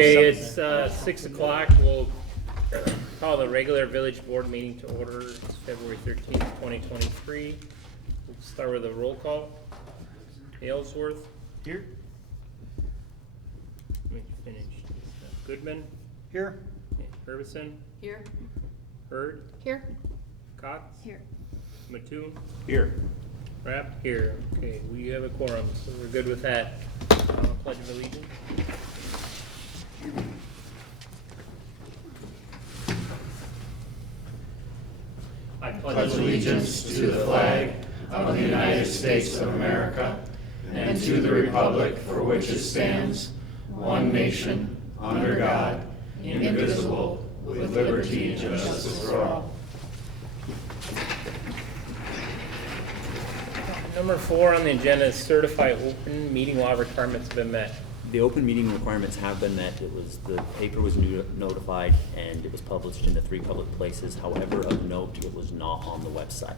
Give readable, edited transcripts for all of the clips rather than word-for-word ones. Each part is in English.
Okay, it's 6 o'clock. We'll call the regular village board meeting to order. It's February 13th, 2023. We'll start with a roll call. Aylesworth. Here. Let me finish. Goodman. Here. Hervison. Here. Hurd. Here. Cox. Here. Mattoon. Here. Rapp. Here. Okay, we have a quorum, so we're good with that. Pledge of allegiance. I Pledge allegiance to the flag of the United States of America and to the republic for which it stands, one nation, under God, indivisible, with liberty and justice for all. Number 4 on the agenda is certify open meeting law requirements have been met. The open meeting requirements have been met. The paper was notified and it was published in the 3 public places. However, of note, it was not on the website.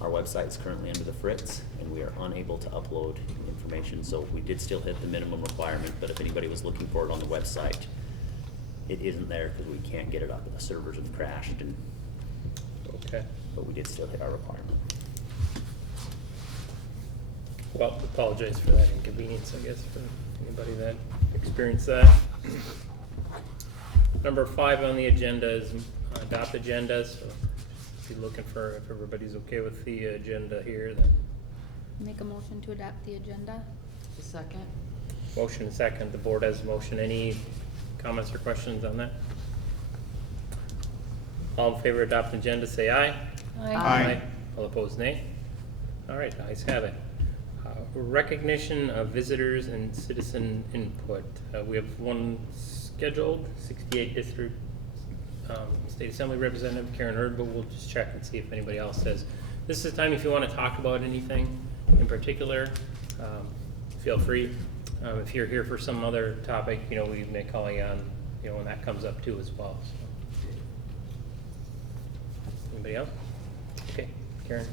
Our website is currently under the Fritz and we are unable to upload information. So we did still hit the minimum requirement, but if anybody was looking for it on the website, it isn't there because we can't get it up. The servers have crashed, Okay. but we did still hit our requirement. Well, apologize for that inconvenience, I guess, for anybody that experienced that. Number 5 on the agenda is adopt agenda, so be looking for, if everybody's okay with the agenda here, then Make a motion to adopt the agenda. A second. motion and second. The board has a motion. Any comments or questions on that? All in favor of adopting agenda, say aye. Aye. All opposed, nay. All right, ayes have it. Recognition of visitors and citizen input. We have one scheduled, 68 District State Assembly Representative Karen Hurd, but we'll just check and see if anybody else says. This is the time if you want to talk about anything in particular, feel free. If you're here for some other topic, we may call you on, when that comes up too as well. So. Anybody else? Okay, Karen.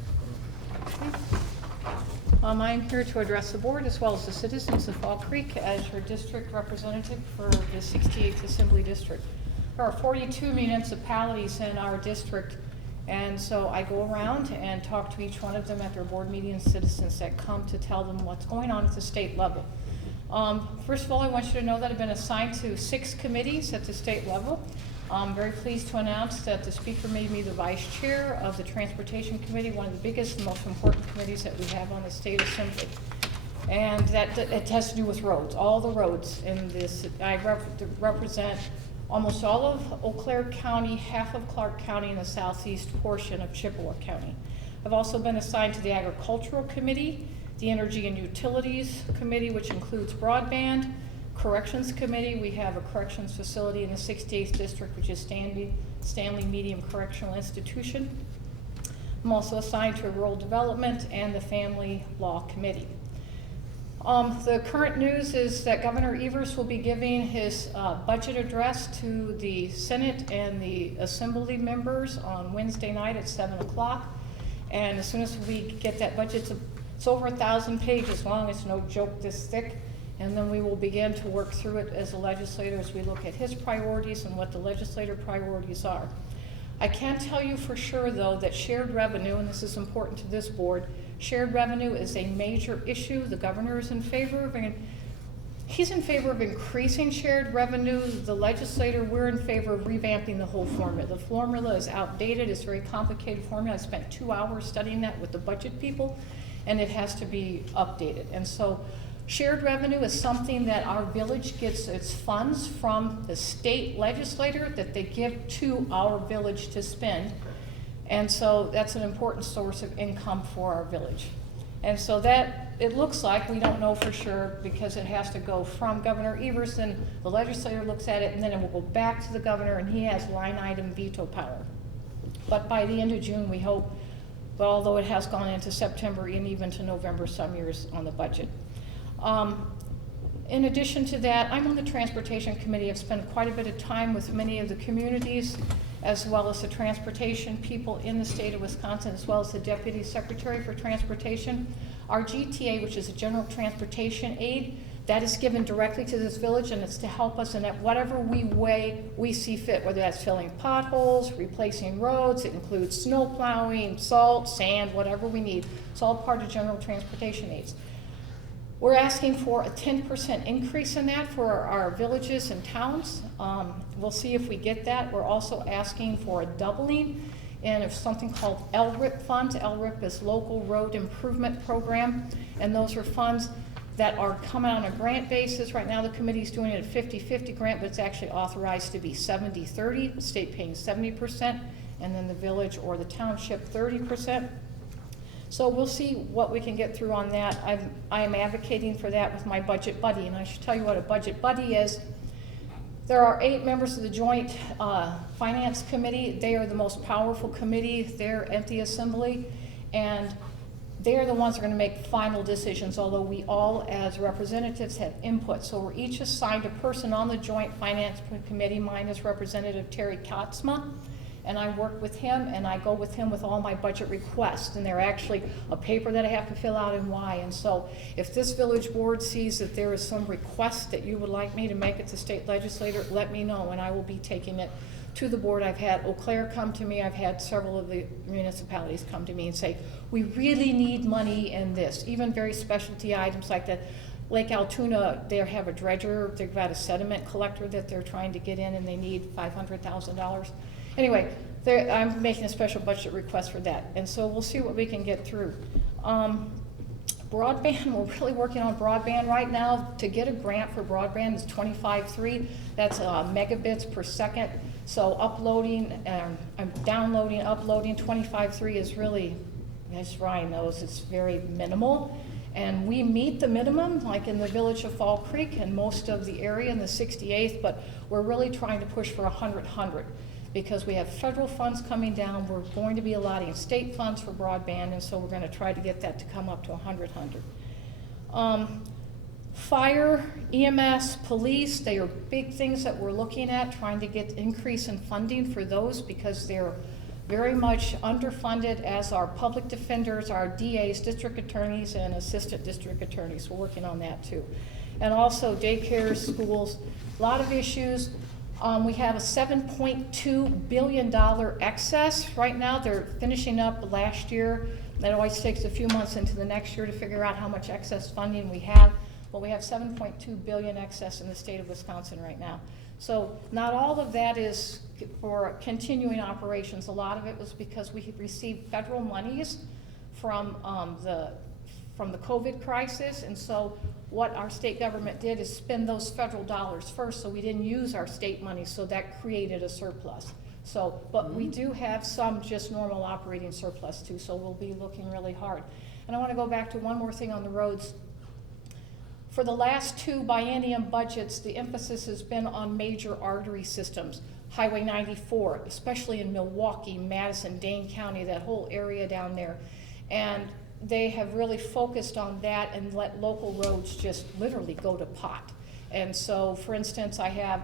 I'm here to address the board as well as the citizens of Fall Creek as your district representative for the 68th Assembly District. There are 42 municipalities in our district, and so I go around and talk to each one of them at their board meetings, citizens that come to tell them what's going on at the state level. First of all, I want you to know that I've been assigned to 6 committees at the state level. I'm very pleased to announce that the speaker made me the vice chair of the Transportation Committee, one of the biggest and most important committees that we have on the state assembly. And that it has to do with roads, all the roads in this. I represent almost all of Eau Claire County, half of Clark County, and the southeast portion of Chippewa County. I've also been assigned to the Agricultural Committee, the Energy and Utilities Committee, which includes broadband, Corrections Committee. We have a corrections facility in the 68th District, which is Stanley Medium Correctional Institution. I'm also assigned to Rural Development and the Family Law Committee. The current news is that Governor Evers will be giving his budget address to the Senate and the Assembly members on Wednesday night at 7 o'clock. And as soon as we get that budget, it's over 1,000 pages long. It's no joke this thick. And then we will begin to work through it as a legislator as we look at his priorities and what the legislator priorities are. I can tell you for sure, though, that shared revenue, and this is important to this board, shared revenue is a major issue. The governor is in favor of it. He's in favor of increasing shared revenue. The legislator, we're in favor of revamping the whole formula. The formula is outdated. It's a very complicated formula. I spent 2 hours studying that with the budget people, and it has to be updated. And so shared revenue is something that our village gets its funds from the state legislator that they give to our village to spend. And so that's an important source of income for our village. And so that, it looks like, we don't know for sure because it has to go from Governor Evers, then the legislator looks at it, and then it will go back to the governor, and he has line item veto power. But by the end of June, we hope, but although it has gone into September and even to November some years on the budget. In addition to that, I'm on the Transportation Committee. I've spent quite a bit of time with many of the communities as well as the transportation people in the state of Wisconsin, as well as the Deputy Secretary for Transportation. Our GTA, which is a General Transportation Aid, that is given directly to this village, and it's to help us in that whatever way we see fit, whether that's filling potholes, replacing roads, it includes snow plowing, salt, sand, whatever we need. It's all part of general transportation needs. We're asking for a 10% increase in that for our villages and towns. We'll see if we get that. We're also asking for a doubling in something called LRIP funds. LRIP is Local Road Improvement Program, and those are funds that are coming on a grant basis. Right now the committee's doing it at 50-50 grant, but it's actually authorized to be 70-30, the state paying 70%, and then the village or the township 30%. So we'll see what we can get through on that. I am advocating for that with my budget buddy, and I should tell you what a budget buddy is. There are 8 members of the Joint Finance Committee. They are the most powerful committee. They're at the Assembly, and they are the ones that are going to make final decisions, although we all as representatives have input. So we're each assigned a person on the Joint Finance Committee. Mine is Representative Terry Katzma, and I work with him, and I go with him with all my budget requests, and they're actually a paper that I have to fill out and why. And so if this village board sees that there is some request that you would like me to make it to state legislator, let me know, and I will be taking it to the board. I've had Eau Claire come to me, I've had several of the municipalities come to me and say, we really need money in this, even very specialty items like that. Lake Altoona, they have a dredger, they've got a sediment collector that they're trying to get in, and they need $500,000. Anyway, I'm making a special budget request for that, and so we'll see what we can get through. Broadband, we're really working on broadband right now. To get a grant for broadband is 25.3. That's megabits per second. So uploading, downloading, uploading, 25.3 is really, as Ryan knows, it's very minimal. And we meet the minimum, like in the village of Fall Creek and most of the area in the 68th, but we're really trying to push for 100 because we have federal funds coming down. We're going to be allotting state funds for broadband, and so we're going to try to get that to come up to 100. Fire, EMS, police, they are big things that we're looking at, trying to get increase in funding for those because they're very much underfunded, as our public defenders, our DAs, district attorneys, and assistant district attorneys. We're working on that too. And also daycares, schools, a lot of issues. We have a $7.2 billion excess right now. They're finishing up last year. That always takes a few months into the next year to figure out how much excess funding we have. Well, we have $7.2 billion excess in the state of Wisconsin right now. So not all of that is for continuing operations. A lot of it was because we received federal monies from the COVID crisis, and so what our state government did is spend those federal dollars first, so we didn't use our state money, so that created a surplus. So, but we do have some just normal operating surplus too, so we'll be looking really hard. And I want to go back to one more thing on the roads. For the last 2 biennium budgets, the emphasis has been on major artery systems. Highway 94, especially in Milwaukee, Madison, Dane County, that whole area down there. And they have really focused on that and let local roads just literally go to pot. And so, for instance, I have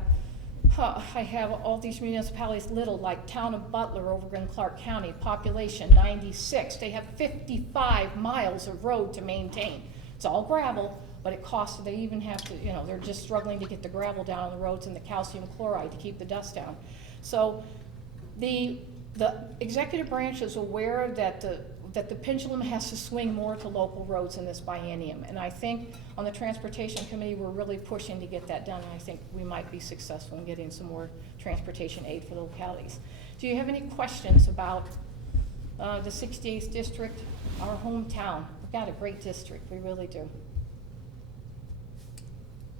all these municipalities little, like town of Butler over in Clark County, population 96. They have 55 miles of road to maintain. It's all gravel, but it costs, they even have to, they're just struggling to get the gravel down on the roads and the calcium chloride to keep the dust down. So the executive branch is aware that the pendulum has to swing more to local roads in this biennium. And I think on the Transportation Committee, we're really pushing to get that done. And I think we might be successful in getting some more transportation aid for the localities. Do you have any questions about the 68th district, our hometown? We've got a great district, we really do.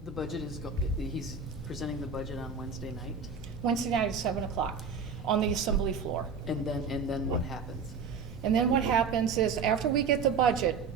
The budget is, he's presenting the budget on Wednesday night, Wednesday night at 7 o'clock on the assembly floor. and then what happens? And then what happens is, after we get the budget,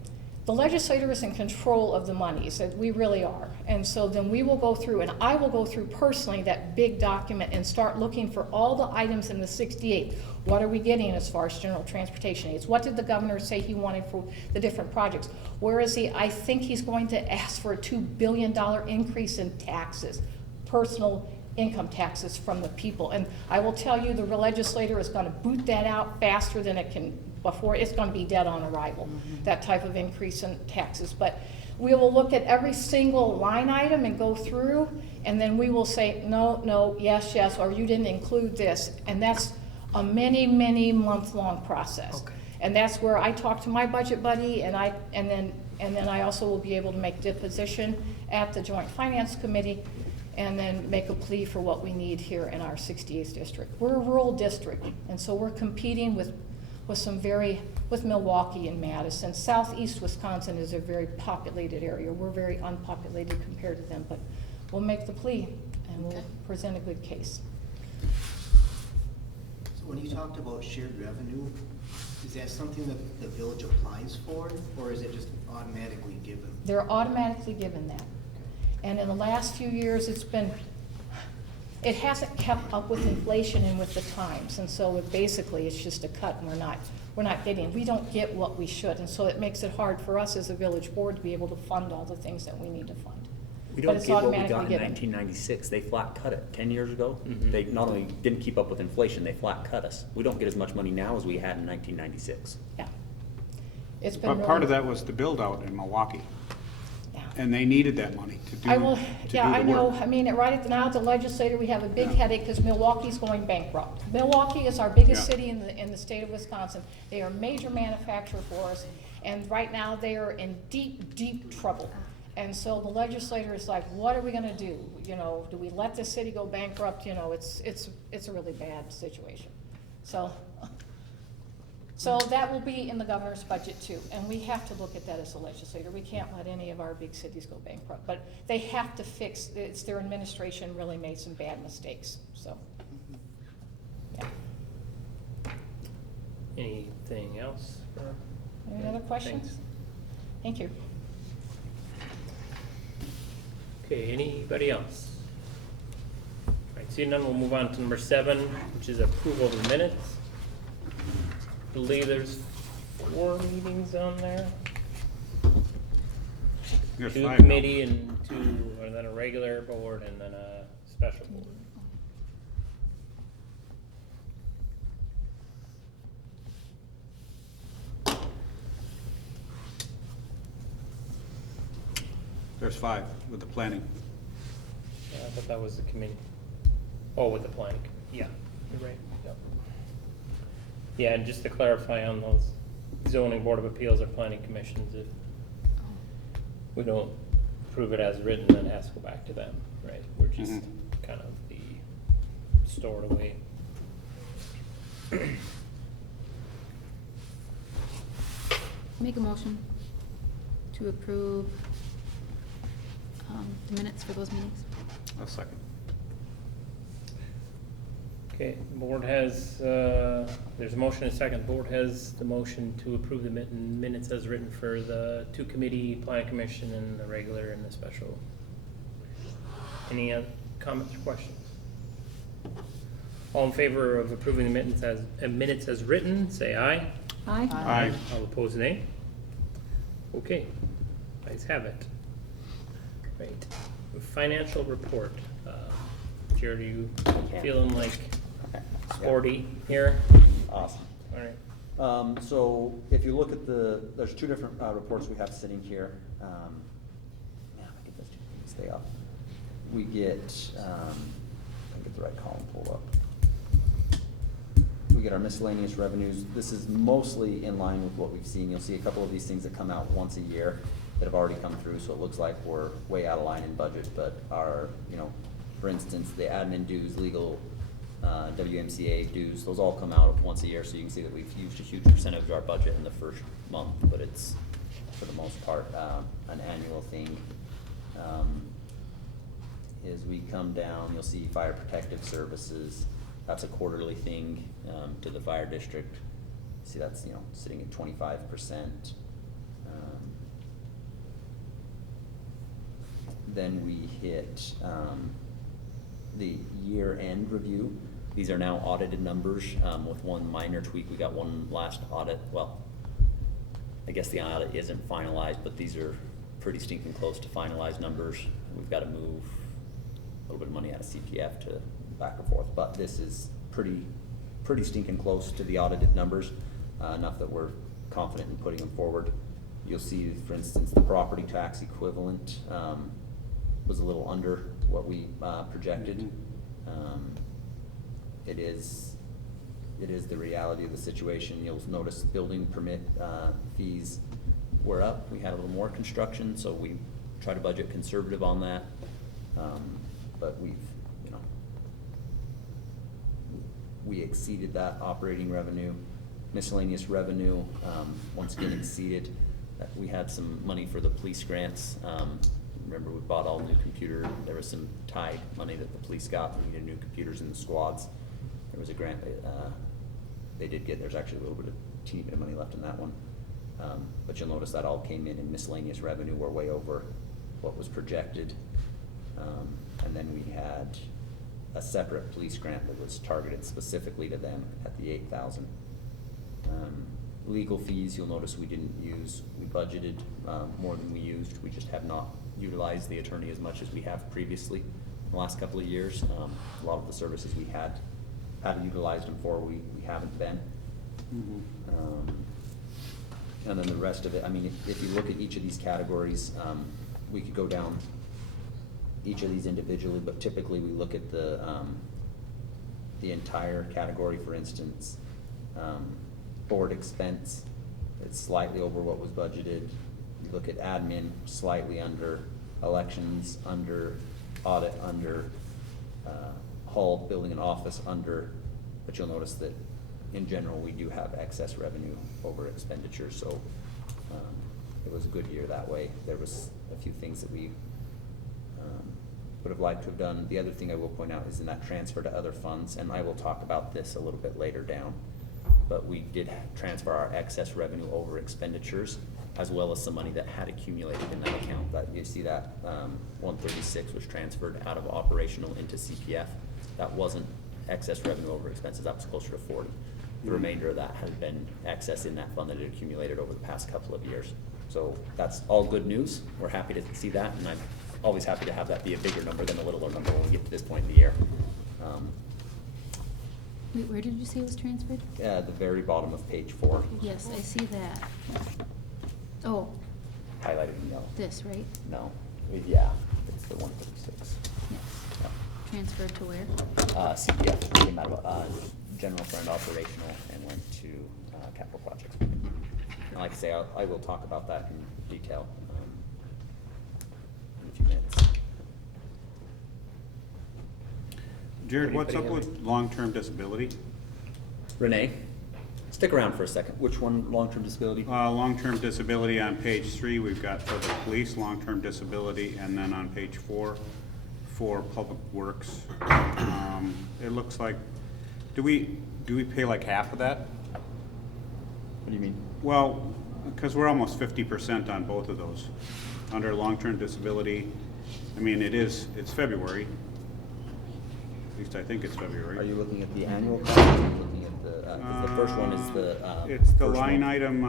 the legislator is in control of the monies, that we really are. And so then we will go through, and I will go through personally that big document and start looking for all the items in the 68. What are we getting as far as general transportation aids? What did the governor say he wanted for the different projects? Where is he? I think he's going to ask for a $2 billion increase in taxes, personal income taxes from the people. And I will tell you, the legislator is going to boot that out faster than it can before. It's going to be dead on arrival, that type of increase in taxes. But We will look at every single line item and go through, and then we will say, no, no, yes, yes, or you didn't include this. And that's a many, many month-long process. Okay. And that's where I talk to my budget buddy, and then I also will be able to make deposition at the Joint Finance Committee, and then make a plea for what we need here in our 68th district. We're a rural district, and so we're competing with Milwaukee and Madison. Southeast Wisconsin is a very populated area. We're very unpopulated compared to them, but we'll make the plea and we'll Okay. present a good case. So when you talked about shared revenue, is that something that the village applies for, or is it just automatically given? They're automatically given that. And in the last few years, it hasn't kept up with inflation and with the times. And so basically, it's just a cut, and we don't get what we should. And so it makes it hard for us as a village board to be able to fund all the things that we need to fund. We But don't it's get what we automatically got in given. 1996. They flat cut it 10 years ago. Mhm. They not only didn't keep up with inflation, they flat cut us. We don't get as much money now as we had in 1996. Yeah. It's been But really. part of that was the build-out in Milwaukee, Yeah. and they needed that money to do I will, to yeah, do I the know, work. I mean, right now, the legislature, we have a big Yeah. headache because Milwaukee's going bankrupt. Milwaukee is our biggest Yeah. city in the state of Wisconsin. They are a major manufacturer for us, and right now, they are in deep, deep trouble. And so the legislator is like, what are we gonna do? You know, do we let this city go bankrupt? You know, it's a really bad situation. So that will be in the governor's budget too, and we have to look at that as a legislator. We can't let any of our big cities go bankrupt, but they have to fix, it's their administration really made some bad mistakes, so. Yeah. Anything else? Any other questions? Thanks. Thank you. Okay, anybody else? All right, seeing none, we'll move on to number 7, which is approval of the minutes. I believe there's 4 meetings on there. There's 2 5 now. committee and 2, and then a regular board and then a special board. There's 5 with the planning. Yeah, I thought that was the committee. Oh, with the planning. Yeah, you're right. Yep. Yeah, and just to clarify on those zoning board of appeals or planning commissions, if we don't approve it as written, then it has to go back to them, right? We're just Mhm. kind of the stored away. Make a motion to approve the minutes for those meetings. A second. Okay, the board has, there's a motion and a second. The board has the motion to approve the minutes as written for the 2 committee, planning commission, and the regular and the special. Any comments or questions? All in favor of approving the minutes as written, say aye. Aye. Aye. All opposed, nay. Okay, ayes have it. Great. Financial report. Jared, are you feeling like sporty here? Awesome. All right. So if you look at there's 2 different reports we have sitting here. Man, I get those 2 things stay up. We get, I get the right column pulled up. We get our miscellaneous revenues. This is mostly in line with what we've seen. You'll see a couple of these things that come out once a year that have already come through, so it looks like we're way out of line in budget, but our, for instance, the admin dues, legal, WMCA dues, those all come out once a year, so you can see that we've used a huge percentage of our budget in the first month, but it's, for the most part, an annual thing. As we come down, you'll see fire protective services, that's a quarterly thing, to the fire district. See, that's, sitting at 25%. Then we hit, the year-end review. These are now audited numbers, with one minor tweak. We got one last audit, well, I guess the audit isn't finalized, but these are pretty stinking close to finalized numbers. We've got to move a little bit of money out of CPF to back and forth, but this is pretty stinking close to the audited numbers, enough that we're confident in putting them forward. You'll see, for instance, the property tax equivalent, was a little under what we, projected. It is the reality of the situation. You'll notice building permit, fees were up. We had a little more construction, so we try to budget conservative on that. But we've, you know, we exceeded that operating revenue. Miscellaneous revenue, once again exceeded. We had some money for the police grants. Remember, we bought all new computer. There was some tied money that the police got. We needed new computers in the squads. There was a grant, they did get, there's actually a little bit of, teeny bit of money left in that one. But you'll notice that all came in miscellaneous revenue. We're way over what was projected. And then we had a separate police grant that was targeted specifically to them at the 8,000. Legal fees, you'll notice we didn't use, we budgeted more than we used. We just have not utilized the attorney as much as we have previously in the last couple of years. A lot of the services we had utilized them for, we haven't been. And then the rest of it, I mean, if you look at each of these categories, we could go down each of these individually, but typically we look at the entire category. For instance, board expense, it's slightly over what was budgeted. You look at admin, slightly under, elections under, audit under, hall, building and office under, but you'll notice that in general, we do have excess revenue over expenditure, so it was a good year that way. There was a few things that we would have liked to have done. The other thing I will point out is in that transfer to other funds, and I will talk about this a little bit later down, but we did transfer our excess revenue over expenditures, as well as some money that had accumulated in that account. That you see that 136 was transferred out of operational into CPF. That wasn't excess revenue over expenses, that was closer to 40. The remainder of that has been excess in that fund that had accumulated over the past couple of years. So that's all good news. We're happy to see that, and I'm always happy to have that be a bigger number than a littler number when we get to this point in the year. Wait, where did you say it was transferred? The very bottom of page 4, Yes, I see that. Oh, highlighted in yellow. this, right? No, yeah, it's the 136. Yes. Transferred to where? CPF came out of general fund operational and went to capital projects. And like I say, I will talk about that in detail in a few minutes. Jared, what's up Anybody have with long-term disability? Renee, stick around for a second. Which one, long-term disability? Long-term disability on page 3, we've got for the police, long-term disability, and then on page 4, for public works. It looks like, do we pay like half of that? What do you mean? Well, because we're almost 50% on both of those. Under long-term disability, I mean, it's February. At least I think it's February. Are you looking at the annual cost, or are you looking at the, 'cause the first one is the, It's the first line one. item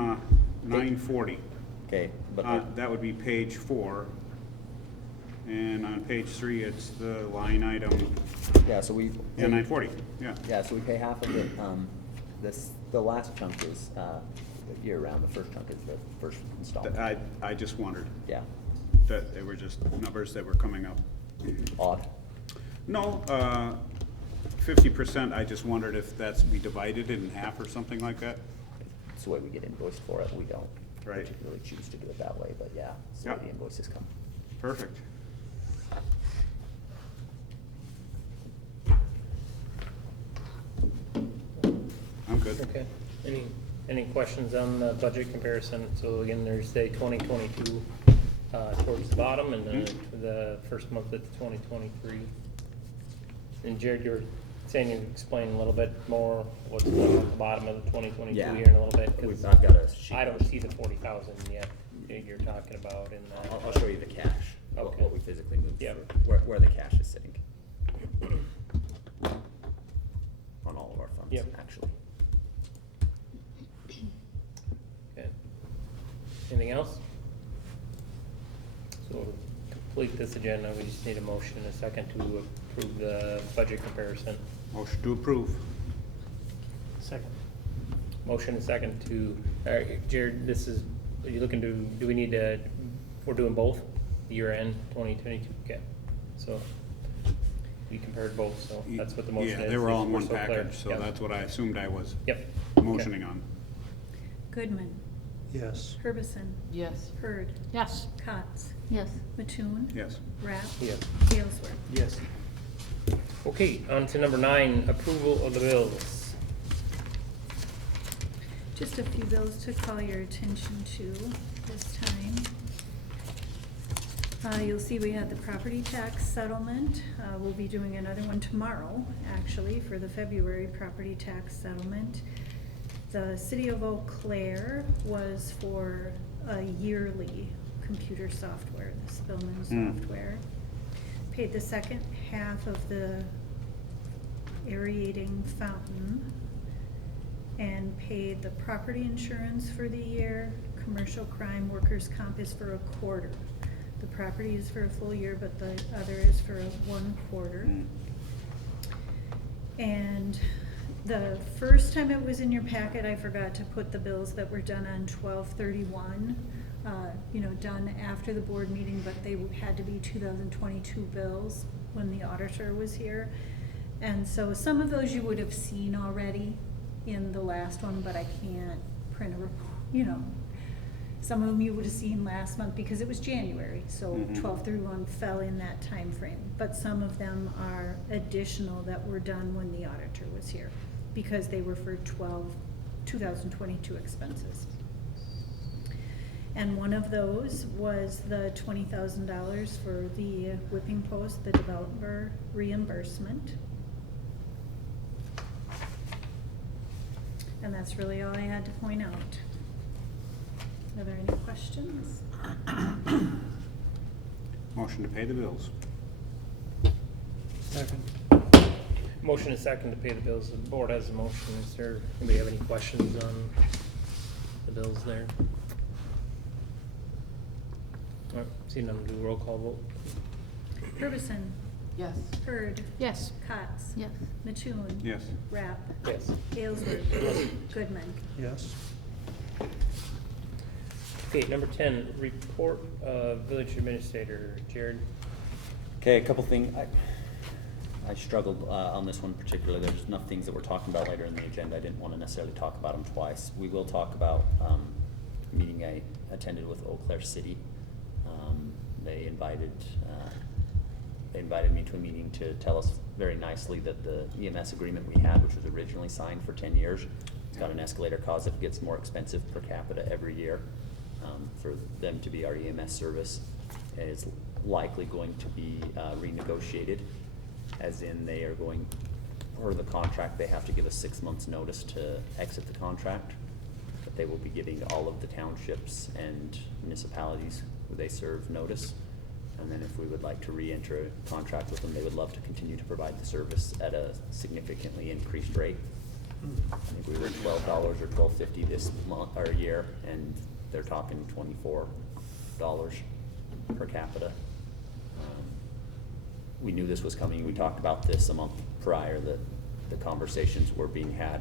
940. Okay, but, That would be page 4. And on page 3, it's the line item, yeah, so we. 940, yeah. Yeah, so we pay half of it. The last chunk is year round. The first chunk is the first installment. I just wondered Yeah, that they were just numbers that were coming up. odd. No, 50%, I just wondered if that's, we divided it in half or something like that. It's the way we get invoiced for it. We don't Right. particularly choose to do it that way, but yeah, it's the way Yep. the invoices come. Perfect. I'm good. Okay, any questions on the budget comparison? So again, there's the 2022 towards the bottom, and then the first month at the 2023. And Jared, you're saying you explain a little bit more what's going on at the bottom of the 2022 Yeah. here in a little bit, because I've got a sheet. I don't see the 40,000 yet that you're talking about in that. I'll show you the cash, Okay. what we physically moved, Yep. where the cash is sitting. On all of our funds, Yep. actually. Okay. Anything else? So to complete this agenda, we just need a motion and a second to approve the budget comparison. Motion to approve. Second. Motion and second to, Jared, this is are you looking to, do we need to, we're doing both, year end 2022, okay. So we compared both, so that's what the motion is. Yeah, they were all in We're one so clear. package, so Yep. that's what I assumed I was Yep. motioning on. Goodman, Yes. Herbison, Yes. Hurd, Yes. Cotts, Yes. Mattoon, Yes. Rapp, Yes. Aylesworth. Yes. Okay, on to number 9, approval of the bills. Just a few bills to call your attention to this time. You'll see we had the property tax settlement. We'll be doing another one tomorrow, actually, for the February property tax settlement. The City of Eau Claire was for a yearly computer software, the Spillman software. Paid the second half of the aerating fountain and paid the property insurance for the year. Commercial crime, workers' comp is for a quarter. The property is for a full year, but the other is for 1 quarter. And the first time it was in your packet, I forgot to put the bills that were done on 12/31, done after the board meeting, but they had to be 2022 bills when the auditor was here. And so some of those you would have seen already in the last one, but I can't print a report, Some of them you would have seen last month because it was January, so 12/31 fell in that time frame. But some of them are additional that were done when the auditor was here, because they were for 2022 expenses. And one of those was the $20,000 for the whipping post, the developer reimbursement. And that's really all I had to point out. Are there any questions? Motion to pay the bills. Second. Motion is second to pay the bills. The board has a motion. Is there, anybody have any questions on the bills there? All right, seeing none, do a roll call vote. Herbison, Yes. Hurd, Yes. Cotts, Yes. Mattoon. Yes. Rapp, Yes. Aylesworth, Goodman. Yes. Okay, number 10, report of village administrator. Jared? Okay, a couple things. I struggled on this one particularly. There's enough things that we're talking about later in the agenda. I didn't want to necessarily talk about them twice. We will talk about meeting I attended with Eau Claire City. They invited me to a meeting to tell us very nicely that the EMS agreement we had, which was originally signed for 10 years, it's got an escalator clause that gets more expensive per capita every year for them to be our EMS service. And it's likely going to be renegotiated, as in they are going, per the contract, they have to give us 6 months' notice to exit the contract. But they will be giving all of the townships and municipalities who they serve notice. And then if we would like to re-enter a contract with them, they would love to continue to provide the service at a significantly increased rate. I think we were $12 or $12.50 this month, or year, and they're talking $24 per capita. We knew this was coming. We talked about this a month prior, that the conversations were being had.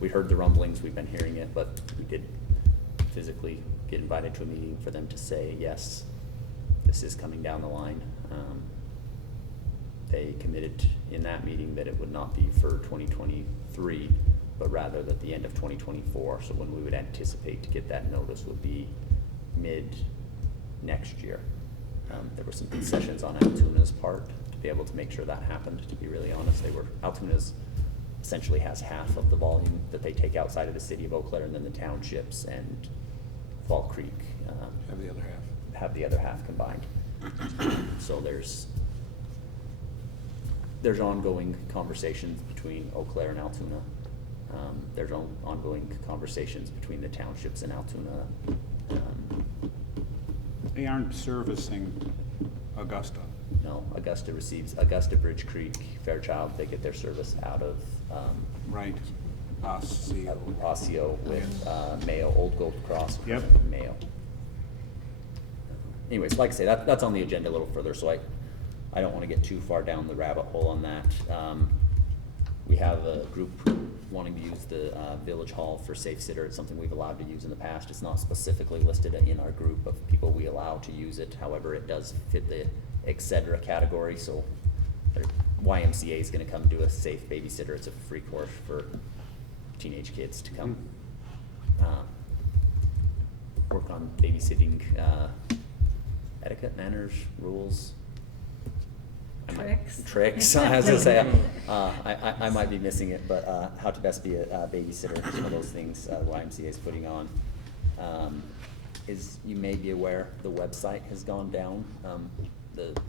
We heard the rumblings, we've been hearing it, but we did physically get invited to a meeting for them to say, yes, this is coming down the line. They committed in that meeting that it would not be for 2023, but rather that the end of 2024. So when we would anticipate to get that notice would be mid next year. There were some concessions on Altoona's part to be able to make sure that happened, to be really honest. Altoona's essentially has half of the volume that they take outside of the city of Eau Claire, and then the townships and Fall Creek Have the other half. have the other half combined. So there's ongoing conversations between Eau Claire and Altoona. There's ongoing conversations between the townships and Altoona. They aren't servicing Augusta. No, Augusta Bridge Creek, Fairchild, they get their service out of Right. Osseo. Osseo with Mayo, Old Gold Cross. Yep. Mayo. Anyways, like I say, that's on the agenda a little further, so I don't want to get too far down the rabbit hole on that. We have a group wanting to use the Village Hall for Safe Sitter. It's something we've allowed to use in the past. It's not specifically listed in our group of people we allow to use it. However, it does fit the et cetera category, so their YMCA is gonna come do a safe babysitter. It's a free course for teenage kids to come work on babysitting etiquette, manners, rules. Tricks, I was gonna say, I might be missing it, but, how to best be a babysitter, some of those things, YMCA is putting on. You may be aware, the website has gone down,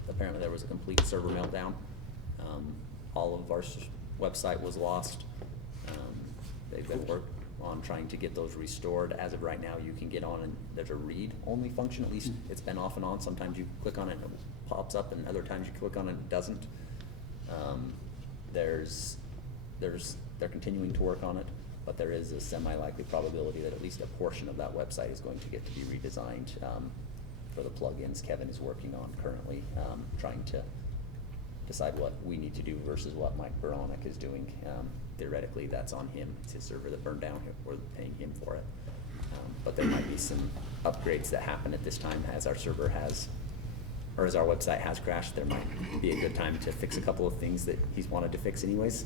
apparently there was a complete server meltdown. All of our website was lost. They've been working on trying to get those restored. As of right now, you can get on and there's a read-only function, at least it's been off and on. Sometimes you click on it and it pops up, and other times you click on it and it doesn't. They're continuing to work on it, but there is a semi-likely probability that at least a portion of that website is going to get to be redesigned for the plugins Kevin is working on currently, trying to decide what we need to do versus what Mike Baranek is doing. Theoretically, that's on him. It's his server that burned down. We're paying him for it. But there might be some upgrades that happen at this time as our server has, or as our website has crashed. There might be a good time to fix a couple of things that he's wanted to fix anyways.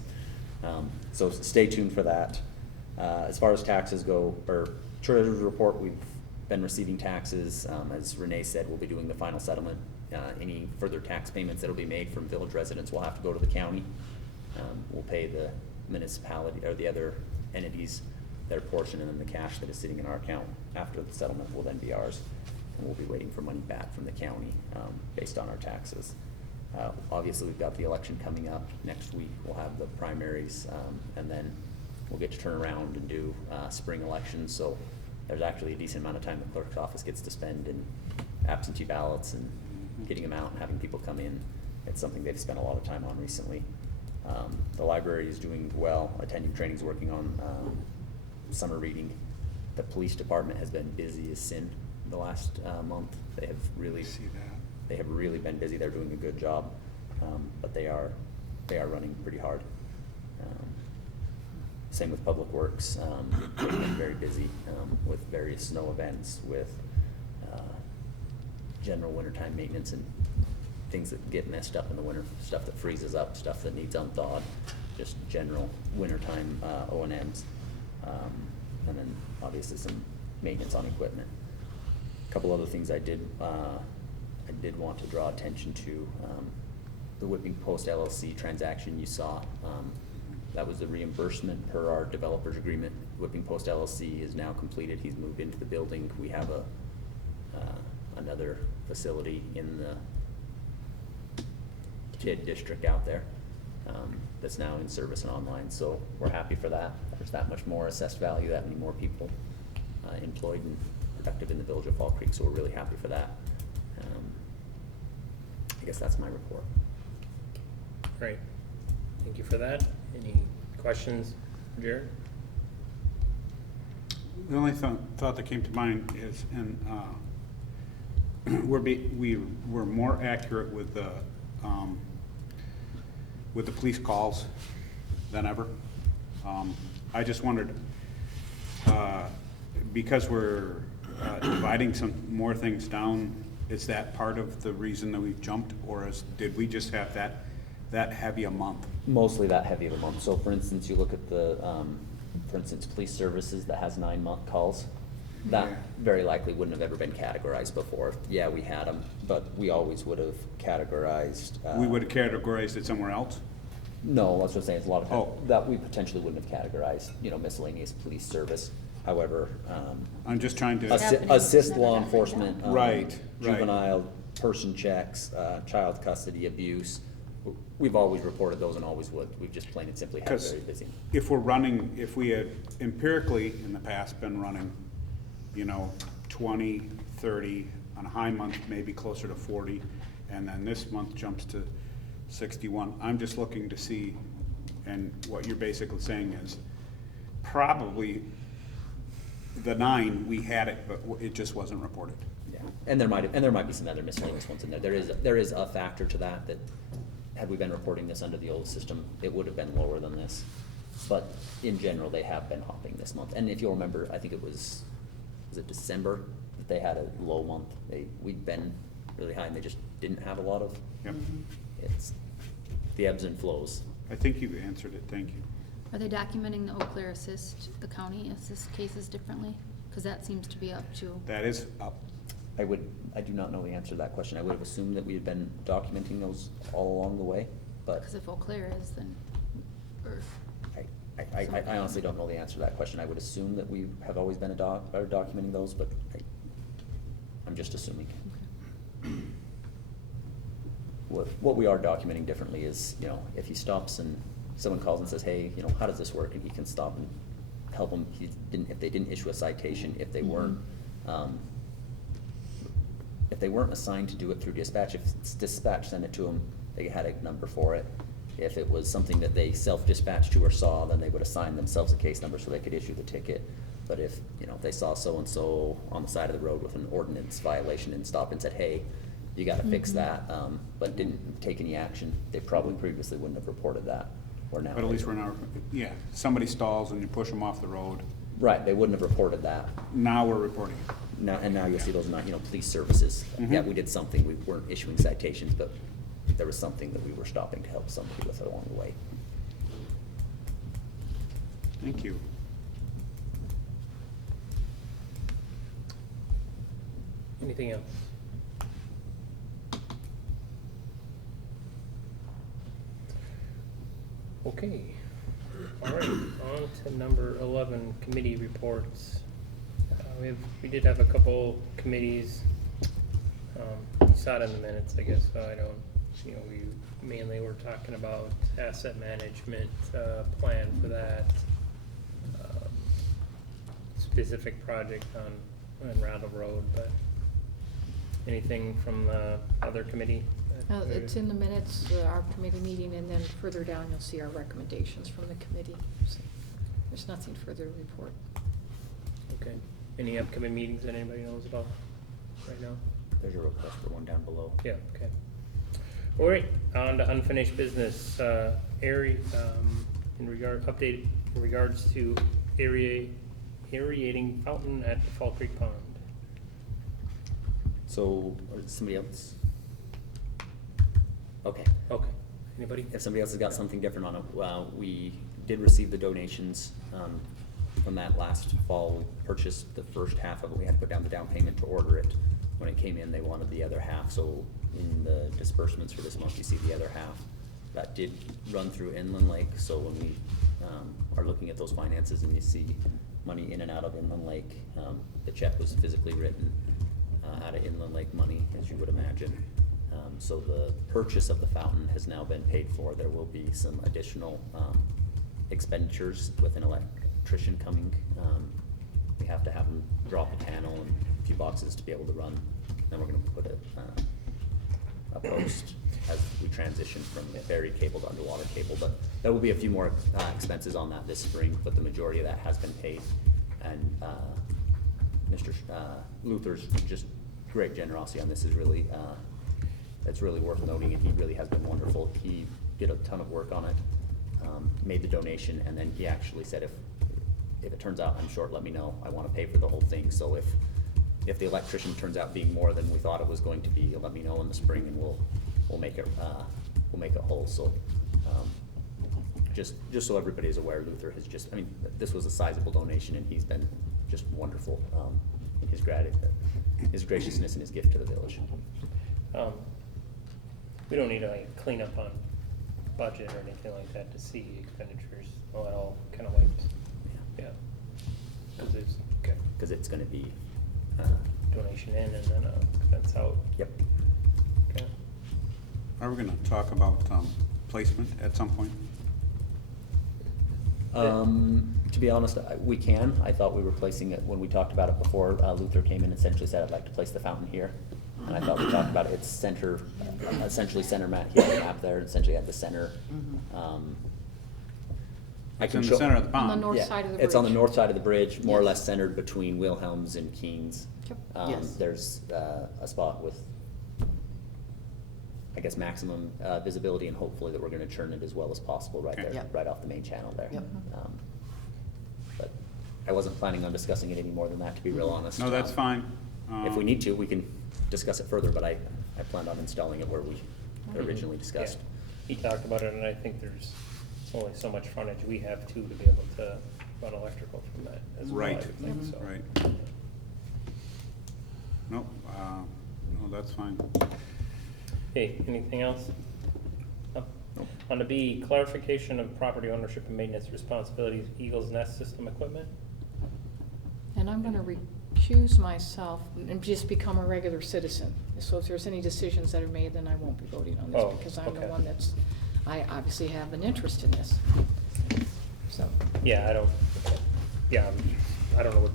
So stay tuned for that. As far as taxes go, or treasurer's report, we've been receiving taxes. As Renee said, we'll be doing the final settlement. Any further tax payments that'll be made from village residents will have to go to the county. We'll pay the municipality or the other entities their portion, and then the cash that is sitting in our account after the settlement will then be ours. And we'll be waiting for money back from the county based on our taxes. Obviously, we've got the election coming up next week. We'll have the primaries, and then we'll get to turn around and do spring elections. So there's actually a decent amount of time the clerk's office gets to spend in absentee ballots and getting them out and having people come in. It's something they've spent a lot of time on recently. The library is doing well. Attending trainings, working on summer reading. The police department has been busy as sin the last month. They have really been busy. They're doing a good job, but they are running pretty hard. Same with Public Works. They've been very busy with various snow events, with general wintertime maintenance and things that get messed up in the winter, stuff that freezes up, stuff that needs unthawed, just general wintertime O&Ms. And then obviously some maintenance on equipment. A couple other things I did want to draw attention to. The Whipping Post LLC transaction you saw, that was the reimbursement per our developer's agreement. Whipping Post LLC is now completed. He's moved into the building. We have another facility in the TID district out there that's now in service and online, so we're happy for that. There's that much more assessed value, that many more people employed and productive in the village of Fall Creek, so we're really happy for that. I guess that's my report. Great, thank you for that. Any questions, Jared? The only thought that came to mind is, and we're more accurate with the police calls than ever. I just wondered, because we're dividing some more things down, is that part of the reason that we've jumped, or did we just have that heavy a month? Mostly that heavy of a month. So for instance, you look at the, police services that has 9-month calls. That very likely wouldn't have ever been categorized before. Yeah, we had them, but we always would have categorized. We would have categorized it somewhere else? No, that's what I'm saying, it's a lot of times that we potentially wouldn't have categorized, miscellaneous police service. However, I'm just trying to. assist law enforcement. Right. Juvenile person checks, child custody abuse. We've always reported those and always would. We've just plain and simply had very busy. If we had empirically in the past been running, 20, 30, on a high month, maybe closer to 40, and then this month jumps to 61. I'm just looking to see, and what you're basically saying is probably the 9, we had it, but it just wasn't reported. Yeah, and there might be some other miscellaneous ones in there. There is a factor to that had we been reporting this under the old system, it would have been lower than this. But in general, they have been hopping this month. And if you'll remember, I think it was it December that they had a low month? We'd been really high and they just didn't have a lot of, Yep. it's the ebbs and flows. I think you answered it, thank you. Are they documenting the Eau Claire assist, the county assist cases differently? Because that seems to be up to, That is up. I do not know the answer to that question. I would have assumed that we had been documenting those all along the way, but because if Eau Claire is, then, or, I honestly don't know the answer to that question. I would assume that we have always been are documenting those, but I'm just assuming. What we are documenting differently is, you know, if he stops and someone calls and says, hey, you know, how does this work? And he can stop and help them. If they didn't issue a citation, if they weren't, assigned to do it through dispatch, if it's dispatch sent it to them, they had a number for it. If it was something that they self-dispatched to or saw, then they would assign themselves a case number so they could issue the ticket. But if, you know, they saw so-and-so on the side of the road with an ordinance violation and stopped and said, hey, you gotta fix that, but didn't take any action, they probably previously wouldn't have reported that, or now. But at least we're now, yeah, somebody stalls and you push them off the road. Right, they wouldn't have reported that. Now we're reporting it. Now you'll see those, you know, police services. Mhm. Yeah, we did something, we weren't issuing citations, but there was something that we were stopping to help somebody with along the way. Thank you. Anything else? Okay, all right, on to number 11, committee reports. We did have a couple committees, you saw it in the minutes, I guess, so I don't, you know, we mainly were talking about asset management, plan for that, specific project on Rattle Road, but anything from the other committee? It's in the minutes, our committee meeting, and then further down, you'll see our recommendations from the committee. So there's nothing further to report. Okay, any upcoming meetings that anybody knows about right now? There's a request for one down below. Yeah, okay. All right, on to unfinished business, update in regards to aerating fountain at Fall Creek Pond. So, or somebody else? Okay. Okay, anybody? If somebody else has got something different on it, we did receive the donations from that last fall. We purchased the first half of it. We had to put down the down payment to order it. When it came in, they wanted the other half. So in the disbursements for this month, you see the other half. That did run through Inland Lake. So when we are looking at those finances and you see money in and out of Inland Lake, the check was physically written out of Inland Lake money, as you would imagine. So the purchase of the fountain has now been paid for. There will be some additional expenditures with an electrician coming. We have to have them drop a panel and a few boxes to be able to run. Then we're gonna put a post as we transition from buried cable to underwater cable. But there will be a few more expenses on that this spring, but the majority of that has been paid. And Mr. Luther's just great generosity on this is really, it's really worth noting, and he really has been wonderful. He did a ton of work on it, made the donation, and then he actually said, if it turns out I'm short, let me know. I want to pay for the whole thing. So if the electrician turns out being more than we thought it was going to be, let me know in the spring, and we'll make it whole. So just so everybody is aware, Luther has just, I mean, this was a sizable donation, and he's been just wonderful in his gratitude, his graciousness, and his gift to the village. We don't need to like clean up on budget or anything like that to see expenditures. Well, it all kind of wipes. Yeah. Because it's going to be. Donation in and then expense out. Yep. Okay. Are we gonna talk about placement at some point? To be honest, we can. I thought we were placing it when we talked about it before. Luther came in and essentially said, I'd like to place the fountain here. And I thought we talked about it. It's essentially center map. He had a map there, essentially at the center. It's in the center of the On the pond. north side of the bridge. It's on the north side of the bridge, more or Yes. less centered between Wilhelms and Keens. Yep. Yes. There's a spot with, I guess, maximum visibility, and hopefully that we're gonna churn it as well as possible right Okay. there, Yep. right off the main channel there. Yep. But I wasn't planning on discussing it any more than that, to be real honest. No, that's fine. If we need to, we can discuss it further, but I planned on installing it where we originally discussed. Yeah. He talked about it, and I think there's only so much frontage we have too to be able to run electrical from that as well, I Right. would think, so. Right. Nope, no, that's fine. Hey, anything else? No? On the B, clarification of property ownership and maintenance responsibilities, Eagles Nest System equipment. And I'm gonna recuse myself and just become a regular citizen. So if there's any decisions that are made, then I won't be voting on this, Oh, because I'm the okay. one I obviously have an interest in this. So, Yeah, I don't know what,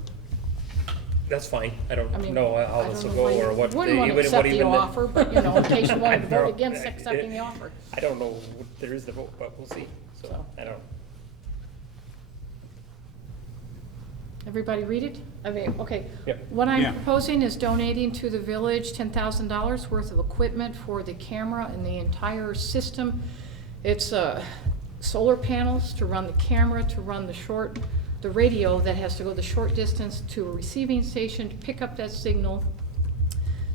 that's fine. I don't I mean, know I how don't this know will go why you or what. wouldn't want to what accept the even offer, but, you know, in case you wanted to I vote don't- against accepting the offer. I don't know what there is to vote, but we'll see, so, So. I don't. Everybody read it? I mean, okay. Yep. What I'm Yeah. proposing is donating to the village $10,000 worth of equipment for the camera and the entire system. It's solar panels to run the camera, to run the radio that has to go the short distance to a receiving station to pick up that signal,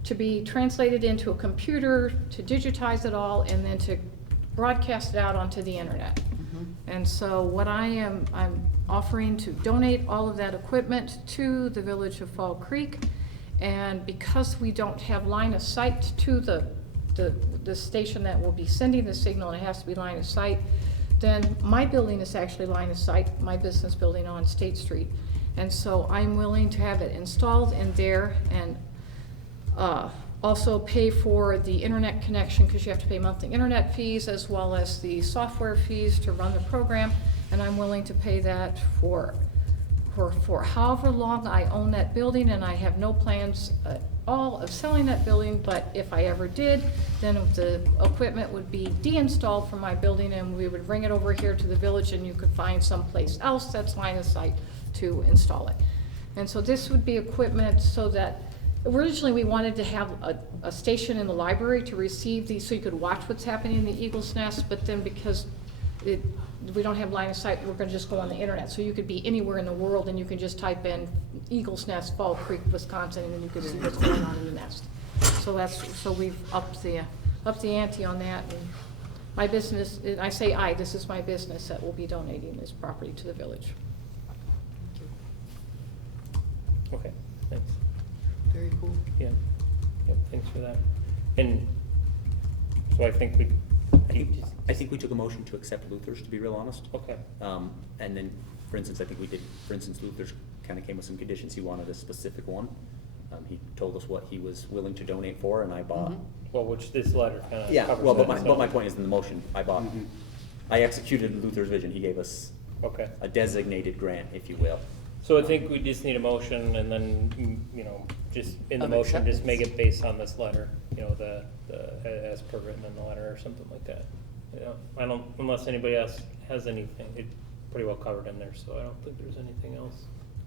to be translated into a computer, to digitize it all, and then to broadcast it out onto the internet. And so what I'm offering to donate all of that equipment to the village of Fall Creek. And because we don't have line of sight to the station that will be sending the signal, and it has to be line of sight, then my building is actually line of sight, my business building on State Street. And so I'm willing to have it installed in there and also pay for the internet connection, because you have to pay monthly internet fees as well as the software fees to run the program. And I'm willing to pay that for however long I own that building, and I have no plans at all of selling that building, but if I ever did, then the equipment would be deinstalled from my building, and we would bring it over here to the village, and you could find someplace else that's line of sight to install it. And so this would be equipment so that, originally we wanted to have a station in the library to receive these, so you could watch what's happening in the Eagle's Nest, but then because we don't have line of sight, we're gonna just go on the internet. So you could be anywhere in the world and you can just type in Eagle's Nest, Fall Creek, Wisconsin, and then you can see what's going on in the nest. So we've upped the ante on that. And my business, and I say this is my business that will be donating this property to the village. Okay, thanks. Very cool. Yeah, yep, thanks for that. And so I think I think we took a motion to accept Luther's, to be real honest. okay, And then, for instance, I think we did, for instance, Luther's kind of came with some conditions. He wanted a specific one. He told us what he was willing to donate for, and I bought. well, which this letter kind of Yeah, covers well, that, but my so- point is in the motion, I executed Luther's vision. He gave us Okay, a designated grant, if you will. so I think we just need a motion and then, just in the Of motion, just acceptance. make it based on this letter, as per written in the letter or something like that. I don't, unless anybody else has anything, it's pretty well covered in there, so I don't think there's anything else.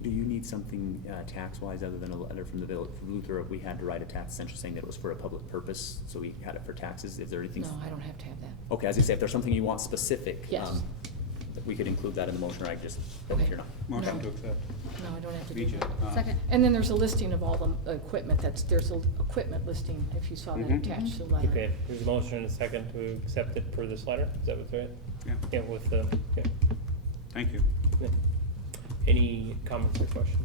Do you need something tax-wise other than a letter from the village, from Luther? We had to write a tax essentially saying that it was for a public purpose, so we had it for taxes. Is there anything? No, I don't have to have that. Okay, as you say, if there's something you want specific, Yes. that we could include that in the motion, or I just, Okay. if you're not. Motion No. to accept. No, I don't have to do BJ, that. Second. And then there's a listing of all the equipment there's an equipment listing, if you saw that Mhm. attached to the letter. Okay, there's a motion and a second to accept it per this letter, is that what's right? Yeah, Yeah, with the, okay. thank you. Yeah. Any comments or questions?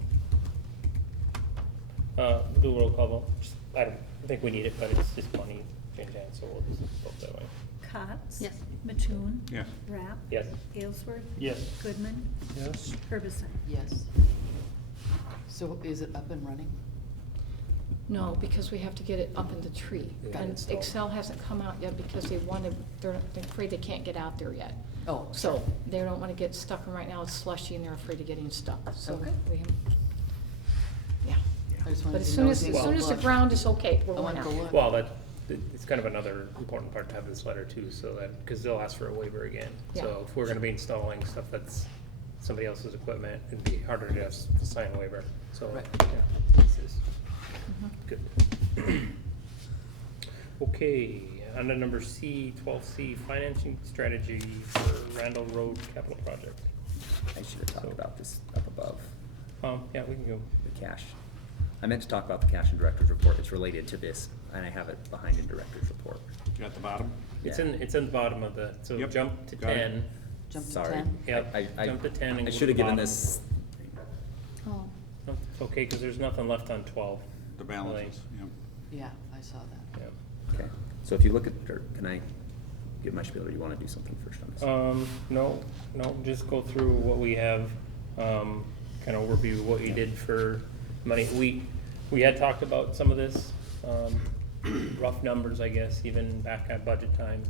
We'll do a roll call vote. I don't think we need it, but it's just money, change hands, so we'll just vote that way. Cots. Yes. Mattoon. Yes. Rapp. Yes. Aylesworth. Yes. Goodman. Yes. Herbeson. Yes. So is it up and running? No, because we have to get it up in the tree. Got And installed. Excel hasn't come out yet because they're afraid they can't get out there yet. Oh, So they don't want to get stuck, and right now it's slushy and they're afraid of getting stuck. So Okay. yeah. I just But wanted as to soon know. as, if as you soon as the looked. ground is okay, we're I going want to out. go look. Well, it's kind of another important part to have this letter too, so that, because they'll ask for a waiver again. Yeah. So if we're gonna be installing stuff that's somebody else's equipment, it'd be harder to just to sign a waiver, so, Right. yeah, this is Mhm. good. Okay, under number C, 12C, financing strategy for Randall Road capital project. I should have talked about this up above, Yeah, we can go. the cash. I meant to talk about the cash and director's report. It's related to this, and I have it behind in director's report. You at the bottom? It's Yeah. in the bottom of the, so Yep, jump to got it. 10. Jump to Sorry. 10? Yep, I jump to 10 and I go should to have the given bottom. this, Oh, No, it's okay, because there's nothing left on 12. The balances, yeah. Yeah, I saw that. Yep. okay. So if you look at, or can I give my spiel, or do you want to do something first on this? No, just go through what we have, kind of overview what we did for money. We had talked about some of this, rough numbers, I guess, even back at budget time.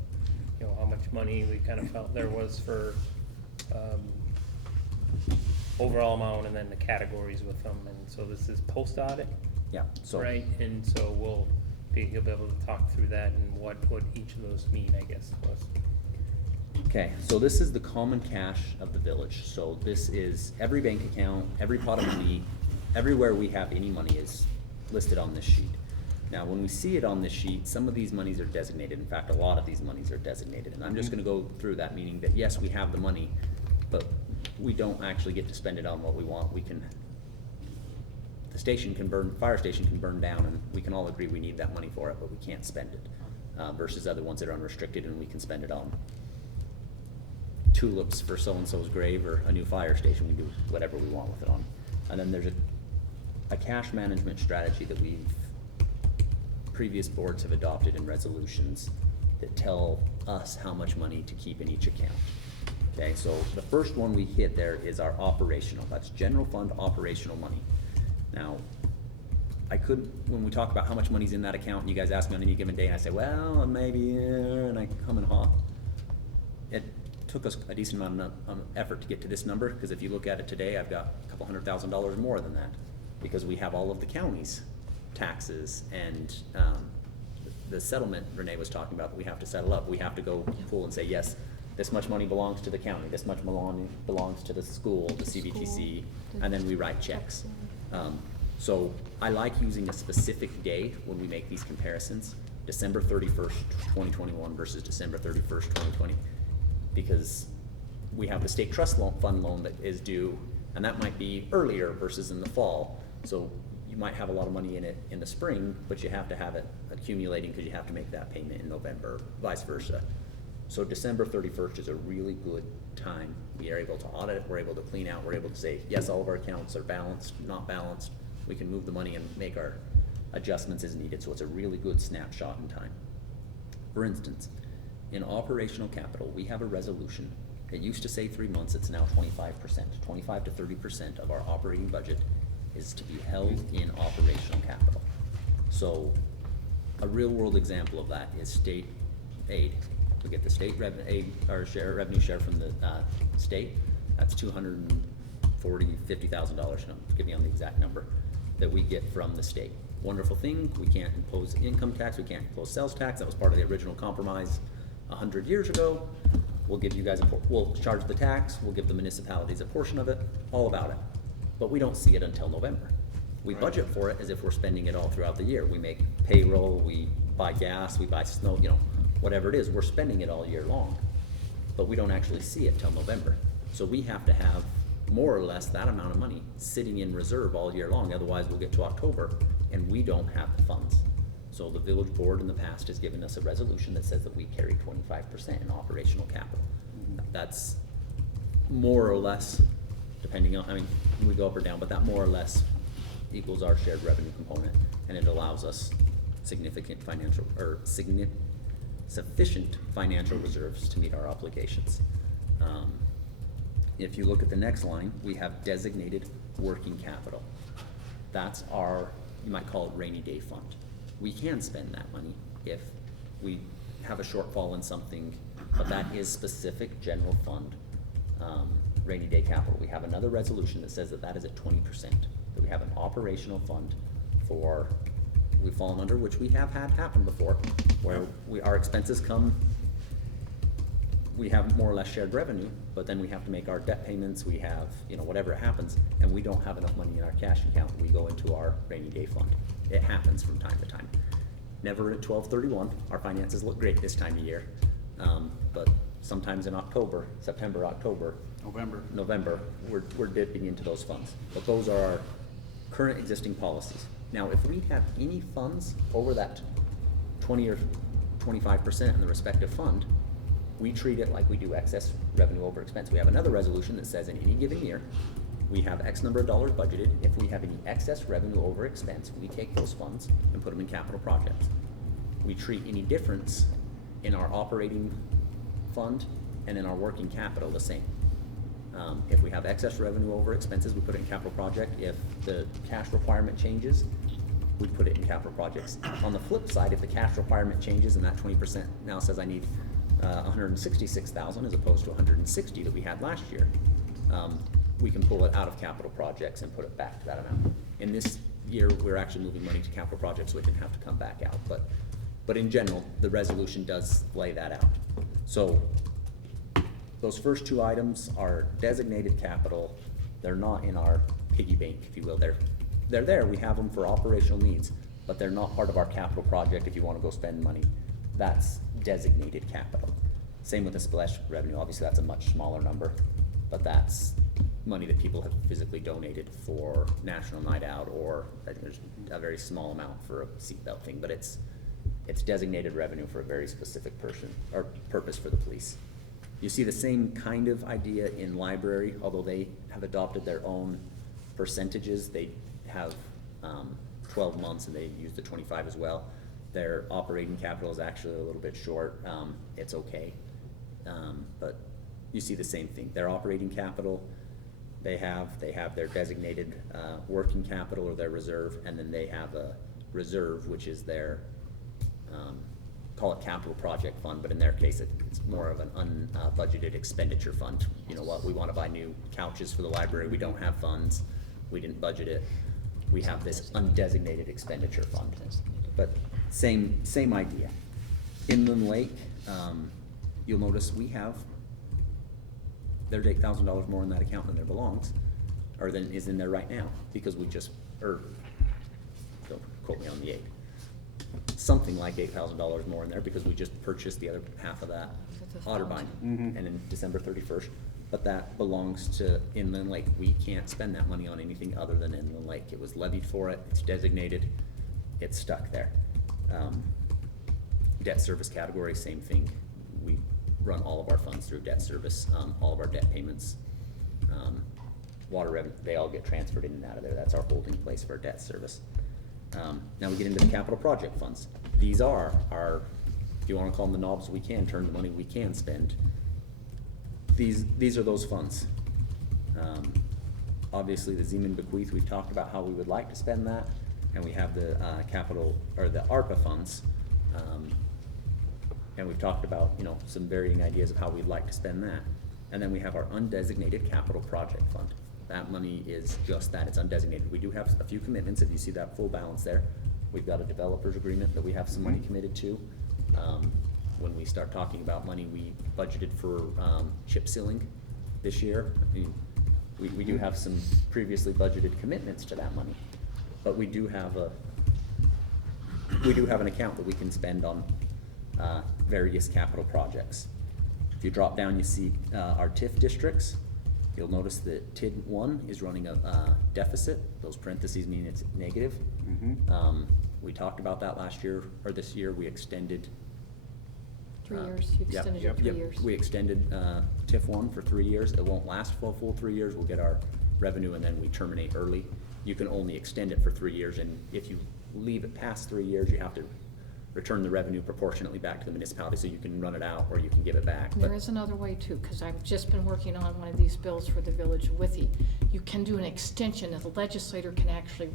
You know, how much money we kind of felt there was for, overall amount and then the categories with them. And so this is post audit, Yeah, so. right? And so you'll be able to talk through that and what each of those mean, I guess, was. Okay, so this is the common cash of the village. So this is every bank account, every pot of money, everywhere we have any money is listed on this sheet. Now, when we see it on this sheet, some of these monies are designated. In fact, a lot of these monies are designated. And I'm just gonna go through that, meaning that yes, we have the money, but we don't actually get to spend it on what we want. We can, the station can burn, fire station can burn down, and we can all agree we need that money for it, but we can't spend it. Versus other ones that are unrestricted and we can spend it on tulips for so-and-so's grave or a new fire station. We do whatever we want with it on. And then there's a cash management strategy that previous boards have adopted in resolutions that tell us how much money to keep in each account. Okay, so the first one we hit there is our operational, that's general fund operational money. Now, I could, when we talk about how much money's in that account, and you guys ask me on any given day, and I say, well, maybe, and I come in hot. It took us a decent amount of effort to get to this number, because if you look at it today, I've got a couple $100,000 more than that, because we have all of the county's taxes and the settlement Renee was talking about that we have to settle up. We have to go pull and say, yes, this much money belongs to the county, this much belongs to the school, the CBTC, and then we write checks. So I like using a specific day when we make these comparisons, December 31st, 2021 versus December 31st, 2020, because we have the state trust fund loan that is due, and that might be earlier versus in the fall. So you might have a lot of money in it in the spring, but you have to have it accumulating because you have to make that payment in November, vice versa. So December 31st is a really good time. We are able to audit it, we're able to clean out, we're able to say, yes, all of our accounts are balanced, not balanced. We can move the money and make our adjustments as needed, so it's a really good snapshot in time. For instance, in operational capital, we have a resolution. It used to say 3 months, it's now 25%. 25 to 30% of our operating budget is to be held in operational capital. So a real world example of that is state aid. We get the state revenue share from the state. That's $240,000, $50,000, give me on the exact number, that we get from the state. Wonderful thing, we can't impose income tax, we can't impose sales tax, that was part of the original compromise 100 years ago. We'll give you guys we'll charge the tax, we'll give the municipalities a portion of it, all about it. But we don't see it until November. We budget for it as if we're spending it all throughout the year. We make payroll, we buy gas, we buy snow, whatever it is, we're spending it all year long. But we don't actually see it till November. So we have to have more or less that amount of money sitting in reserve all year long, otherwise we'll get to October and we don't have the funds. So the village board in the past has given us a resolution that says that we carry 25% in operational capital. That's more or less, depending on, we go up or down, but that more or less equals our shared revenue component, and it allows us sufficient financial reserves to meet our obligations. If you look at the next line, we have designated working capital. That's our, you might call it rainy day fund. We can spend that money if we have a shortfall in something, but that is specific general fund rainy day capital. We have another resolution that says that that is at 20%, that we have an operational fund for, we've fallen under, which we have had happen before, where our expenses come, we have more or less shared revenue, but then we have to make our debt payments, we have, whatever happens, and we don't have enough money in our cash account, we go into our rainy day fund. It happens from time to time. never at 12/31. Our finances look great this time of year. But sometimes in October, September, October, November, we're dipping into those funds. But those are our current existing policies. Now, if we have any funds over that 20 or 25% in the respective fund, we treat it like we do excess revenue over expense. We have another resolution that says in any given year, we have X number of dollars budgeted. If we have any excess revenue over expense, we take those funds and put them in capital projects. We treat any difference in our operating fund and in our working capital the same. If we have excess revenue over expenses, we put it in capital project. If the cash requirement changes, we put it in capital projects. On the flip side, if the cash requirement changes and that 20% now says I need 166,000 as opposed to 160 that we had last year, we can pull it out of capital projects and put it back to that amount. In this year, we're actually moving money to capital projects, so it didn't have to come back out. But in general, the resolution does lay that out. So those first two items are designated capital. They're not in our piggy bank, if you will. They're there. We have them for operational needs, but they're not part of our capital project if you want to go spend money. That's designated capital. Same with the splash revenue. Obviously, that's a much smaller number, but that's money that people have physically donated for National Night Out, or I think there's a very small amount for a seatbelt thing, but it's designated revenue for a very specific person or purpose for the police. You see the same kind of idea in library, although they have adopted their own percentages. They have 12 months and they use the 25 as well. Their operating capital is actually a little bit short. It's okay. But you see the same thing. Their operating capital, they have their designated working capital or their reserve, and then they have a reserve, which is their call it capital project fund, but in their case, it's more of an unbudgeted expenditure fund. You know what, we want to buy new couches for the library, we don't have funds, we didn't budget it, we have this undesignated expenditure fund. But same idea. Inland Lake, you'll notice there's $8,000 more in that account than there belongs, or than is in there right now, because don't quote me on the 8. Something like $8,000 more in there because we just purchased the other half of that Otterbein, and in December 31st. But that belongs to Inland Lake. We can't spend that money on anything other than Inland Lake. It was levied for it, it's designated, it's stuck there. Debt service category, same thing. We run all of our funds through debt service, all of our debt payments. Water revenue, they all get transferred in and out of there. That's our holding place for debt service. Now we get into the capital project funds. These are our, if you want to call them the knobs we can turn, the money we can spend. These are those funds. Obviously the Zeman bequeath, we've talked about how we would like to spend that, and we have the capital, or the ARPA funds. And we've talked about, some varying ideas of how we'd like to spend that. And then we have our undesignated capital project fund. That money is just that, it's undesignated. We do have a few commitments, if you see that full balance there. We've got a developers agreement that we have some money committed to. When we start talking about money, we budgeted for chip sealing this year. I mean, we do have some previously budgeted commitments to that money, but we do have an account that we can spend on various capital projects. If you drop down, you see our TIF districts. You'll notice that TID 1 is running a deficit. Those parentheses mean it's negative. We talked about that last year, or this year. We extended 3 years, you extended it 3 years. We extended TIF 1 for 3 years. It won't last for a full 3 years. We'll get our revenue and then we terminate early. You can only extend it for 3 years, and if you leave it past 3 years, you have to return the revenue proportionately back to the municipality, so you can run it out or you can give it back. There is another way too, because I've just been working on one of these bills for the Village of Withee. You can do an extension, and the legislator can actually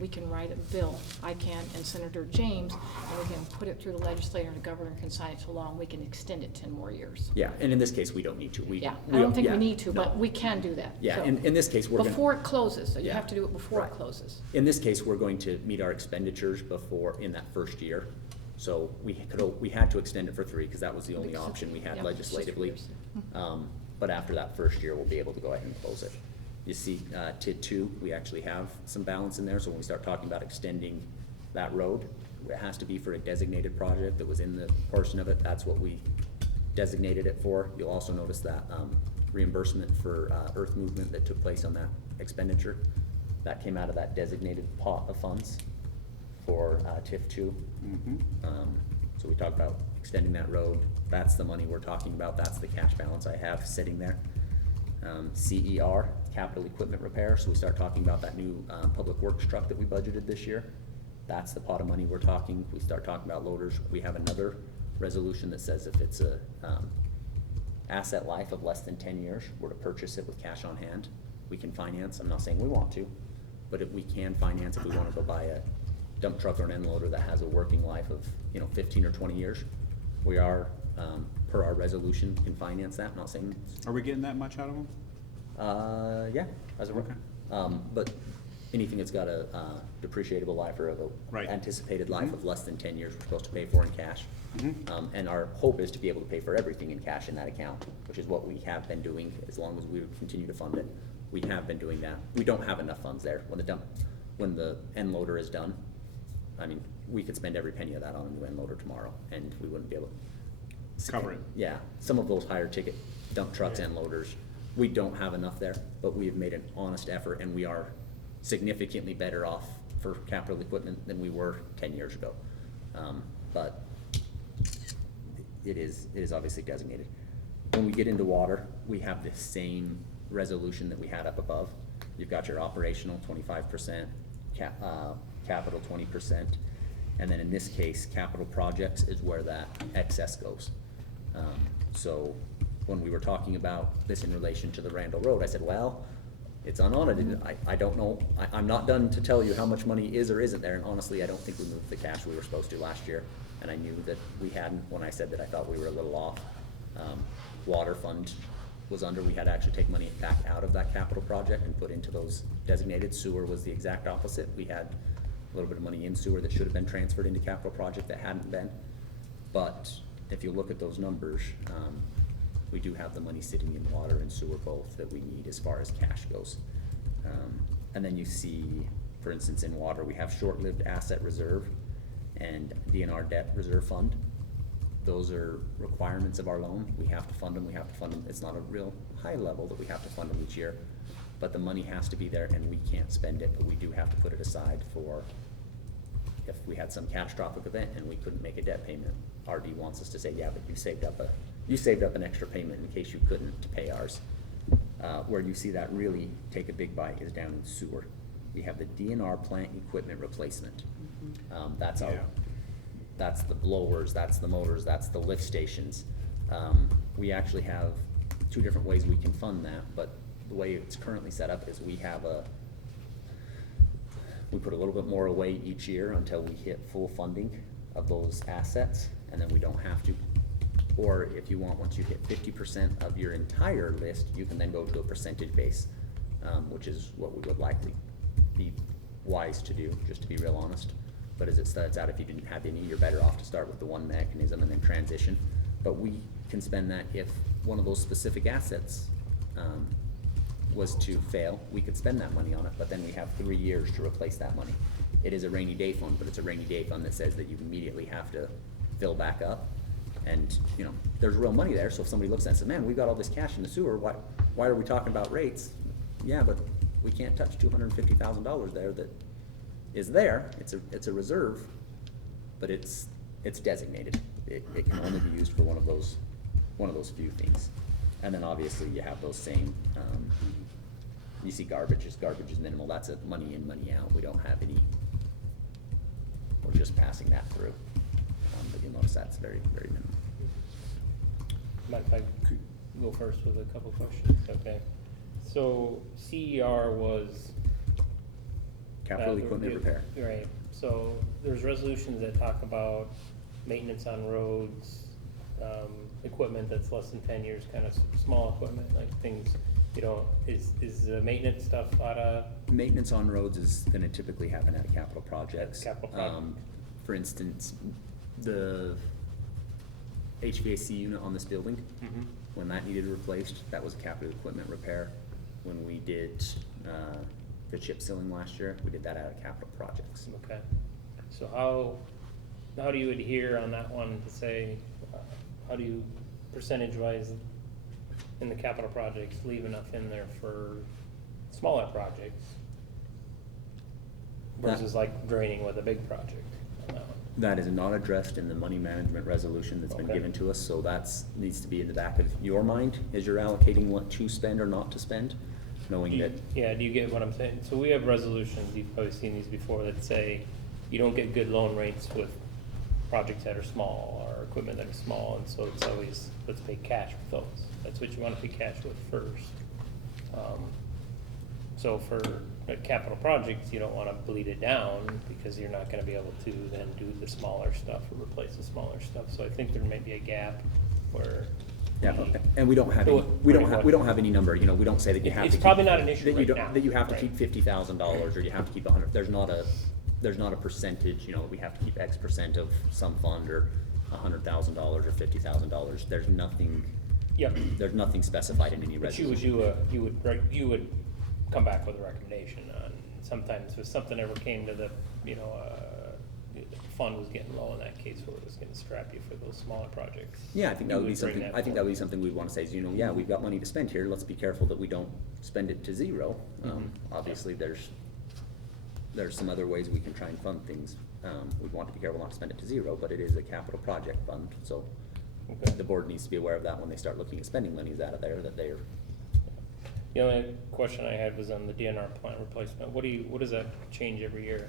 we can write a bill, I can, and Senator James, and we can put it through the legislator, and the governor can sign it to law, and we can extend it 10 more years. Yeah, and in this case, we don't need to. I don't think we need to, no. but we can do that. Yeah, So, in this case, we're gonna. before it closes, so you Yeah. have to do it before Right. it closes. In this case, we're going to meet our expenditures in that first year. So we had to extend it for 3 because that was the only Because option we had yeah, it's just 3 legislatively. years. But after that first year, we'll be able to go ahead and close it. You see, TID 2, we actually have some balance in there, so when we start talking about extending that road, it has to be for a designated project that was in the portion of it, that's what we designated it for. You'll also notice that, reimbursement for, earth movement that took place on that expenditure, that came out of that designated pot of funds for, TIF two. So we talked about extending that road, that's the money we're talking about, that's the cash balance I have sitting there. CER, capital equipment repair, so we start talking about that new, public works truck that we budgeted this year. That's the pot of money we're talking, we start talking about loaders, we have another resolution that says if it's a, asset life of less than 10 years, we're to purchase it with cash on hand, we can finance, I'm not saying we want to, but if we can finance, if we wanna go buy a dump truck or an end loader that has a working life of, 15 or 20 years, we are, per our resolution, can finance that, I'm not saying. Are we getting that much out of them? Yeah, as a, Okay. but anything that's got a, depreciable life or Right. anticipated life of less than 10 years, we're supposed to pay for in cash. And our hope is to be able to pay for everything in cash in that account, which is what we have been doing, as long as we continue to fund it. We have been doing that. We don't have enough funds there. When the end loader is done, I mean, we could spend every penny of that on a new end loader tomorrow, and we wouldn't be able to Cover it. Yeah, some of those higher ticket dump trucks and loaders, we don't have enough there, but we have made an honest effort, and we are significantly better off for capital equipment than we were 10 years ago. But it is obviously designated. When we get into water, we have the same resolution that we had up above. You've got your operational 25%, capital 20%, and then in this case, capital projects is where that excess goes. So when we were talking about this in relation to the Randall Road, I said, well, it's unaudited, I don't know, I'm not done to tell you how much money is or isn't there, and honestly, I don't think we moved the cash we were supposed to last year, and I knew that we hadn't when I said that I thought we were a little off. Water fund was under, we had to actually take money back out of that capital project and put into those designated. Sewer was the exact opposite, we had a little bit of money in sewer that should have been transferred into capital project that hadn't been. But if you look at those numbers, we do have the money sitting in water and sewer both that we need as far as cash goes. And then you see, for instance, in water, we have short-lived asset reserve and DNR debt reserve fund. Those are requirements of our loan. We have to fund them, It's not a real high level that we have to fund them each year, but the money has to be there and we can't spend it, but we do have to put it aside for if we had some catastrophic event and we couldn't make a debt payment. RD wants us to say, yeah, but you saved up an extra payment in case you couldn't to pay ours. Where you see that really take a big bite is down in sewer. We have the DNR plant equipment replacement. That's our, Yeah. that's the blowers, that's the motors, that's the lift stations. We actually have two different ways we can fund that, but the way it's currently set up is we put a little bit more away each year until we hit full funding of those assets, and then we don't have to. Or if you want, once you hit 50% of your entire list, you can then go to a percentage base, which is what we would likely be wise to do, just to be real honest. But as it starts out, if you didn't have any, you're better off to start with the one mechanism and then transition. But we can spend that if one of those specific assets was to fail, we could spend that money on it, but then we have 3 years to replace that money. It is a rainy day fund, but it's a rainy day fund that says that you immediately have to fill back up. And, there's real money there, so if somebody looks at it and says, man, we've got all this cash in the sewer, why are we talking about rates? Yeah, but we can't touch $250,000 there that is there, it's a reserve, but it's designated. It can only be used for one of those few things. And then obviously you have those same, you see garbage is minimal, that's a money in, money out, we don't have any, we're just passing that through. But you'll notice that's very, very minimal. Mind if I go first with a couple questions? Okay. So CER was. Capital equipment repair. Right, so there's resolutions that talk about maintenance on roads, equipment that's less than 10 years, kind of small equipment, like things, is the maintenance stuff out of? Maintenance on roads is gonna typically happen at a capital projects. Capital project. For instance, the HVAC unit on this building, when that needed replaced, that was a capital equipment repair. When we did, the chip sealing last year, we did that out of capital projects. Okay, so how, how do you adhere on that one to say, how do you percentage-wise in the capital projects leave enough in there for smaller projects? Versus like draining with a big project on that one? That is not addressed in the money management resolution that's been Okay. given to us, so that's, needs to be in the back of your mind as you're allocating what to spend or not to spend, knowing that, Yeah, do you get what I'm saying? So we have resolutions, you've probably seen these before, that say you don't get good loan rates with projects that are small or equipment that are small, and so it's always, let's pay cash with those. That's what you wanna pay cash with first. So for capital projects, you don't wanna bleed it down, because you're not gonna be able to then do the smaller stuff or replace the smaller stuff. So I think there may be a gap where. yeah, we- and we don't have any, we don't have any number, you know, we don't say that you have to It's keep. probably not an issue that you right don't- now, That you have to right. keep $50,000, or you have to keep 100, there's not a percentage, you know, we have to keep X percent of some fund, or $100,000 or $50,000, there's nothing, Yep. there's nothing specified in any But you resolution. you would come back with a recommendation on, sometimes if something ever came to the, the fund was getting low in that case, where it was gonna strap you for those smaller projects. Yeah, I think that you would be bring something, that I think that would be forward. something we'd wanna say is, you know, yeah, we've got money to spend here, let's be careful that we don't spend it to zero. Obviously, there's some other ways we can try and fund things. We'd want to be careful not to spend it to zero, but it is a capital project fund, so Okay. the board needs to be aware of that when they start looking at spending monies out of there, that they're, The only question I had was on the DNR plant replacement. What does that change every year?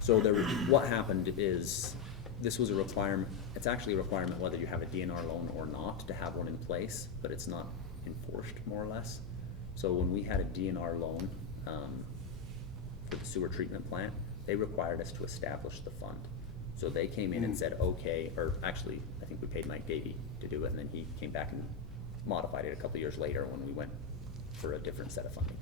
so there, what happened is, this was a requirement, it's actually a requirement whether you have a DNR loan or not, to have one in place, but it's not enforced, more or less. So when we had a DNR loan, for the sewer treatment plant, they required us to establish the fund. So they came in and said, okay, or actually, I think we paid Mike Davey to do it, and then he came back and modified it a couple years later when we went for a different set of funding.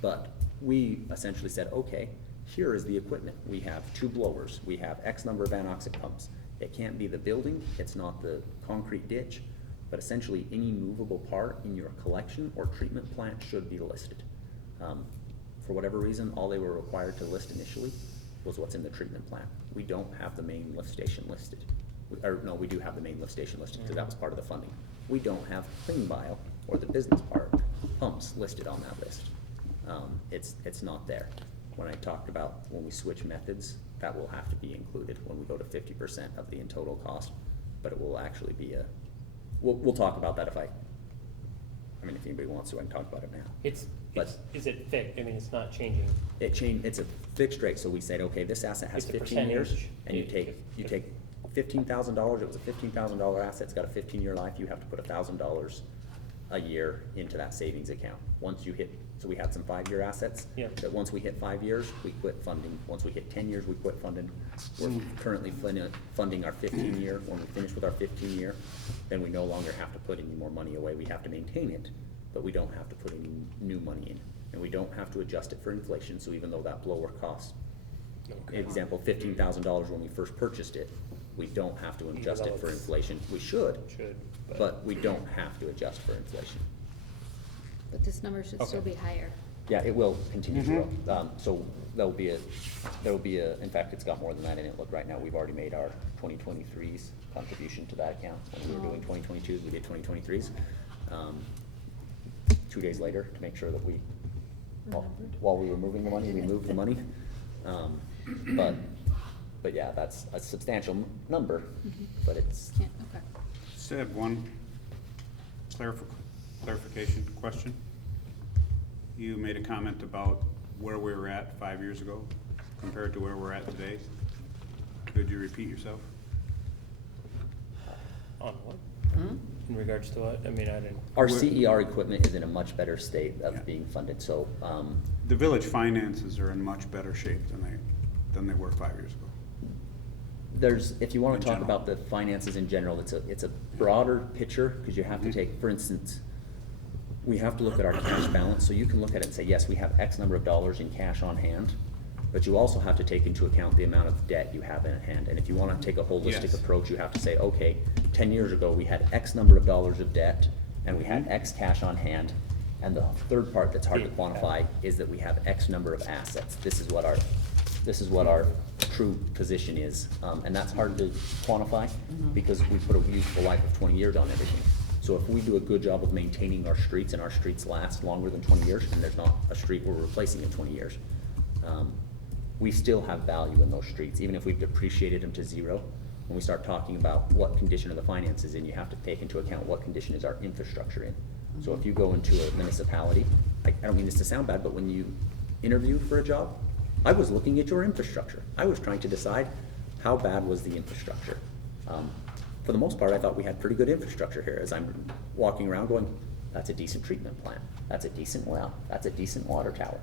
But we essentially said, okay, here is the equipment. We have 2 blowers, we have X number of anoxic pumps. It can't be the building, it's not the concrete ditch, but essentially any movable part in your collection or treatment plant should be listed. For whatever reason, all they were required to list initially was what's in the treatment plant. We don't have the main lift station listed. We do have the main lift station listed, because that was part of the funding. We don't have clean bile or the business part pumps listed on that list. It's not there. When I talked about when we switch methods, that will have to be included when we go to 50% of the in total cost, but it will actually be we'll talk about that if anybody wants to, I can talk about it now. But- Is it fixed? I mean, it's not changing. It's a fixed rate, so we said, okay, this asset has It's a 15 years, percentage. and you take $15,000, it was a $15,000 asset, it's got a 15-year life, you have to put $1,000 a year into that savings account. Once you hit, so we had some 5-year assets. Yeah. That once we hit 5 years, we quit funding. Once we hit 10 years, we quit funding. We're currently funding our 15-year. When we finish with our 15-year, then we no longer have to put any more money away. We have to maintain it, but we don't have to put any new money in. And we don't have to adjust it for inflation, so even though that blower costs, example, $15,000 when we first purchased it, we don't have to adjust it for inflation. We should, but we don't have to adjust for inflation. But this number should still Okay. be higher. Yeah, it will continue to grow. So there will be a, in fact, it's got more than that in it. Look, right now, we've already made our 2023's contribution to that account. When we were doing 2022s, we did 2023's. 2 days later, to make sure that while we were moving the money, we moved the money. But yeah, that's a substantial number, but it's, Can't, okay. Just had one clarification question. You made a comment about where we were at 5 years ago compared to where we're at today. Could you repeat yourself? On what? In regards to what? I mean, I didn't. our CER equipment is in a much better state Yeah. of being funded, so, The village finances are in much better shape than they were 5 years ago. if you wanna In talk general. about the finances in general, it's a broader picture, cause you have to take, for instance, we have to look at our cash balance, so you can look at it and say, yes, we have X number of dollars in cash on hand, but you also have to take into account the amount of debt you have in hand, and if you wanna take a holistic Yes. approach, you have to say, okay, 10 years ago, we had X number of dollars of debt, and we had X cash on hand, and the third part that's hard to quantify is that we have X number of assets. This is what our true position is, and that's hard to quantify because we put a useful life of 20 years on everything. So if we do a good job of maintaining our streets and our streets last longer than 20 years, and there's not a street we're replacing in 20 years, we still have value in those streets, even if we've depreciated them to zero. When we start talking about what condition are the finances in, you have to take into account what condition is our infrastructure in. So if you go into a municipality, I don't mean this to sound bad, but when you interview for a job, I was looking at your infrastructure. I was trying to decide how bad was the infrastructure. For the most part, I thought we had pretty good infrastructure here as I'm walking around going, that's a decent treatment plant, that's a decent well, that's a decent water tower,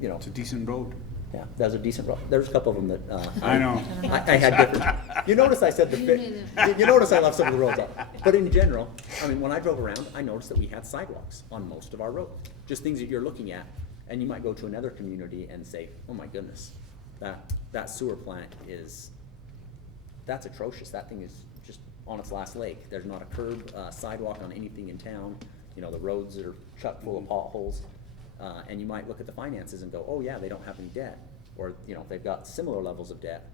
you know. It's a decent road. Yeah, that was a decent road. There's a couple of them that, I know. I had different, you notice I said you notice I left some of the roads off. But in general, I mean, when I drove around, I noticed that we had sidewalks on most of our roads. Just things that you're looking at, and you might go to another community and say, oh my goodness, that sewer plant that's atrocious. That thing is just on its last leg. There's not a curb, sidewalk on anything in town. You know, the roads are chock full of potholes. And you might look at the finances and go, oh yeah, they don't have any debt. Or, you know, they've got similar levels of debt,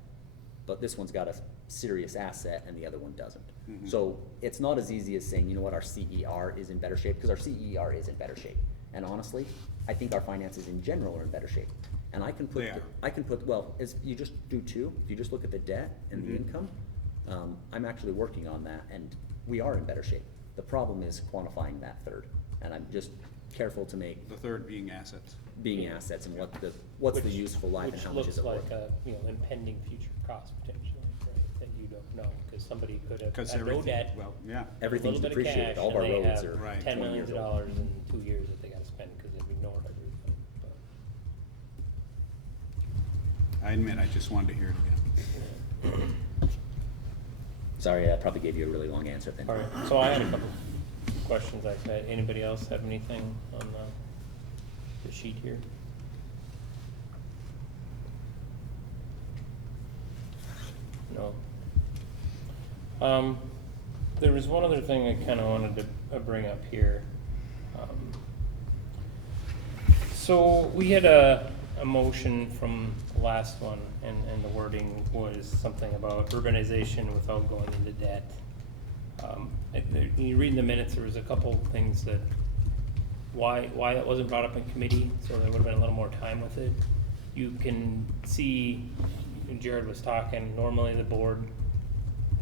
but this one's got a serious asset and the other one doesn't. So it's not as easy as saying, you know what, our CER is in better shape, because our CER is in better shape. And honestly, I think our finances in general are in better shape. And I can put, well, as you just do two, if you just look at the debt and the income, I'm actually working on that, and we are in better shape. The problem is quantifying that third, and I'm just careful to make The third being assets. assets and what's the useful life and how much is it worth. Which looks like a, impending future cost potentially, right, that you don't know, because somebody could have Because had no everything, debt, well, yeah. a Everything's little bit of depreciated. cash, All of our and they roads have are Right. $10 20 million years old. in 2 years that they gotta spend because they've ignored everything. But, I admit, I just wanted to hear it again. Sorry, I probably gave you a really long answer then. All right, so I had a couple questions like that. Anybody else have anything on the sheet here? No. There was one other thing I kinda wanted to bring up here. So we had a motion from the last one, and the wording was something about urbanization without going into debt. You read in the minutes, there was a couple things that, why that wasn't brought up in committee, so there would've been a little more time with it. You can see, when Jared was talking, normally the board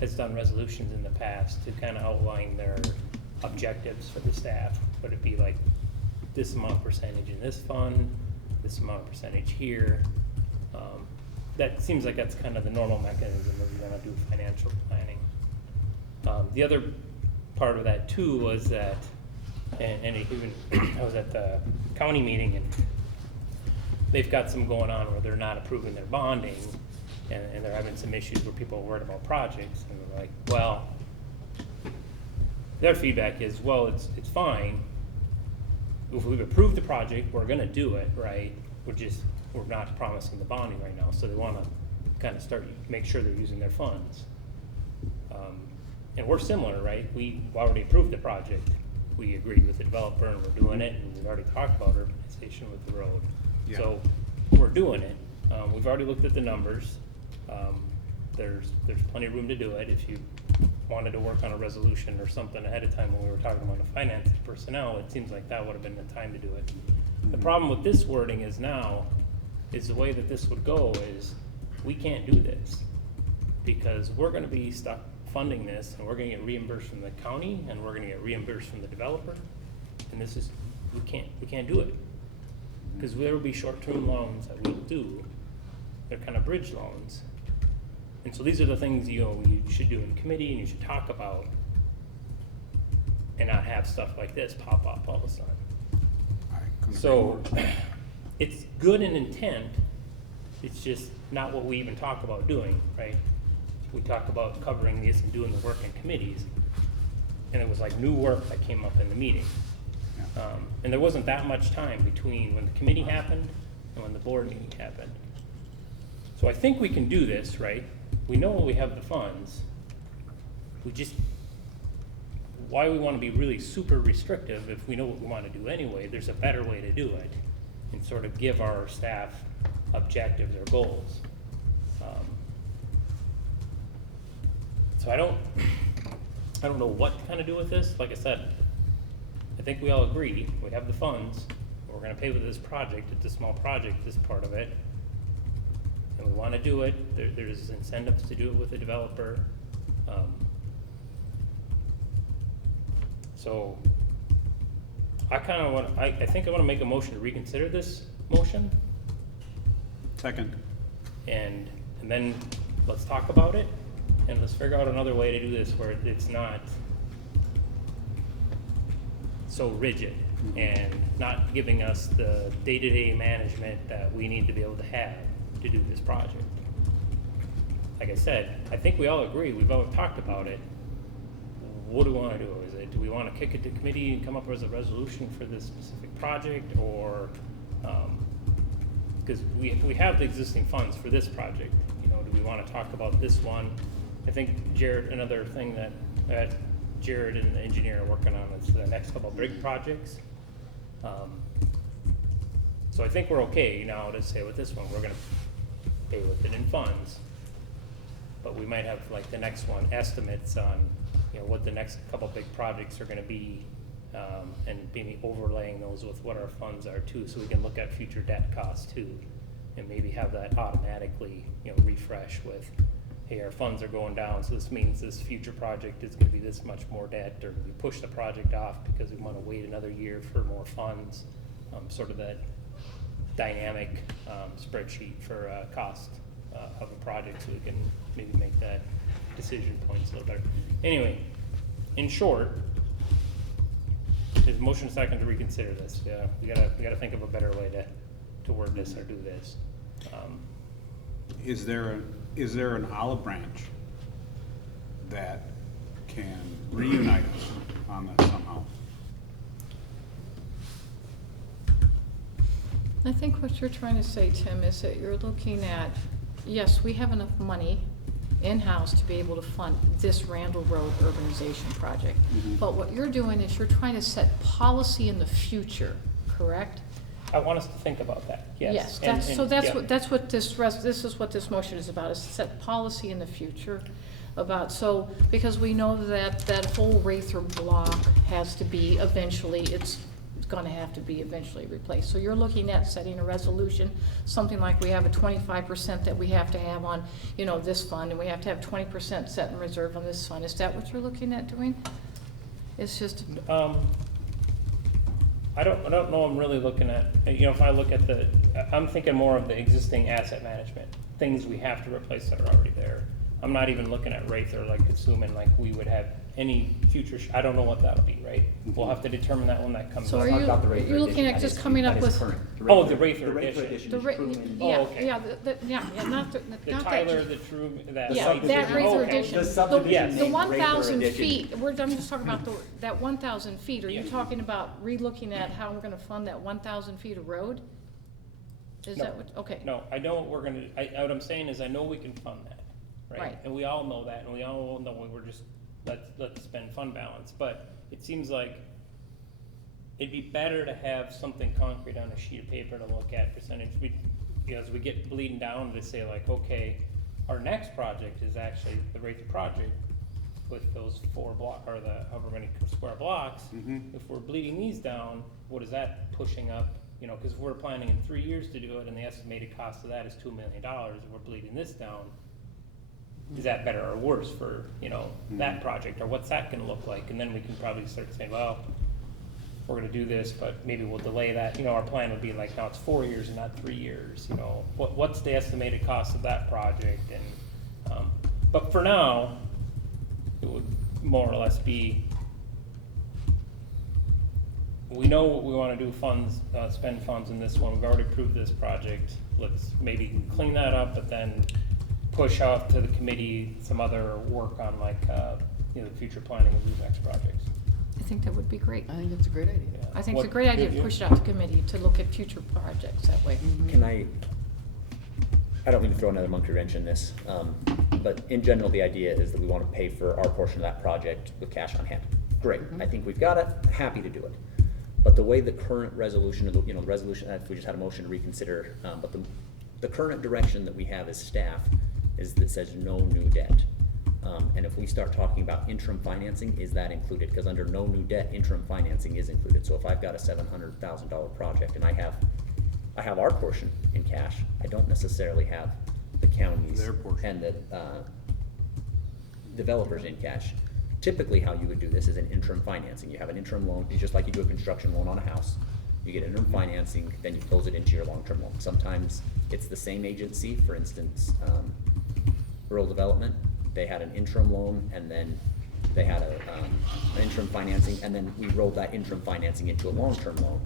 has done resolutions in the past to kind of outline their objectives for the staff. Would it be like this amount percentage in this fund, this amount of percentage here? That seems like that's kind of the normal mechanism if you're gonna do financial planning. The other part of that too was that, and even, I was at the county meeting, and they've got some going on where they're not approving their bonding, and they're having some issues where people are worried about projects, and they're like, well, their feedback is, well, it's fine. If we've approved the project, we're gonna do it, right? We're not promising the bonding right now, so they wanna kind of make sure they're using their funds. And we're similar, right? We already approved the project. We agreed with the developer and we're doing it, and we've already talked about urbanization with the road. Yeah. So, we're doing it. We've already looked at the numbers. There's plenty of room to do it. If you wanted to work on a resolution or something ahead of time when we were talking about the finance personnel, it seems like that would have been the time to do it. The problem with this wording is the way that this would go is, we can't do this, because we're gonna be stuck funding this, and we're gonna get reimbursed from the county, and we're gonna get reimbursed from the developer, and we can't do it. Because there will be short-term loans that we do, they're kind of bridge loans. And so these are the things, you should do in committee, and you should talk about, and not have stuff like this pop up all of a sudden. I couldn't agree So, more. it's good in intent, it's just not what we even talk about doing, right? We talk about covering this and doing the work in committees, and it was like new work that came up in the meeting. And there wasn't that much time between when the committee happened and when the board meeting happened. So I think we can do this, right? We know we have the funds. Why we wanna be really super restrictive if we know what we wanna do anyway, there's a better way to do it and sort of give our staff objectives or goals. So I don't know what to kind of do with this. Like I said, I think we all agree, we have the funds, we're gonna pay with this project, it's a small project, this part of it. And we wanna do it, there's incentives to do it with the developer. So, I kinda wanna, I think I wanna make a motion to reconsider this motion, Second. and then let's talk about it, and let's figure out another way to do this where it's not so rigid and not giving us the day-to-day management that we need to be able to have to do this project. Like I said, I think we all agree, we've all talked about it. What do we wanna do? Do we wanna kick it to committee and come up with a resolution for this specific project, or, cause we have the existing funds for this project, you know, do we wanna talk about this one? I think Jared, another thing that Jared and the engineer are working on is the next couple of big projects. So I think we're okay now to say with this one, we're gonna pay with it in funds. But we might have, like, the next one, estimates on, you know, what the next couple of big projects are gonna be, and maybe overlaying those with what our funds are too, so we can look at future debt costs too. And maybe have that automatically, you know, refresh with, hey, our funds are going down, so this means this future project is gonna be this much more debt, or we push the project off because we wanna wait another year for more funds. Sort of that dynamic, spreadsheet for, cost, of a project, so we can maybe make that decision points a little better. Anyway, in short, there's a motion second to reconsider this. Yeah, we gotta think of a better way to word this or do this. Is there an olive branch that can reunite us on this somehow? I think what you're trying to say, Tim, is that you're looking at, yes, we have enough money in-house to be able to fund this Randall Road urbanization project. But what you're doing is you're trying to set policy in the future, correct? I want us to think about that, yes. Yes, And- that's, so and- that's yeah. what, this is what this motion is about, is to set policy in the future about, so, because we know that that whole Rather block has to be eventually, it's gonna have to be eventually replaced. So you're looking at setting a resolution, something like we have a 25% that we have to have on, you know, this fund, and we have to have 20% set in reserve on this fund. Is that what you're looking at doing? It's just, I don't know, I'm really looking at, you know, if I look at I'm thinking more of the existing asset management, things we have to replace that are already there. I'm not even looking at Rather, like assuming like we would have any future, I don't know what that'll be, right? We'll have to determine that when that comes so up. are you, Not the Rather you're looking edition, at that just is- coming that up is with. current. Oh, the Rather The Rather edition. edition The is ra- Truman. Oh, yeah, okay. yeah, yeah, not The that. Tyler, the True, that. Yeah, site that visit. Rather Oh, okay. edition. The subdivision Yes. The named 1,000 Rather feet, edition. I'm just talking about that 1,000 feet. Are you Yeah. talking about relooking at how we're gonna fund that 1,000 feet of road? Is No. that what, okay. No, I know what we're gonna, what I'm saying is I know we can fund that, right? Right. And we all know that, and we all know we're just, let's spend fund balance, but it seems like it'd be better to have something concrete on a sheet of paper to look at percentage. You know, as we get bleeding down to say like, okay, our next project is actually the Rather project with those 4 block, or the however many square blocks. If we're bleeding these down, what is that pushing up? You know, cause we're planning in 3 years to do it, and the estimated cost of that is $2 million, and we're bleeding this down. Is that better or worse for, you know, that project, or what's that gonna look like? And then we can probably start saying, well, we're gonna do this, but maybe we'll delay that. You know, our plan would be like, now it's 4 years and not 3 years, you know? What's the estimated cost of that project? And, but for now, it would more or less be, we know what we wanna do, funds, spend funds in this one. We've already approved this project. Let's maybe clean that up, but then push off to the committee some other work on like, you know, the future planning of these next projects. I think that would be great. I think that's a great idea. Yeah. I think it's a What- great idea you- to you- push it out to committee to look at future projects that way. Can I don't mean to throw another monkey wrench in this, but in general, the idea is that we want to pay for our portion of that project with cash on hand. Great, I think we've got it, happy to do it. But the way the current resolution, you know, resolution, we just had a motion to reconsider, but the current direction that we have as staff is that says no new debt. And if we start talking about interim financing, is that included? Because under no new debt, interim financing is included. So if I've got a $700,000 project and I have our portion in cash, I don't necessarily have the county's Their portion. and the developers in cash. Typically, how you would do this is an interim financing. You have an interim loan, just like you do a construction loan on a house. You get interim financing, then you close it into your long-term loan. Sometimes it's the same agency, for instance, rural development, they had an interim loan, and then they had an interim financing, and then we rolled that interim financing into a long-term loan.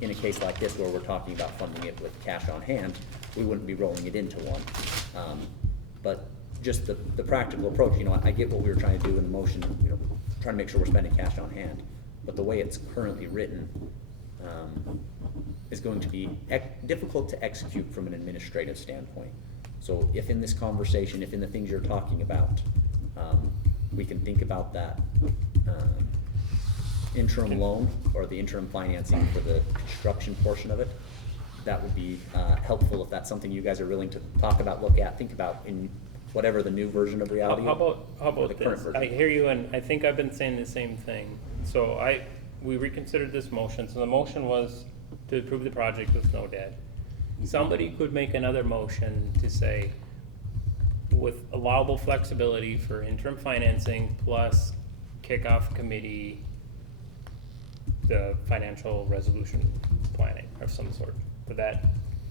In a case like this, where we're talking about funding it with cash on hand, we wouldn't be rolling it into one. But just the practical approach, you know, I get what we were trying to do in the motion, you know, trying to make sure we're spending cash on hand. But the way it's currently written, is going to be difficult to execute from an administrative standpoint. So if in this conversation, if in the things you're talking about, we can think about that interim loan or the interim financing for the construction portion of it, that would be helpful if that's something you guys are willing to talk about, look at, think about in whatever the new version of reality. How or about the current this? version. I hear you, and I think I've been saying the same thing. So we reconsidered this motion, so the motion was to approve the project with no debt. Somebody could make another motion to say, with allowable flexibility for interim financing plus kickoff committee, the financial resolution planning of some sort. Would that?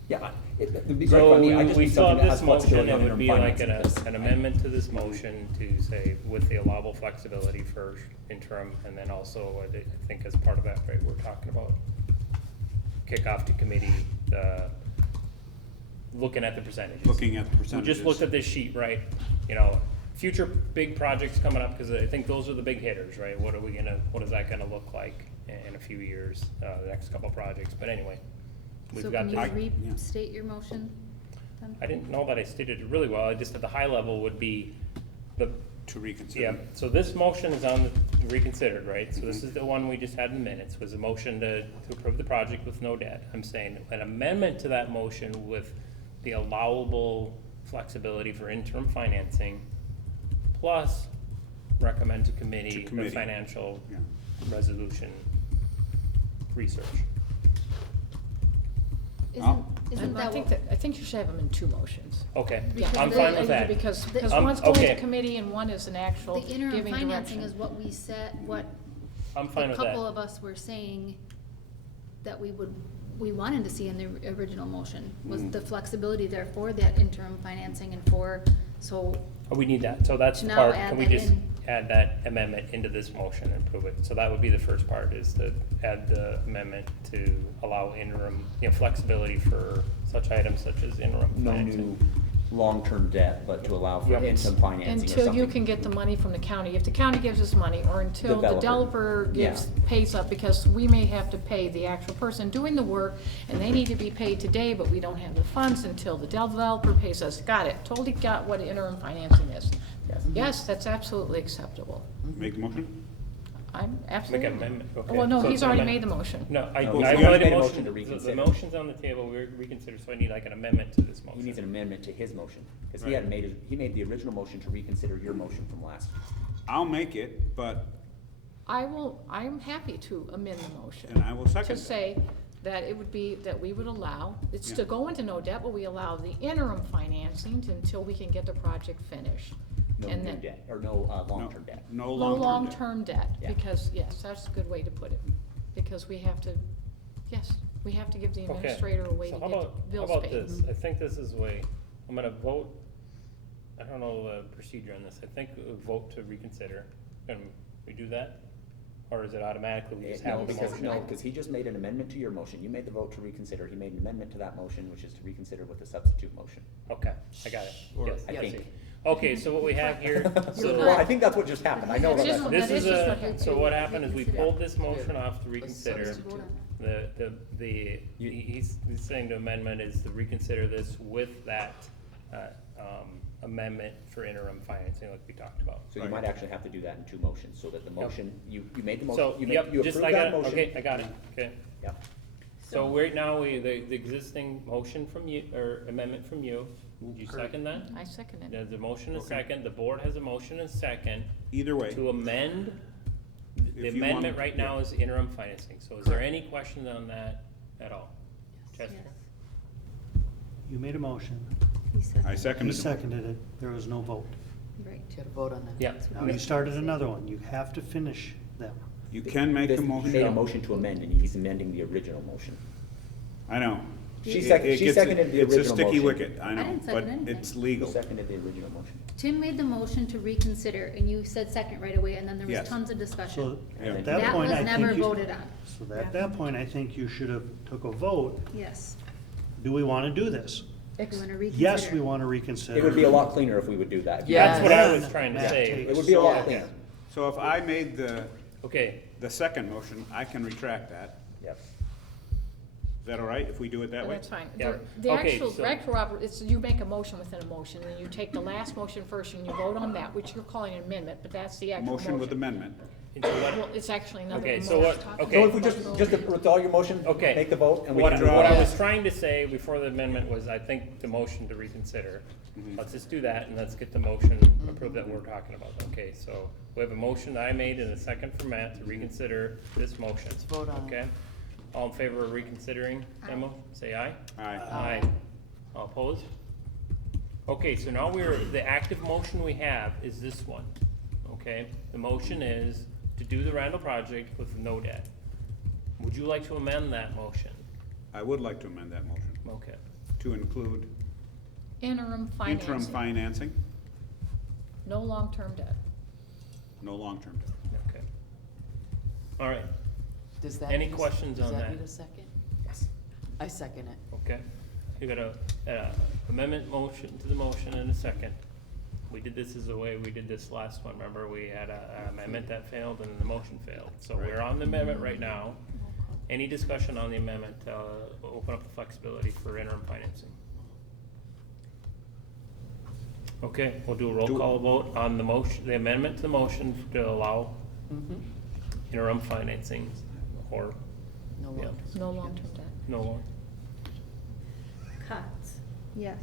Yeah, it would be great So for me, I just we need still something have that has this motion, flexibility it on would interim be like financing. an amendment to this motion to say with the allowable flexibility for interim, and then also, I think as part of that, right, we're talking about kickoff to committee, looking at the percentages. Looking at the We percentages. just looked at this sheet, right, you know, future big projects coming up, cause I think those are the big hitters, right? What is that gonna look like in a few years, the next couple projects, but anyway. We've So got can this. you restate your motion then? I didn't know that I stated it really well, I just at the high level would be the, To reconsider. yeah, so this motion is on the reconsidered, right? So this is the one we just had in minutes, was a motion to approve the project with no debt. I'm saying an amendment to that motion with the allowable flexibility for interim financing, plus recommend to committee the committee. financial Yeah. resolution research. Isn't that what? I think you should have them in two motions. Okay, Because I'm they- fine with that. Because The- one's going okay. to committee and one is an actual The interim giving financing direction. is what we said, what I'm fine a with that. couple of us were saying that we wanted to see in the original motion, was Mm. the flexibility there for that interim financing and so Oh, we need that, so that's To the now part, add can we that just in. add that amendment into this motion and prove it? So that would be the first part, is to add the amendment to allow interim, flexibility for such items such as interim No financing. new long-term debt, but to allow for Yep. interim financing or Until you something. can get the money from the county. If the county gives us money, or until the Developer. developer pays up, because we may have to pay the actual person doing the work, and they need to be paid today, but we don't have the funds until the developer pays us. Got it, totally got what interim financing is. Yes. Yes, that's absolutely acceptable. Make the motion? I'm absolutely. amendment, okay. Well, no, So he's it's an already amendment. made the motion. No, I No, made he's a already made a motion, motion to the reconsider. motion's on the table, we reconsider, so I need like an amendment to this motion. He needs an amendment to his motion, because he Right. hadn't he made the original motion to reconsider your motion from last. I'll make it, but, I'm happy to amend the motion. and I will second To it. say that it would be, that we would allow, it's to Yeah. go into no debt, but we allow the interim financing until we can get the project finished. No And new then- debt, or no long-term debt. No No long-term debt. long-term debt, Yeah. because, yes, that's a good way to put it, because we have to, yes, we have to give the Okay, administrator a way so to how get about- the bills How about paid. this, I think this is the way, I'm gonna vote, I don't know the procedure on this, I think we'll vote to reconsider, can we do that? Or is it automatically, we just No, have the because, motion? no, because he just made an amendment to your motion, you made the vote to reconsider, he made an amendment to that motion, which is to reconsider with the substitute motion. Okay, I got it, Or- yes, I I think. see. Okay, so what we have here, so Well, I think that's what just happened, I know This that. is what- this that is just a, what happened. so what happened is we Reconsider. pulled this motion off to reconsider. Vote on it. He's saying the amendment is to reconsider this with that, amendment for interim financing like we talked about. So you might actually have to do that in two motions, so that the motion, you made the So, motion, you yep, you just, approved I got that it, motion. okay, I got it, okay. Yeah, So right now, the existing motion from you, or amendment from you, did you second that? I second it. There's a motion and a second, the board has a motion and a second Either way, to amend. The If you amendment want- right now is interim financing, so is there any questions on that at all? Chester? You made a motion. I He seconded it. seconded it. There was no vote. Right. You gotta vote on that. Yeah. Now you started another one. You have to finish them. You can make a He motion. made a motion to amend, and he's amending the original motion. I know. She It- sec- it she gets- seconded the It's a original sticky motion. wicket, I I know, didn't but second anything. it's Who legal. seconded the original motion? Tim made the motion to reconsider, and you said second right away, and then there was Yes. tons of So discussion. Yeah. at That that point, was I never think you. voted on. So at that point, I think you should have took a vote. Yes. Do we want to do this? You want to reconsider? Yes, we want to reconsider. It would be a lot cleaner if we would do that. Yeah. That's what I was Then trying to that say. takes- It would be a lot So- cleaner. So if I made Okay, the second motion, I can retract that. Yep. Is that all right, if we do it that way? That's fine. Yeah. The Okay, actual, so- it's, you make a motion within a motion, and you take the last motion first, and you vote on that, which you're calling an amendment, but that's the actual motion. Motion with amendment. and so what, Well, it's actually another Okay, motion. so what- okay. So if we just withdraw your motion, Okay. make the vote, and we what can I draw. what I was trying to say before the amendment was, I think the motion to reconsider. Mm-hmm. Let's just do that, and let's get the motion approved that we're talking about. Okay, so we have a motion I made and a second from Matt to reconsider this motion. Let's vote on it. Okay? All in favor of reconsidering that motion, say aye. Aye. Aye. All opposed? Okay, so now the active motion we have is this one, okay? The motion is to do the Randall project with no debt. Would you like to amend that motion? I would like to amend that motion Okay. to include Interim interim financing, financing, no long-term debt. no long-term debt. Okay. All right, Does that Any need a- questions on Does that that? need a second? Yes. I second it. okay. You got a amendment motion to the motion and a second. We did this as the way we did this last one, remember? We had a amendment that failed and the motion failed. So we're on the amendment right now. Any discussion on the amendment, open up the flexibility for interim financing? Okay, we'll do a roll call vote on the motion, the amendment to the motion to allow Mhm. interim financing or No Yeah. longer. No long-term debt. no longer. Cots, Yes.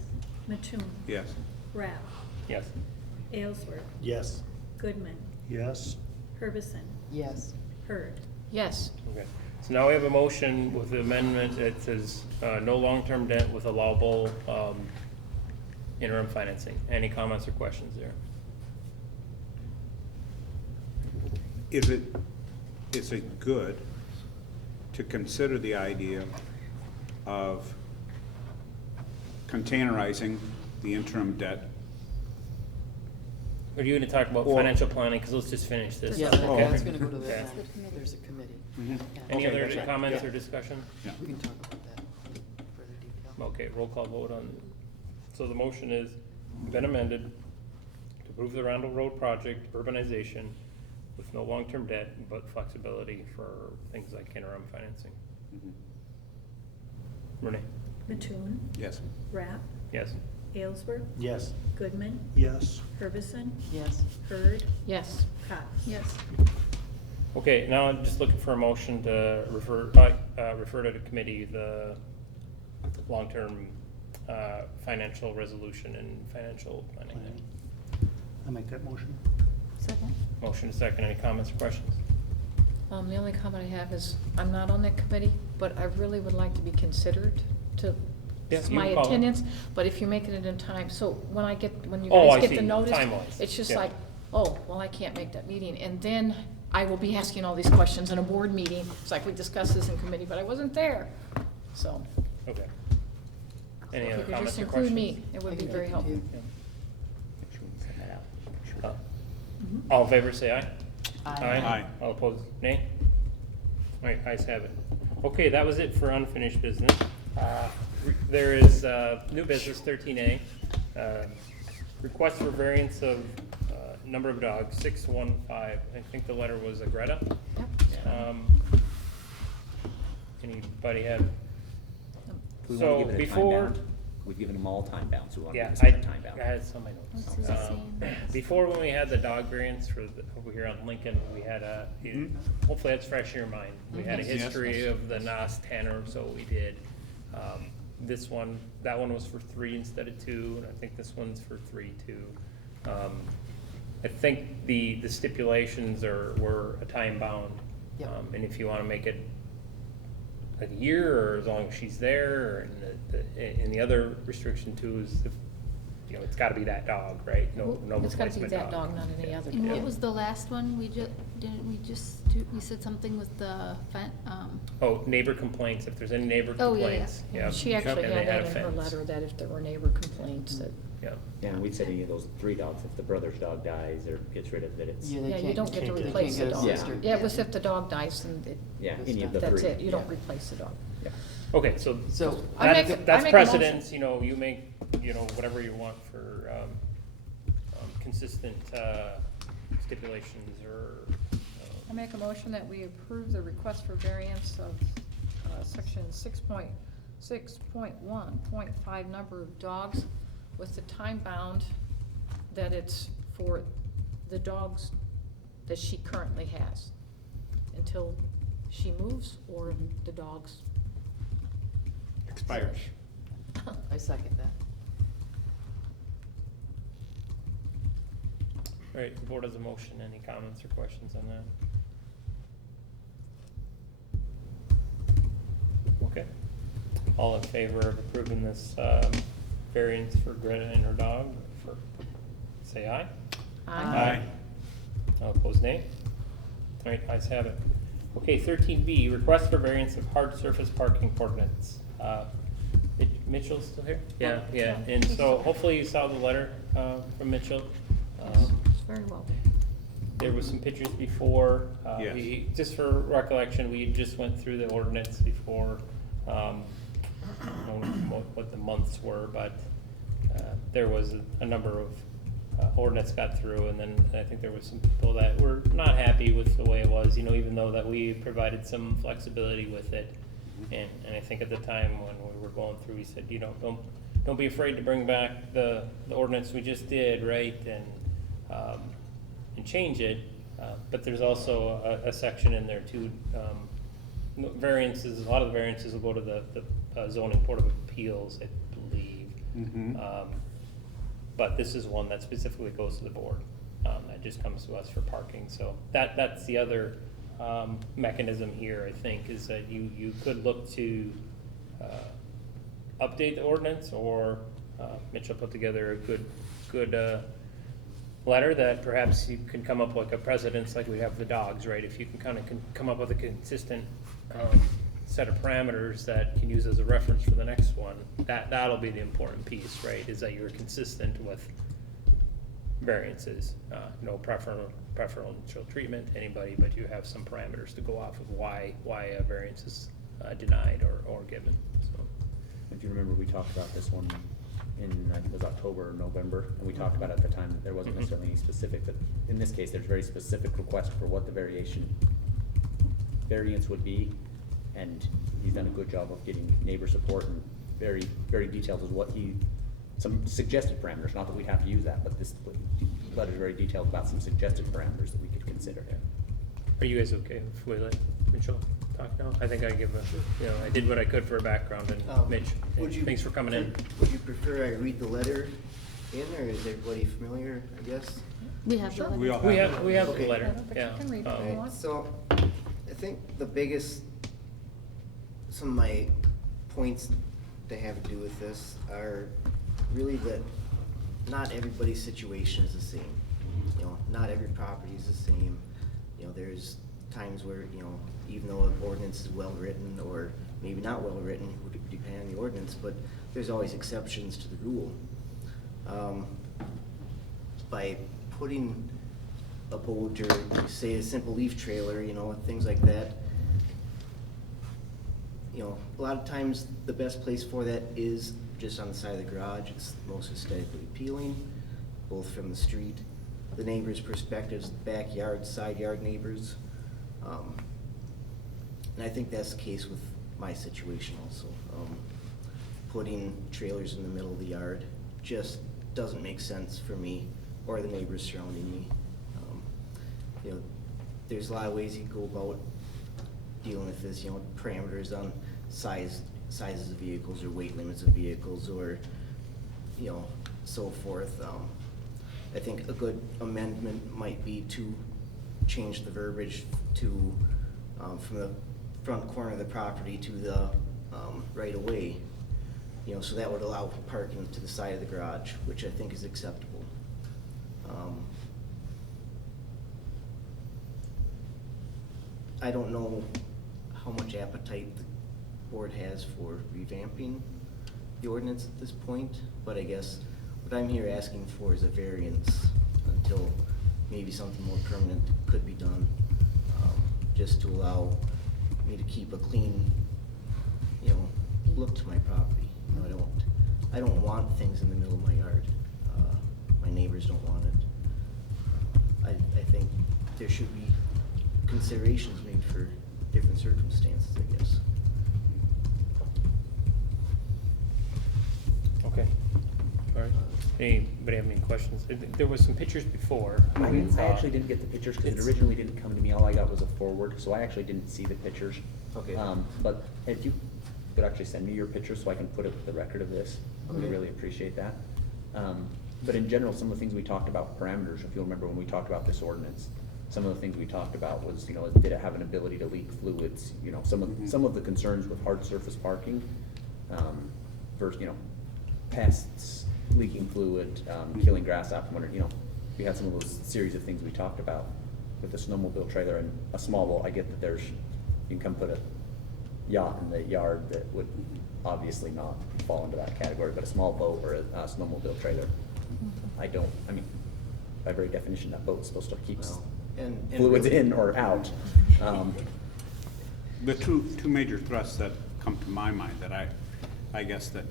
Mattoon, Yes. Rapp, Yes. Aylesworth, Yes. Goodman, Yes. Herbison, Yes. Hurd. Yes, Okay, so now we have a motion with the amendment that says, no long-term debt with allowable, interim financing. Any comments or questions there? Is it good to consider the idea of containerizing the interim debt? Are you gonna talk about Or- financial planning, cause let's just finish this. Yeah, Okay. that's gonna go to the, Okay. there's a committee. Mhm. Yeah. Any Okay, other gotcha. comments Yeah. or discussion? Yeah. We can talk about that in further detail. Okay, roll call vote on, so the motion is, been amended to approve the Randall Road project urbanization with no long-term debt, but flexibility for things like interim financing. Mhm. Renee? Mattoon, Yes. Rapp, Yes? Aylesworth, Yes. Goodman, Yes. Herbison, Yes. Hurd, yes. Cots. Yes. Okay, now I'm just looking for a motion to refer to the committee, the long-term, financial resolution and financial planning. I make that motion. Second? Motion is second, any comments or questions? The only comment I have is, I'm not on that committee, but I really would like to be considered to Yeah, you my can call it. attendance, but if you're making it in time, so when you Oh, I guys get see. the notice, Time-wise. it's just Yeah. like, oh, well, I can't make that meeting, and then I will be asking all these questions in a board meeting, it's like we discussed this in committee, but I wasn't there, so. Okay. Any If other you could comments just or include questions? me, it I would be can very take it helpful. too. Yeah. Make sure we send that out. Make sure. All in favor, say aye. Aye. All opposed, nay? All right, ayes have it. Okay, that was it for unfinished business. There is new business, 13A. Request for variance of number of dogs, 615. I think the letter was Greta. Yep. Anybody have? Do we wanna So give it a time before, bound? We've given them all time bounds, we want Yeah, to give I them time bound. had some of my This notes. is the same. Before, when we had the dog variants for over here on Lincoln, we had hopefully that's fresh in your mind. We had a Yes. history of the NOS 10 or so we did. This one, that one was for 3 instead of 2, and I think this one's for 3 too. I think the stipulations were a time bound. Yep. And if you wanna make it a year, or as long as she's there, and the other restriction too is if, you know, it's gotta be that dog, right? No It's gotta be replacement that dog, not any other And dog. what was the last one? We said something with the Oh, neighbor complaints, if there's any neighbor Oh, yeah, complaints, yeah. She actually And they had a that in her fence. letter, that if there were neighbor complaints, that, Yeah, Yeah, and we said any of those 3 dogs, if the brother's dog dies or gets rid of it, it's, Yeah, they yeah, you can't- don't get to can't get- replace the they dog. can't get a Yeah, it was if the dog dies, and yeah, That's any of the not- 3. that's it, you don't yeah. replace the dog. Yeah. okay, so So, I make a- I that's make a motion. precedence, you know, you make, you know, whatever you want for consistent stipulations or. I make a motion that we approve the request for variance of section 6.6.1.5 number of dogs with the time bound that it's for the dogs that she currently has until she moves or the dogs. Expires. I second that. All right, the board has a motion. Any comments or questions on that? Okay. All in favor of approving this variance for Greta and her dog, say aye. Aye. All opposed, nay. All right, ayes have it. Okay, 13B, request for variance of hard surface parking ordinance. Mitchell's still here? Yeah, yeah, and so hopefully you saw the letter from Mitchell. It's very well. There was some pictures before. Yes. Just for recollection, we just went through the ordinance before, I don't know what the months were, but there was a number of ordinance got through, and then I think there was some people that were not happy with the way it was, you know, even though that we provided some flexibility with it. And I think at the time when we were going through, we said, you know, don't be afraid to bring back the ordinance we just did, right? And change it, but there's also a section in there too. Variances, a lot of the variances will go to the zoning board of appeals, I believe. But this is one that specifically goes to the board, that just comes to us for parking. So that's the other mechanism here, I think, is that you could look to update the ordinance, or Mitchell put together a good letter that perhaps you can come up like a precedence like we have the dogs, right? If you can kind of come up with a consistent set of parameters that can use as a reference for the next one, that'll be the important piece, right? Is that you're consistent with variances, no preferential treatment to anybody, but you have some parameters to go off of why a variance is denied or given, so. If you remember, we talked about this one in, I think it was October or November, and we talked about at the time that there wasn't necessarily any specific, but in this case, there's very specific request for what the variance would be, and he's done a good job of getting neighbor support and very, very detailed as what some suggested parameters, not that we have to use that, but this letter's very detailed about some suggested parameters that we could consider. Are you guys okay if we let Mitchell talk now? I think I I did what I could for a background, and Mitch, thanks for coming in. Would you prefer I read the letter in, or is everybody familiar, I guess? We have the Sure. letter. We all We have. have the Okay. letter, But yeah. you can read it if you Right, want. so, I think the biggest, some of my points that have to do with this are really that not everybody's situation is the same. You know, not every property is the same. You know, there's times where, you know, even though an ordinance is well-written, or maybe not well-written, depending on the ordinance, but there's always exceptions to the rule. By putting a boat, or say a simple leaf trailer, you know, things like that, you know, a lot of times the best place for that is just on the side of the garage. It's most aesthetically appealing, both from the street, the neighbor's perspectives, backyard, side yard neighbors. And I think that's the case with my situation also. putting trailers in the middle of the yard just doesn't make sense for me or the neighbors surrounding me. You know, there's a lot of ways you go about dealing with this, you know, parameters on sizes of vehicles or weight limits of vehicles or, you know, so forth. I think a good amendment might be to change the verbiage to, from the front corner of the property to the right of way. You know, so that would allow parking to the side of the garage, which I think is acceptable. I don't know how much appetite the board has for revamping the ordinance at this point, but I guess what I'm here asking for is a variance until maybe something more permanent could be done, just to allow me to keep a clean, you know, look to my property. You know, I don't want things in the middle of my yard. My neighbors don't want it. I think there should be considerations made for different circumstances, I guess. Okay, all right. Anybody have any questions? There was some pictures before. I actually didn't get the pictures because it It's- originally didn't come to me. All I got was a forward, so I actually didn't see the pictures. Okay. But if you could actually send me your pictures so I can put it with the record of this, I would Okay. really appreciate that. But in general, some of the things we talked about, parameters, if you'll remember when we talked about this ordinance, some of the things we talked about was, you know, did it have an ability to leak fluids? You know, some of the concerns with hard surface parking, versus, you know, pests, leaking fluid, killing grass out from under, you know, we had some of those series of things we talked about with the snowmobile trailer and a small boat. I get that there's, you can come put a yacht in the yard that would obviously not fall into that category, but a small boat or a snowmobile trailer, I mean, by very definition, that boat's supposed to keep Well, and fluids really- in or out. The two major thrusts that come to my mind that I guess that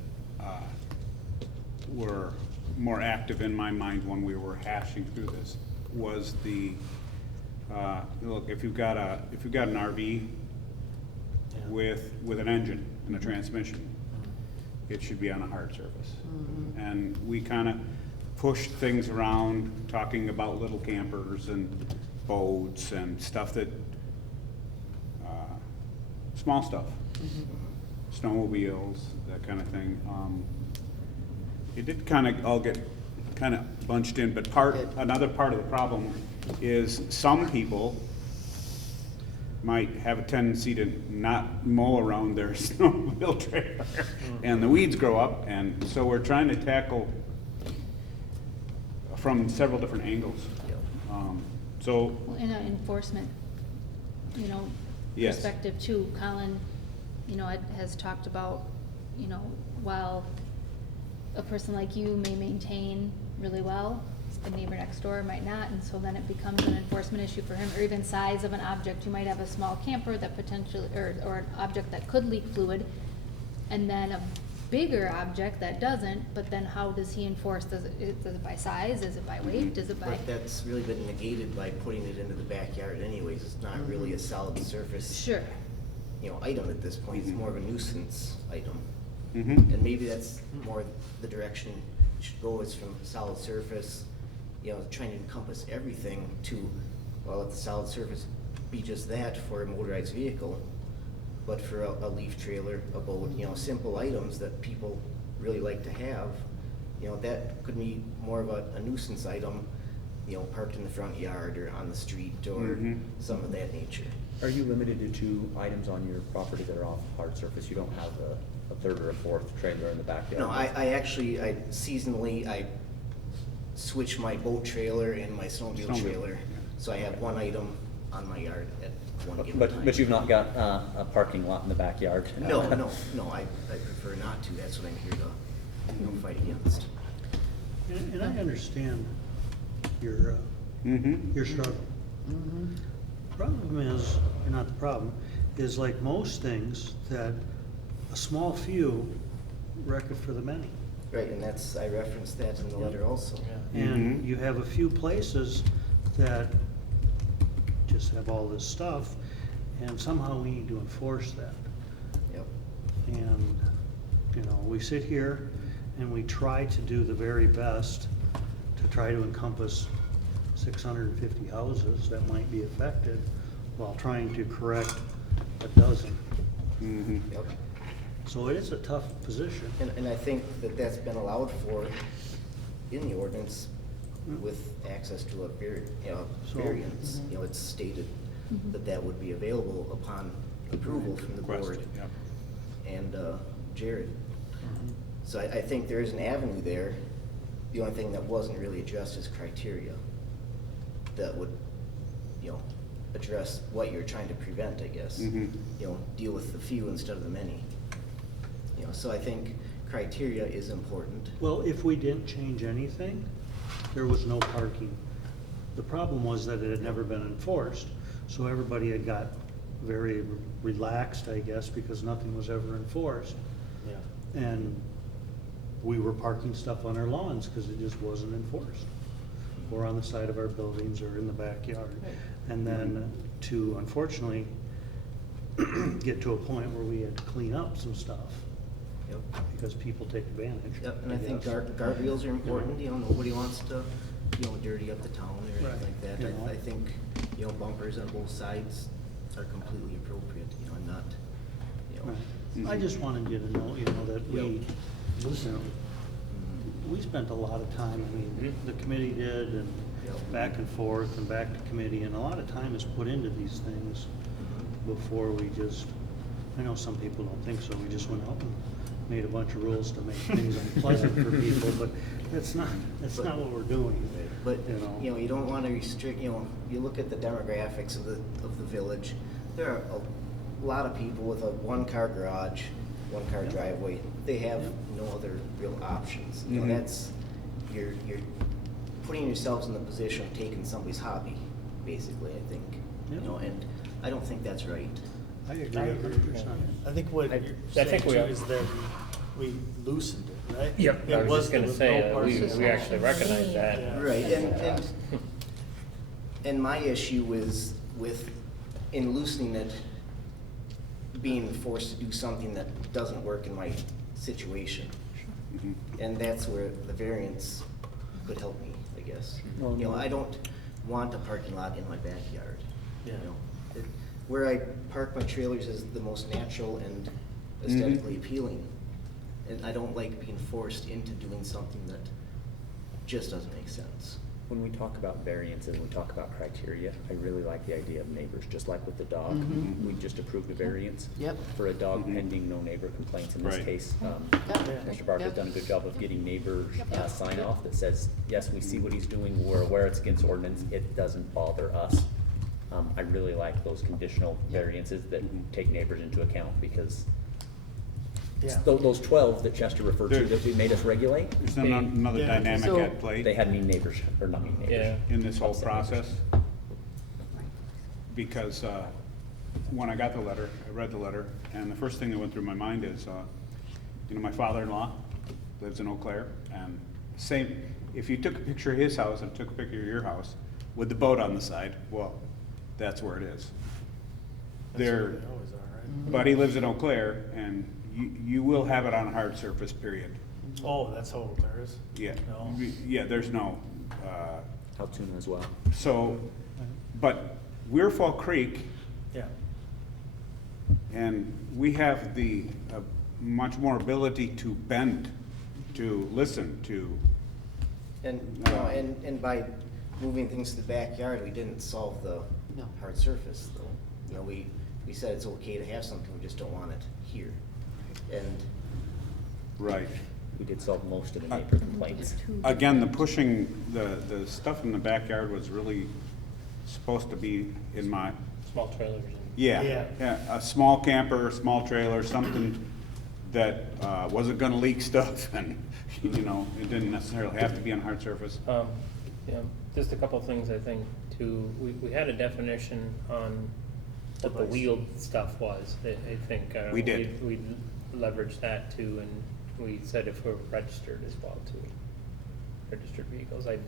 were more active in my mind when we were hashing through this was the, look, if you've got an RV with an engine and a transmission, it should be on a hard surface. And we kind of pushed things around, talking about little campers and boats and stuff that, small stuff, snowmobiles, that kind of thing. It did kind of all get kind of bunched in, but another part of the problem is some people might have a tendency to not mow around their snowmobile trailer, and the weeds grow up, and so we're trying to tackle from several different angles. So, Well, in an enforcement, you know, Yes. perspective too, Colin, you know, has talked about, you know, while a person like you may maintain really well, the neighbor next door might not, and so then it becomes an enforcement issue for him, or even size of an object. You might have a small camper that potentially, or an object that could leak fluid, and then a bigger object that doesn't, but then how does he enforce? Does it by size? Is it by weight? Does it by? But that's really been negated by putting it into the backyard anyways. It's not really a solid surface, Sure. you know, item at this point. It's more of a nuisance item. mhm. And maybe that's more the direction it should go, is from solid surface, you know, trying to encompass everything to, well, let the solid surface be just that for a motorized vehicle, but for a leaf trailer, a boat, you know, simple items that people really like to have, you know, that could be more of a nuisance item, you know, parked in the front yard or on the street or some of that nature. Are you limited to 2 items on your property that are off hard surface? You don't have a third or a fourth trailer in the backyard? No, I actually, seasonally, I switch my boat trailer and my snowmobile trailer. So I have one item on my yard at one given time. But you've not got a parking lot in the backyard? No, I prefer not to. That's what I'm here to, you know, fight against. And I understand your struggle. Problem is, or not the problem, is like most things, that a small few wreck it for the many. Right, and that's, I referenced that in the letter also. And you have a few places that just have all this stuff, and somehow we need to enforce that. Yep. And, You know, we sit here and we try to do the very best to try to encompass 650 houses that might be affected while trying to correct a dozen. Yep. So it is a tough position. And I think that that's been allowed for in the ordinance with access to a So- variance. You know, it's stated that that would be available upon approval from the board Requested, yep. and Jared. So I think there is an avenue there. The only thing that wasn't really addressed is criteria that would, you know, address what you're trying to prevent, I guess. Mhm. You know, deal with the few instead of the many. You know, so I think criteria is important. Well, if we didn't change anything, there was no parking. The problem was that it had never been enforced, so everybody had got very relaxed, I guess, because nothing was ever enforced. Yeah. And we were parking stuff on our lawns because it just wasn't enforced. Or on the side of our buildings or in the backyard. And then to unfortunately get to a point where we had to clean up some stuff Yep. because people take advantage. Yep, and I think guess. guardrails are important, you know, nobody wants to, you know, dirty up the town or Right, anything like that. you know. I think, you know, bumpers on both sides are completely appropriate, you know, and not, you know. Right. I just wanted you to know, you know, that we, Yep. you know, we spent a lot of time, I mean, the committee did, and Yep. back and forth and back to committee, and a lot of time is put into these things before we just, I know some people don't think so, we just went out and made a bunch of rules to make things unpleasant for people, but that's not what we're doing. But, you know, you don't want to restrict, you know, you look at the demographics of the village, there are a lot of people with a one-car garage, one-car driveway, they have no other real options. You know, that's, you're putting yourselves in the position of taking somebody's hobby, basically, I think. You Yeah. know, and I don't think that's right. I agree 100%. I think what I you're think saying we too are. is that we loosened it, right? Yep, I It was just there gonna was say, no we parking. actually recognize that. Yeah. Right, and my issue is with, in loosening it, being forced to do something that doesn't work in my situation. And that's where the variance could help me, I guess. Well, You know, no. I don't want a parking lot in my backyard, you Yeah. know. Where I park my trailers is the most natural and aesthetically appealing. And I don't like being forced into doing something that just doesn't make sense. When we talk about variances, we talk about criteria, I really like the idea of neighbors, just like with the dog. We just approved a variance Yep. for a dog pending no neighbor complaints. In this Right. case, Yep. Mr. Barker's Yep. done a good job of getting neighbor Yep. sign off that says, yes, we see what he's doing, we're aware it's against ordinance, it doesn't bother us. I really like those conditional variances that take neighbors into account, because Yeah. those 12 that Chester referred to There- that we made us regulate, There's another Yeah. dynamic So- at play. they had mean neighbors, or not mean neighbors. Yeah. In this whole Upset neighbors. process, because when I got the letter, I read the letter, and the first thing that went through my mind is, you know, my father-in-law lives in Eau Claire, and same, if you took a picture of his house and took a picture of your house with the boat on the side, well, that's where it is. That's There, where they always are, right? but he lives in Eau Claire, and you will have it on a hard surface, period. Oh, that's how there is? Yeah, No. yeah, there's no, Altoona as well. so, but we're Fall Creek, Yeah. and we have the much more ability to bend, to listen, to, And, you know, and by moving things to the backyard, we didn't solve the No. hard surface, though. You know, we said it's okay to have something, we just don't want it here. And, right. We did solve most of the neighbor complaints. Again, the pushing, the stuff in the backyard was really supposed to be in my, Small trailers. yeah, a small camper, a small trailer, something that wasn't gonna leak stuff, and, you know, it didn't necessarily have to be on hard surface. Yeah, just a couple of things I think too. We had a definition on what the Device. wheeled stuff was. I think. We did. We leveraged that too, and we said if we're registered as well too. Registered vehicles. I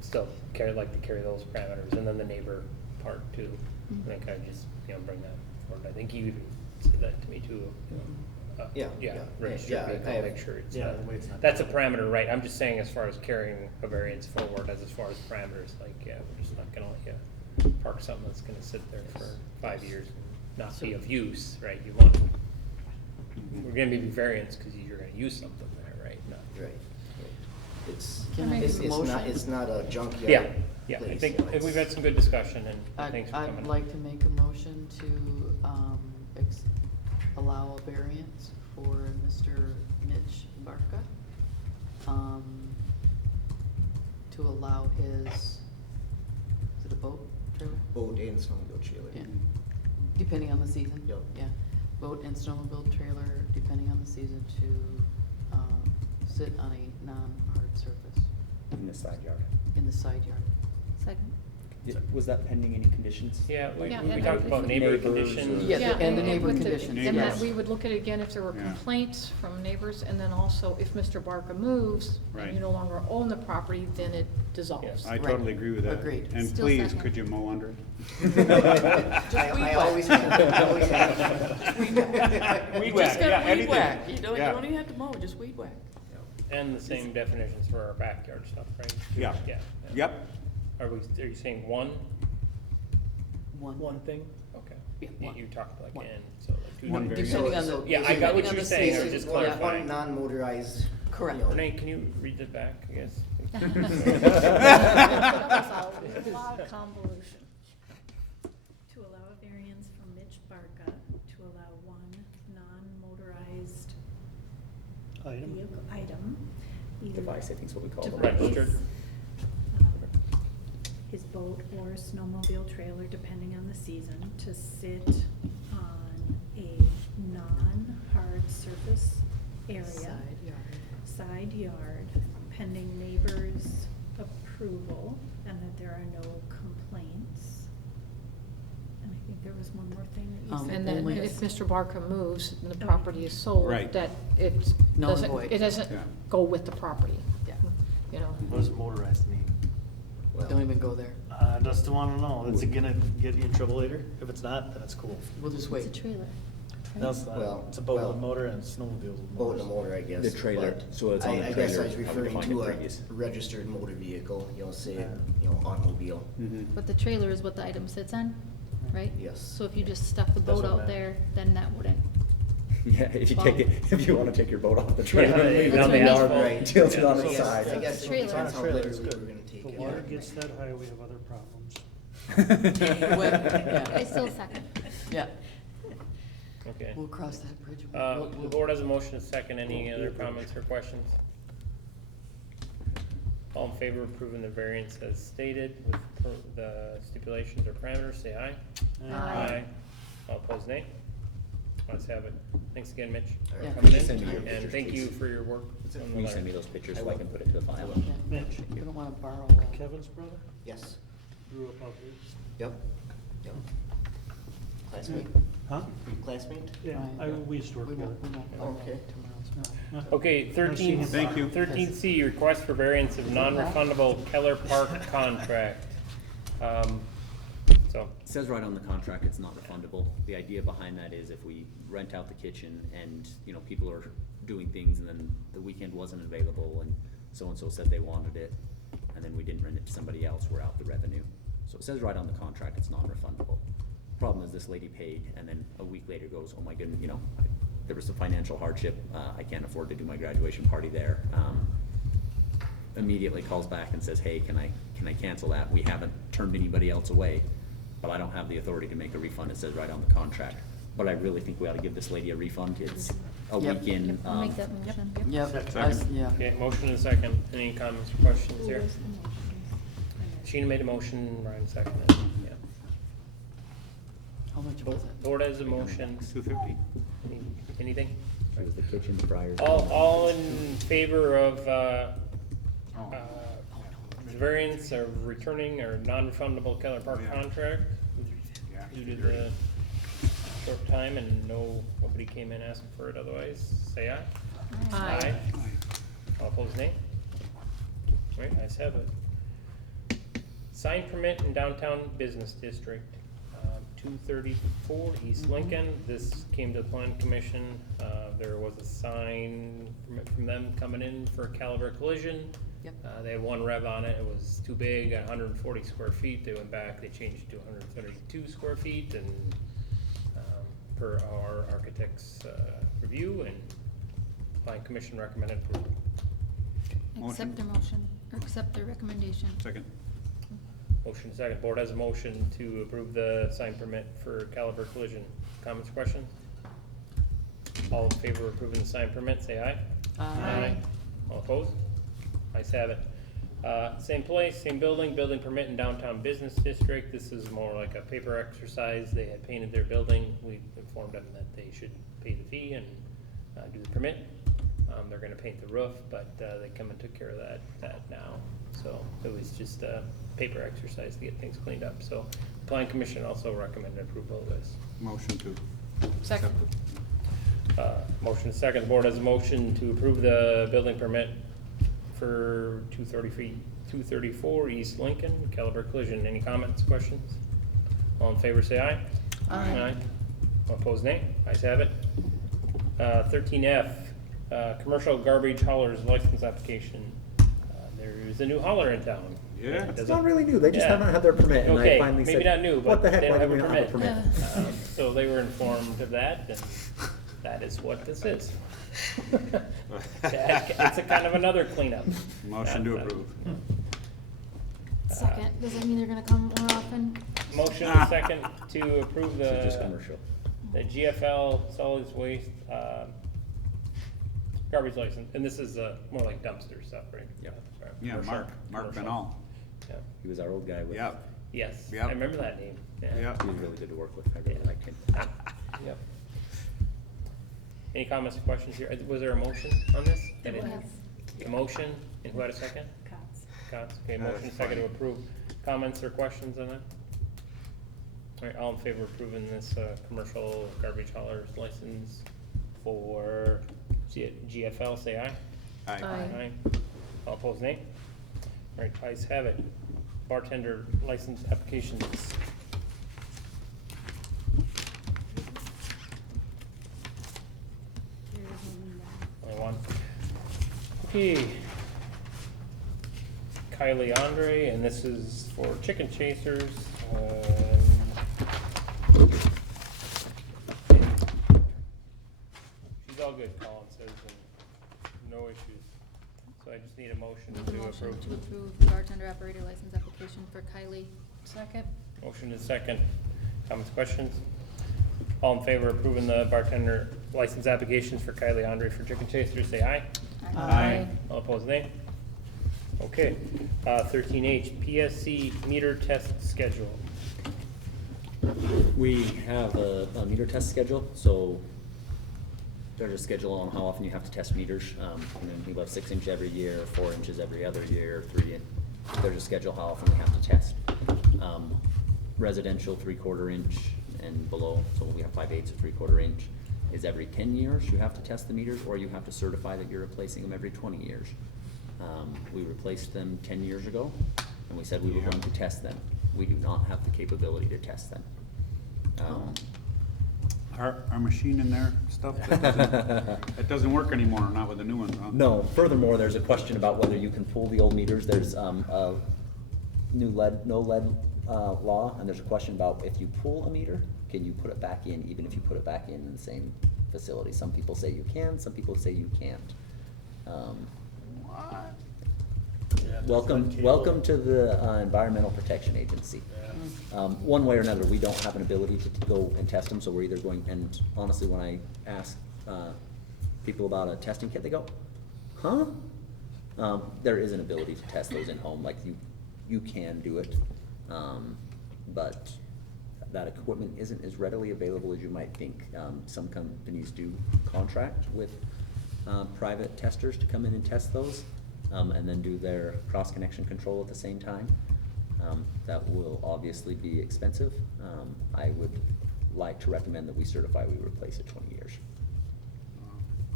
still like to carry those parameters, and then the neighbor part too. And I kind of just, you know, bring that forward. I think you even said that to me too, Yeah, Yeah, yeah, registered yeah, vehicle, I have- make sure it's, Yeah, the weight's not- that's a parameter, right? I'm just saying as far as carrying a variance forward, as far as parameters, like, yeah, we're just not gonna let you park something that's gonna sit there for 5 years and not be of use, right? You want, we're gonna give you variance because you're gonna use something there, right? Not- Right. It's, Can I make it's a it's not, motion? it's not a junkyard Yeah, yeah, I place, think you know, we've had it's- some good discussion and thanks for coming. I'd like to make a motion to, allow a variance for Mr. Mitch Barca. To allow his, is it a boat trailer? Boat and snowmobile trailer. Yeah, depending on the season. Yep. Yeah, boat and snowmobile trailer, depending on the season, to, sit on a non-hard surface In the side yard. in the side yard. Second. Was that pending any conditions? Yeah, we Yeah, we and talked if about we- neighbor Neighbors or- conditions. Yeah, and the neighbor with conditions. And that Neighbors. we would look at it again if there were Yeah. complaints from neighbors, and then also if Mr. Barker moves, Right. and you no longer own the property, then it dissolves. I Right. totally agree with that. Agreed. And Still please, second. could you mow under it? I always have, I always have. Weed Just whack, gotta yeah, weed anything. whack. You don't Yeah. even have to mow, just weed whack. And the same definitions for our backyard stuff, right? Yeah. Yeah. Yep, Are you saying one? One. Thing? Okay. Yeah, one. You talked like One. in, so like two One different. Depending on So- the. Yeah, I got what depending on you're the saying, I season. was just One- clarifying. One non-motorized. Correct. you know, Renee, can you read that back, I guess? That was a lot of convolution. To allow a variance from Mitch Barca to allow one non-motorized Item. vehicle item. either Device, I think is what we call them. Registered. um, his boat or snowmobile trailer, depending on the season, to sit on a non-hard surface area. Side yard. Side yard, pending neighbors' approval, and that there are no complaints. And I think there was one more thing that you said. And then Only- if Mr. Barker moves and the property is sold, Right. that it Null and doesn't, void. it doesn't Yeah. go with the property, Yeah, you know? What does motorized mean? don't even go there. I just wanna know, is it gonna get you in trouble later? If it's not, then it's cool. We'll just It's a wait. trailer. That's Well, it's a boat with well, a motor and snowmobile with Boat and a motors. motor, I guess. The trailer, but so it's on the I guess I trailer, was how we referring defined to it a previous. registered motor vehicle, say, Yeah. automobile. But the trailer is what the item sits on, right? Yes. So if you just stuck the boat Doesn't out matter. there, then that wouldn't. Yeah, if you take it, if you wanna take your boat off the trailer Yeah, and leave it that's on the what I mean. yard, Right. tilt it on I its guess- side. I guess it Trailer. depends how Trailer is literally good. we're gonna take The it. water Yeah. gets that high, we have other problems. Yeah. I still second. Yeah, Okay. we'll cross that bridge. The board has a motion to second. Any other comments or questions? All in favor of approving the variance as stated with the stipulations or parameters, say aye. Aye. All opposed, nay. Let's have it. Thanks again, Mitch. All Yeah. right. Coming in, Send me your and pictures, thank you please. for your work. on the Will you send me letter. those pictures so I can put it to the file? Yeah. Mitch, You don't wanna borrow. Kevin's brother, Yes, grew up out here. yep, yep. Classmate, Huh? classmate? Yeah, we used to work We together. won't borrow Okay. tomorrow's. Okay, Nice 13. Thank you. 13C, request for variance of non-refundable Keller Park contract. So, It says right on the contract, it's not refundable. The idea behind that is if we rent out the kitchen and, you know, people are doing things and then the weekend wasn't available and so-and-so said they wanted it, and then we didn't rent it to somebody else, we're out the revenue. So it says right on the contract, it's non-refundable. Problem is this lady paid and then a week later goes, oh my goodness, you know, there was some financial hardship, I can't afford to do my graduation party there. Immediately calls back and says, hey, can I cancel that? We haven't turned anybody else away, but I don't have the authority to make a refund, it says right on the contract. But I really think we ought to give this lady a refund, it's a Yep. weekend. Yep, I'll make that motion. Yep, Second. yeah. okay, motion and a second. Any comments or questions here? Where's the motion? Sheena made a motion, Ryan seconded. Yeah. How much was it? Board has a motion. 250. Anything? It was the kitchen, the fryers. All in favor of, the variance of returning or non-refundable Keller Park Yeah. contract Yeah. due to the short time and nobody came in asking for it otherwise, say aye. Aye. All opposed, nay. All right, ayes have it. Sign permit in downtown business district, 234 East Lincoln. This came to the Plan Commission. There was a sign from them coming in for Caliber Collision. Yep. They had one rev on it. It was too big, 140 square feet. They went back, they changed it to 132 square feet, and per our architect's review, and Plan Commission recommended approval. Accept their motion, or accept their recommendation. Second. Motion second. Board has a motion to approve the sign permit for Caliber Collision. Comments, questions? All in favor of approving the sign permit, say aye. Aye. All opposed? Ayes have it. Same place, same building, building permit in downtown business district. This is more like a paper exercise. They had painted their building. We informed them that they should pay the fee and do the permit. They're gonna paint the roof, but they come and took care of that now. So it was just a paper exercise to get things cleaned up. So the Plan Commission also recommended approval of this. Motion to. Second. Motion second. The board has a motion to approve the building permit for 234 East Lincoln, Caliber Collision. Any comments, questions? All in favor, say aye. Aye. All opposed, nay. Ayes have it. 13F, commercial garbage haulers license application. There's a new hauler in town. Yeah. It It's doesn't- not really new, they just Yeah. haven't had their permit, and I Okay, finally said, maybe not new, what but the they heck, don't why have do a we not have a permit? permit? So they were informed of that, and that is what this is. It's a kind of another cleanup. Motion to approve. Second, does that mean they're gonna come more often? Motion and second to approve So just commercial. the GFL solids waste, garbage license, and this is, more like dumpster stuff, right? Yep. Sorry, Yeah, commercial- Mark commercial. Benall. Yeah. He was our old guy with, Yep, Yes, Yep. I remember that name, yeah. yep. he was really good to work with, I really Yeah. liked him. Yep. Any comments or questions here? Was there a motion on this? I didn't- Yes. A motion, and who had a second? Cots. Cots, okay, That's motion second to fine. approve. Comments or questions on that? All right, all in favor of approving this, commercial garbage haulers license for GFL, say aye. Aye. Aye. All opposed, nay? All right, ayes have it. Bartender license applications. Only one. Okay. Kylie Andre, and this is for Chicken Chasers. She's all good, Colin says, and no issues. So I just need a motion Make a to motion approve. to approve the bartender operator license application for Kylie. Second. Motion is second. Comments, questions? All in favor of approving the bartender license applications for Kylie Andre for Chicken Chasers, say aye. Aye. All opposed, nay? Okay. 13H, PSC meter test schedule. We have a meter test schedule, so there's a schedule on how often you have to test meters. And then we go 6 inch every year, 4 inches every other year, 3 in. There's a schedule how often we have to test. Residential 3/4 inch and below, so we have 5/8 or 3/4 inch, is every 10 years you have to test the meters, or you have to certify that you're replacing them every 20 years. We replaced them 10 years ago, and we said we were going to test them. We do not have the capability to test them. Our machine in there, stuff, that doesn't work anymore, not with the new ones, huh? No, furthermore, there's a question about whether you can pull the old meters. There's a new lead, no lead law, and there's a question about if you pull a meter, can you put it back in, even if you put it back in the same facility? Some people say you can, some people say you can't. What? Welcome to the Environmental Protection Agency. One way or another, we don't have an ability to go and test them, so we're either going, and honestly, when I ask people about a testing kit, they go, huh? There is an ability to test those in home, like you can do it, but that equipment isn't as readily available as you might think. Some companies do contract with private testers to come in and test those, and then do their cross-connection control at the same time. That will obviously be expensive. I would like to recommend that we certify we replace it 20 years.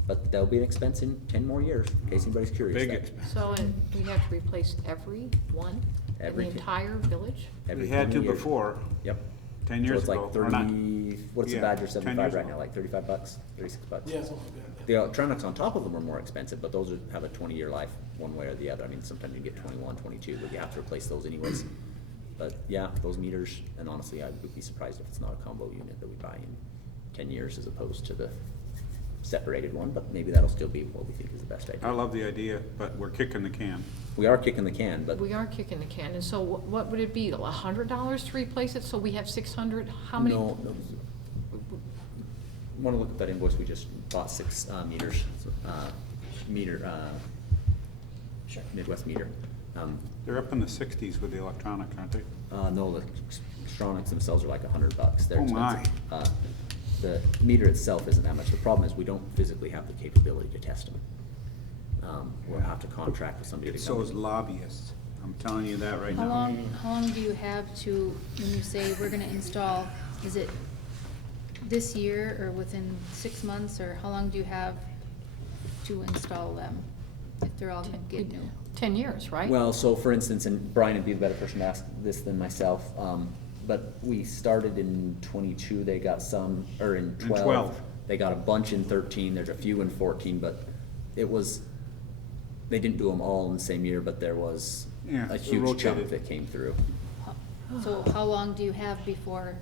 But there'll be an expense in 10 more years, in case anybody's curious. Big That- expense. So we have to replace every one in the Every entire village? every We had 20 to years. before. Yep. 10 So years it's ago, like or not. 30, what's the Yeah, Badger 10 75 years right ago. now, like 35 bucks, 36 bucks? Yeah, something like that. The electronics on top of them are more expensive, but those have a 20-year life, one way or the other. I mean, sometimes you get 21, 22, but you have to replace those anyways. But yeah, those meters, and honestly, I would be surprised if it's not a combo unit that we buy in 10 years as opposed to the separated one, but maybe that'll still be what we think is the best I idea. love the idea, but we're kicking the can. We are kicking the can, but We are kicking the can, and so what would it be, $100 to replace it, so we have 600, how many? no. Want to look at that invoice, we just bought 6 meters, Midwest meter. They're up in the 60s with the electronics, aren't they? No, the electronics themselves are like $100. They're Oh, my. expensive. The meter itself isn't that much. The problem is we don't physically have the capability to test them. We'll have to contract with somebody to It's come. those lobbyists. I'm telling you that right How now. long do you have to, when you say we're gonna install, is it this year or within 6 months, or how long do you have to install them? If they're all gonna get new? 10 years, right? Well, so for instance, and Brian would be the better person to ask this than myself, but we started in 22, they got some, or in 12. They got a bunch in 13, there's a few in 14, but it was, they didn't do them all in the same year, but there was Yeah, a it huge chunk rotated. that came through. So how long do you have before,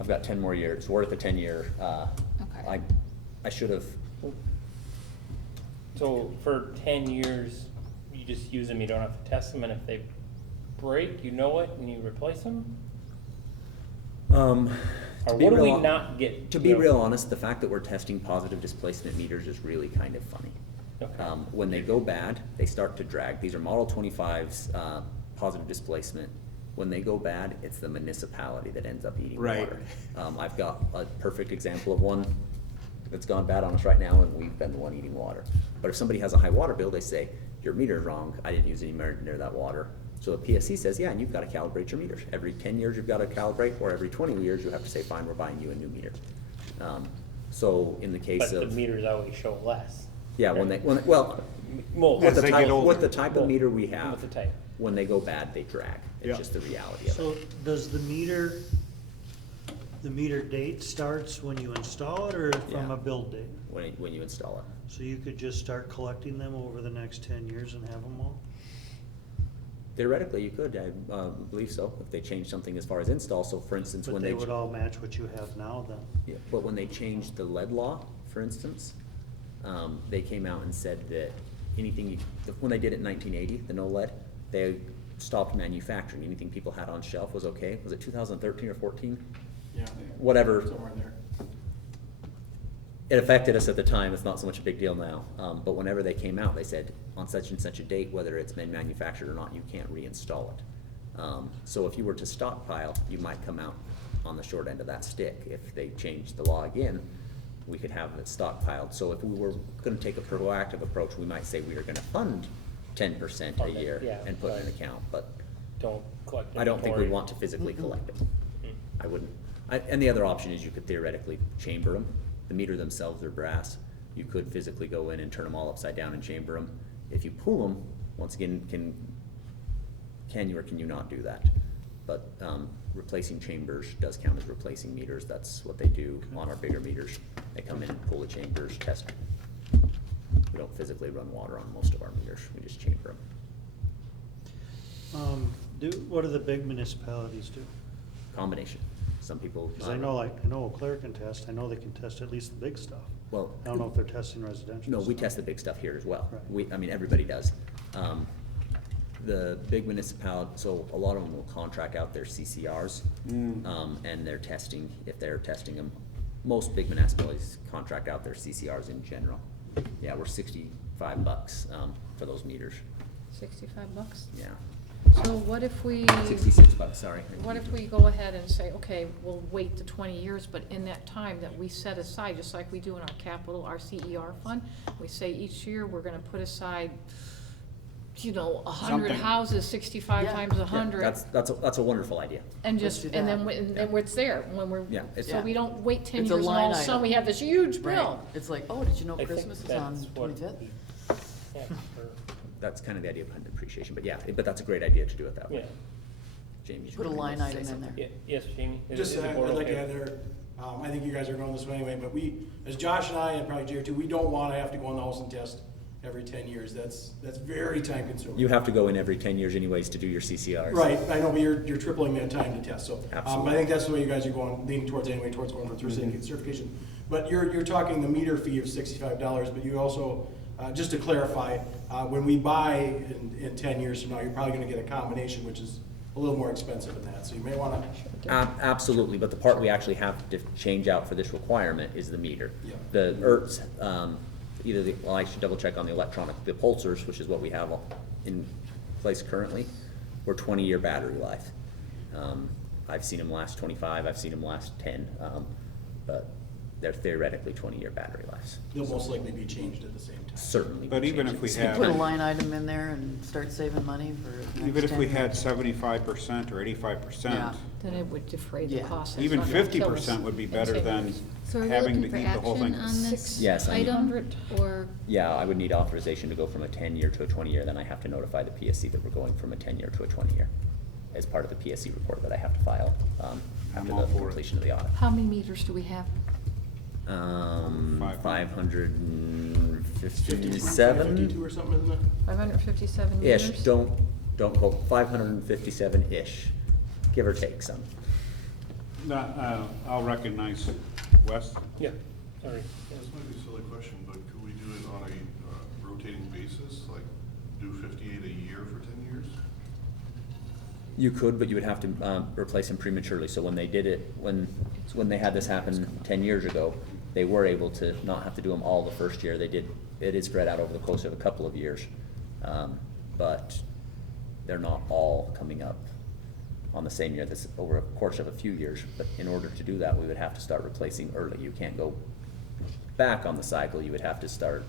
I've got 10 more years, we're at the 10-year, Okay. I should have, So for 10 years, you just use them, you don't have to test them, and if they break, you know it, and you replace them? to Or be what do we real- not get? To be real honest, the fact that we're testing positive displacement meters is really kind of funny. Okay. When they go bad, they start to drag. These are Model 25s, positive displacement. When they go bad, it's the municipality that ends up eating Right. water. I've got a perfect example of one that's gone bad on us right now, and we've been the one eating water. But if somebody has a high water bill, they say, your meter's wrong, I didn't use any merit near that water. So the PSC says, yeah, and you've got to calibrate your meters. Every 10 years you've got to calibrate, or every 20 years you have to say, fine, we're buying you a new meter. So in the case But the of, meters always show less. yeah, well, Well, with the they type, get older. with the type of meter we With have, the type. when they go bad, they drag. Yeah. It's just the reality of So it. does the meter date starts when you install it or from Yeah. a build date? When you install it. So you could just start collecting them over the next 10 years and have them all? Theoretically, you could, I believe so, if they change something as far as install. So for instance, But when they they. would all match what you have now then? Yeah, but when they changed the lead law, for instance, they came out and said that anything, when they did it in 1980, the no lead, they stopped manufacturing. Anything people had on shelf was okay. Was it 2013 or 14? Yeah. Whatever. Somewhere in there. It affected us at the time, it's not so much a big deal now, but whenever they came out, they said, on such and such a date, whether it's been manufactured or not, you can't reinstall it. So if you were to stockpile, you might come out on the short end of that stick. If they changed the law again, we could have it stockpiled. So if we were gonna take a proactive approach, we might say we are gonna fund 10% a Fund it, year yeah, and put it in but- account, but Don't collect I don't think we'd inventory. want to physically collect it. Mm. I wouldn't. And the other option is you could theoretically chamber them. The meter themselves are brass. You could physically go in and turn them all upside down and chamber them. If you pull them, once again, can you or can you not do that? But replacing chambers does count as replacing meters. That's what they do on our bigger meters. They come in and pull the chambers, test. We don't physically run water on most of our meters. We just chamber them. What do the big municipalities do? Combination. Some people. Because I know Eau Claire can test, I know they can test at least the big stuff. Well. I don't know if they're testing residential. No, we stuff. test the big stuff here as well. Right. I mean, everybody does. The big municipality, so a lot of them will contract out their CCRs, and their testing, if they're testing them. Most big municipalities contract out their CCRs in general. Yeah, we're $65, for those meters. $65? Yeah, So what if we, $66, sorry. what if we go ahead and say, okay, we'll wait the 20 years, but in that time that we set aside, just like we do in our capital, our CER fund, we say each year we're gonna put aside, 100 Something. houses, 65 Yeah. times Yeah, 100. that's a wonderful idea. And Let's just, do and then, that. and then it's there, when we're, Yeah, it's- so we don't wait 10 It's a years and all line of a sudden item. we have this huge Right. bill. It's like, oh, did you know I think Christmas is on that's what- 25th? Yeah, or- That's kind of the idea of depreciation, but yeah, but that's a great idea to do it that way. yeah. Jamie's. Put a line gonna say item in something. there. Yes, Jamie? Is Just, the I'd board like to okay? add there, I think you guys are going this way anyway, but we, as Josh and I, and probably Jared too, we don't wanna have to go in the house and test every 10 years. That's very time consuming. You have to go in every 10 years anyways to do your CCRs. Right, I know, but you're tripling that time to test, so. Absolutely. I think that's the way you guys are going, leaning towards anyway, towards going for through certification. But you're talking the meter fee of $65, but you also, just to clarify, when we buy in 10 years from now, you're probably gonna get a combination, which is a little more expensive than that, so you may wanna. Absolutely, but the part we actually have to change out for this requirement is the meter. Yeah. The ERTs, either the, well, I should double check on the electronic, the pulsars, which is what we have in place currently, were 20-year battery life. I've seen them last 25, I've seen them last 10, but they're theoretically 20-year battery lives. They'll most likely be changed at the same time. Certainly. But even if we So had, put a line item in there and start saving money for the next even if we 10 had years. 75% or 85%, Yeah. Then it would defray the Yeah. cost. It's even not gonna kill us 50% would be in better 10 than years. So are we having to looking for eat the whole action thing. on this Yes, I need- item, or? Yeah, I would need authorization to go from a 10-year to a 20-year, then I have to notify the PSC that we're going from a 10-year to a 20-year as part of the PSC report that I have to file after all the for it. completion of the audit. How many meters do we have? 557? 52 or something, isn't it? 557 meters? Ish, don't quote, 557-ish, give or take some. I'll recognize Wes. Yeah, sorry. This might be a silly question, but could we do it on a rotating basis, like do 58 a year for 10 years? You could, but you would have to replace them prematurely, so when they did it, when they had this happen 10 years ago, they were able to not have to do them all the first year, it is spread out over the course of a couple of years. But they're not all coming up on the same year, this over a course of a few years, but in order to do that, we would have to start replacing early. You can't go back on the cycle, you would have to start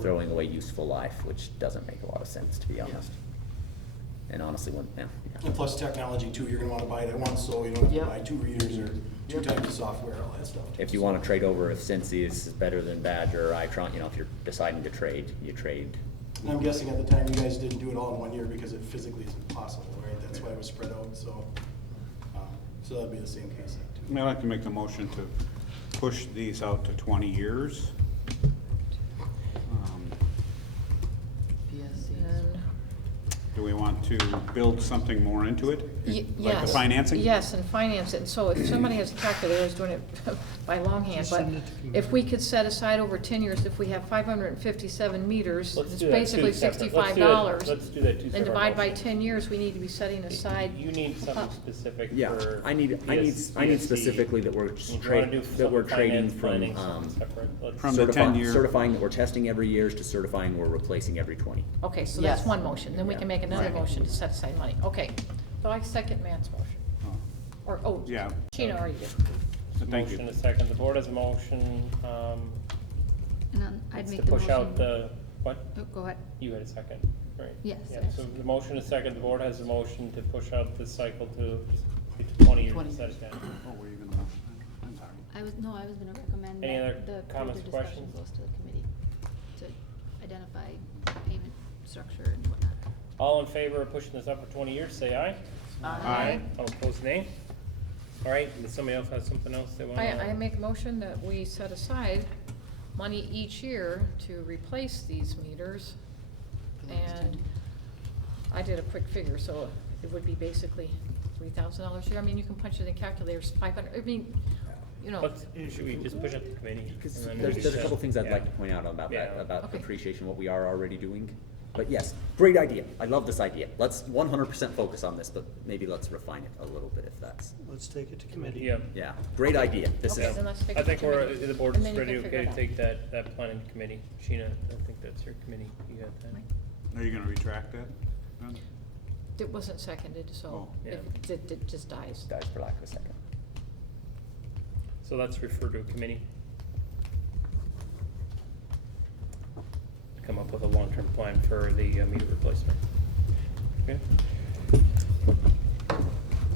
throwing away useful life, which doesn't make a lot of sense, to be honest. And honestly, yeah. And plus technology too, you're gonna wanna buy it at once, so you don't have to Yep. buy 2 readers or 2 types of software, all that stuff. If you wanna trade over, if Cincy is better than Badger or Itron, if you're deciding to trade, you trade. And I'm guessing at the time you guys didn't do it all in 1 year because it physically isn't possible, right? That's why it was spread out, so, so that'd be the same case then too. I'd like to make the motion to push these out to 20 years. PSC. And Do we want to build something more into it? Like the yes. financing? Yes, and finance it. And so if somebody has a calculator, I was doing it by longhand, Just but send it to me. if we could set aside over 10 years, if we have 557 meters, Let's it's do that, two basically separate. $65. Let's do that, two And separate divide by motions. 10 years, we need to be setting aside. You need something specific for. Yeah, I need PSC. specifically that we're If you wanna trading, do that we're something trading finance, from, planning, something separate. Let's- From the 10-year. certifying that we're testing every years to certifying we're replacing every 20. Okay, so that's Yes. one motion, then we can make another Right. motion to set aside money. Okay, so I second Matt's motion. Or, oh, Yeah. Sheena already did. So thank Motion you. a second, the board has a motion, And then I'd it's make to the push out motion. the, what? Oh, go ahead. You had a second, right? Yes, Yeah, yes. so the motion is second, the board has a motion to push out the cycle to 20 years 20 instead of 10. Oh, were you gonna motion? I'm sorry. I was gonna recommend Any that other the comments, further discussion questions? goes to the committee to identify payment structure and whatnot. All in favor of pushing this up for 20 years, say aye. Aye. All opposed, nay. All right, does somebody else have something else they want to? I make a motion that we set aside money each year to replace these meters. For the next 10 And years. I did a quick figure, so it would be basically $3,000 a year. I mean, you can punch it in calculators, 500, I mean, Should we just push up the committee? Because and then we there's just, a couple things I'd yeah. like to point out about that, Yeah. about Okay. depreciation, what we are already doing. But yes, great idea. I love this idea. Let's 100% focus on this, but maybe let's refine it a little bit if that's, Let's take it to committee. Yeah. yeah, great idea. This Okay, is, then let's take I it to think committee. the board And is then you ready, can figure okay, it to out. take that planning committee. Sheena, I think that's your committee, you got that? Are you gonna retract that? then? It wasn't seconded, so Oh. Yeah. it just dies. dies for lack of a second. So let's refer to a committee. Come up with a long-term plan for the meter replacement. Okay.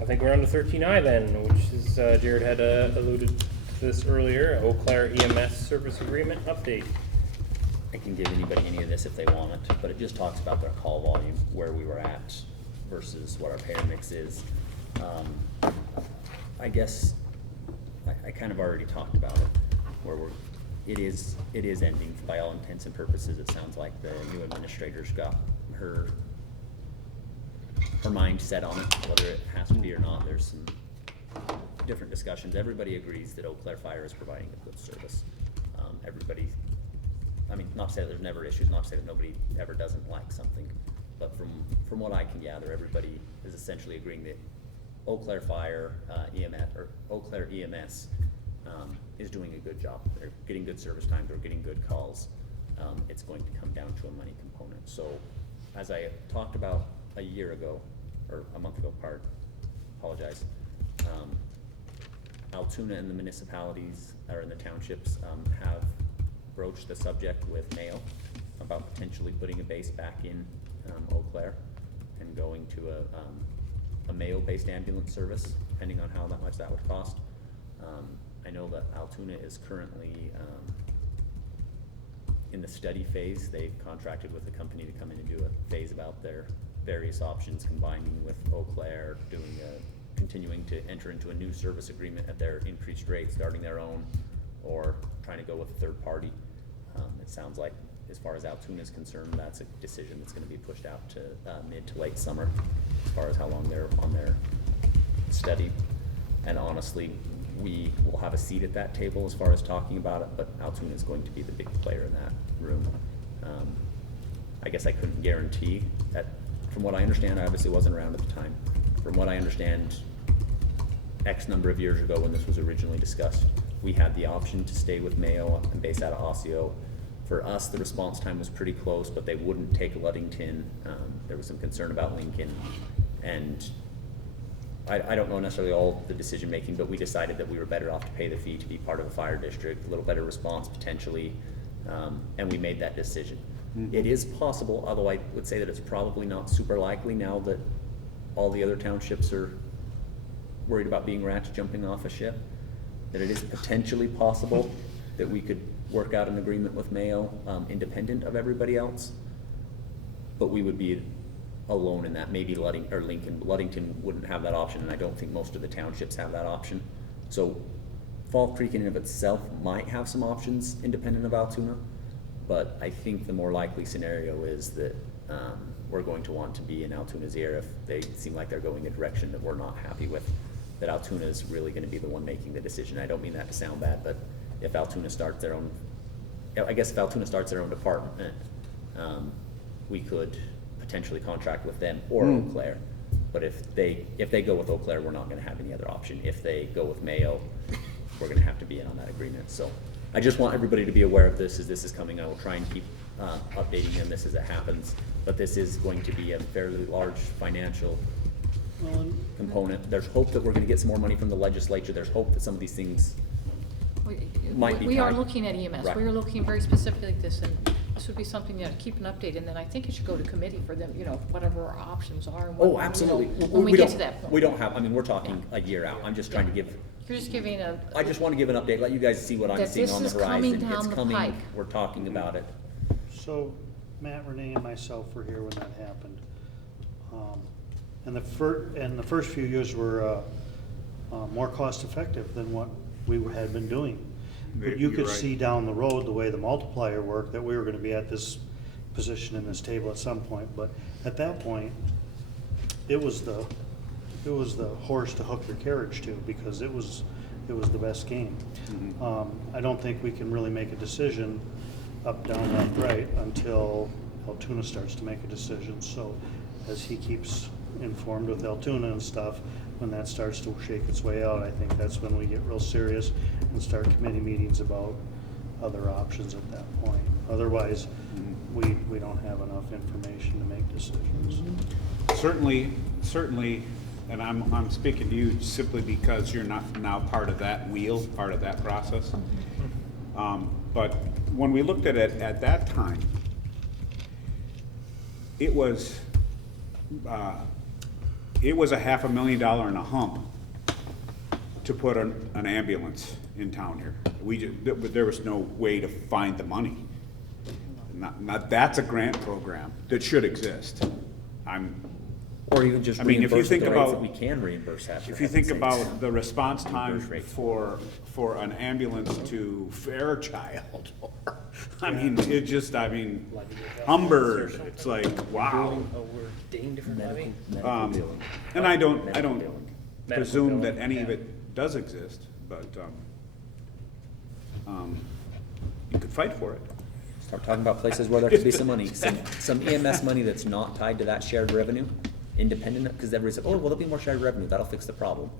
I think we're on to 13I then, which is, Jared had alluded to this earlier, Eau Claire EMS service agreement update. I can give anybody any of this if they want it, but it just talks about their call volume, where we were at versus what our payer mix is. I guess I kind of already talked about it, where it is ending by all intents and purposes. It sounds like the new administrator's got her mind set on it, whether it has to be or not. There's some different discussions. Everybody agrees that Eau Claire Fire is providing a good service. Everybody, I mean, not to say that there's never issues, not to say that nobody ever doesn't like something, but from what I can gather, everybody is essentially agreeing that Eau Claire Fire EMS, or Eau Claire EMS, is doing a good job. They're getting good service time, they're getting good calls. It's going to come down to a money component. So, as I talked about a year ago, or a month ago, apologize, Altoona and the municipalities, or in the townships, have broached the subject with Mayo about potentially putting a base back in Eau Claire and going to a Mayo-based ambulance service, depending on how much that would cost. I know that Altoona is currently in the study phase. They've contracted with a company to come in and do a phase about their various options, combining with Eau Claire, continuing to enter into a new service agreement at their increased rate, starting their own, or trying to go with a third party. It sounds like, as far as Altoona is concerned, that's a decision that's gonna be pushed out to mid to late summer, as far as how long they're on their study. And honestly, we will have a seat at that table as far as talking about it, but Altoona is going to be the big player in that room. I guess I couldn't guarantee that. From what I understand, I obviously wasn't around at the time. From what I understand, X number of years ago when this was originally discussed, we had the option to stay with Mayo and base out of Osseo. For us, the response time was pretty close, but they wouldn't take Ludington. There was some concern about Lincoln, and I don't know necessarily all the decision making, but we decided that we were better off to pay the fee to be part of a fire district, a little better response potentially, and we made that decision. It is possible, although I would say that it's probably not super likely now that all the other townships are worried about being rats jumping off a ship, that it is potentially possible that we could work out an agreement with Mayo, independent of everybody else, but we would be alone in that. Maybe Ludington wouldn't have that option, and I don't think most of the townships have that option. So Fall Creek in and of itself might have some options independent of Altoona, but I think the more likely scenario is that we're going to want to be in Altoona's ear if they seem like they're going a direction that we're not happy with, that Altoona is really going to be the one making the decision. I don't mean that to sound bad, but if Altoona starts their own, I guess if Altoona starts their own department, we could potentially contract with them or Eau Claire. But if they go with Eau Claire, we're not going to have any other option. If they go with Mayo, we're going to have to be in on that agreement. So I just want everybody to be aware of this as this is coming. I will try and keep updating them this as it happens. But this is going to be a fairly large financial component. There's hope that we're going to get some more money from the legislature. There's hope that some of these things might be We are tied. looking at EMS. Right. We are looking very specifically at this, and this would be something, to keep an update, and then I think it should go to committee for them, whatever our options are. and what, Oh, absolutely. When we get don't- to that point. We don't have, I mean, we're talking a year out. I'm just trying to give, You're just giving I just want to give an update, let you guys see what I'm That seeing this on the is coming horizon. down It's the coming, pike. we're talking about it. So Matt, Renee, and myself were here when that happened. And the first few years were more cost effective than what we had been doing. But you You're could right. see down the road, the way the multiplier worked, that we were gonna be at this position in this table at some point. But at that point, it was the horse to hook your carriage to, because it was the best game. I don't think we can really make a decision up, down, left, right until Altoona starts to make a decision. So as he keeps informed with Altoona and stuff, when that starts to shake its way out, I think that's when we get real serious and start committee meetings about other options at that point. Otherwise, we don't have enough information to make decisions. Certainly, and I'm speaking to you simply because you're not now part of that wheel, part of that process. But when we looked at it at that time, it was a $500,000 and a hump to put an ambulance in town here. There was no way to find the money. Not that's a grant program that should exist. Or even just I mean, if you reimburse at think the rates that about- we can reimburse at. for If you think heaven's sakes. about the response time Reimburse rates. for an ambulance to Fairchild, or, I mean, it just, I mean, Humber, it's like, wow. Oh, we're dating different levy? Medical billing. And I don't Medical billing. presume that billing, any of yeah. it does exist, but, you could fight for it. Start talking about places where there could be some money, some EMS money that's not tied to that shared revenue, independent, because everybody said, oh, well, there'll be more shared revenue, that'll fix the problem.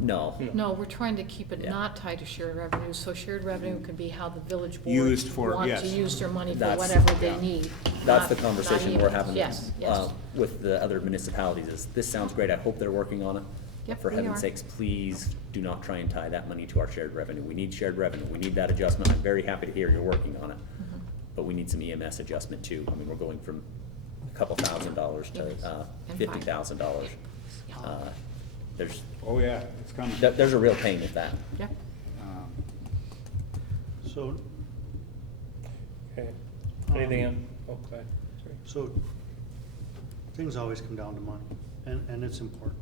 No. No, we're trying to keep it Yeah. not tied to shared revenue, so shared revenue can be how the village board Used for- want yes. to use their money for That's- whatever they yeah. need. That's the not conversation we're emails. having Yes, yes. with the other municipalities is, this sounds great, I hope they're working on it. Yep, For we heaven's are. sakes, please do not try and tie that money to our shared revenue. We need shared revenue, we need that adjustment. I'm very happy to hear you're working on it. Mm-hmm. But we need some EMS adjustment too. I mean, we're going from a couple $1,000s to Yes. And $50,000. There's, Oh, yeah, it's coming. there's a real pain with that. Yeah, Um, So, Okay. Anything else? Okay. Sorry. so, things always come down to money, and it's important.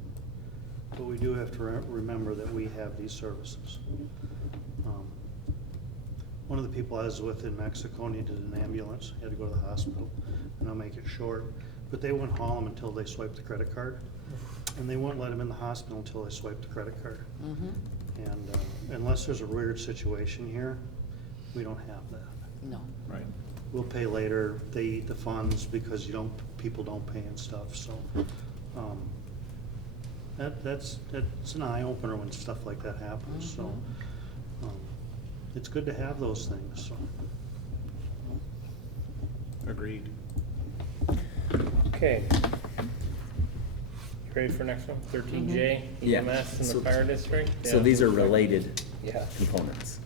But we do have to remember that we have these services. One of the people I was with in Mexico needed an ambulance, he had to go to the hospital, and I'll make it short, but they wouldn't haul him until they swiped the credit card. And they wouldn't let him in the hospital until they swiped the credit card. And unless there's a weird situation here, we don't have that. No. Right. We'll pay later, they eat the funds because people don't pay and stuff, so. That's an eye opener when stuff like that happens, so. It's good to have those things, so. Agreed. Okay. You ready for next one? 13J, Yeah. EMS in So- the fire district? So Yeah. these are related Yeah. components.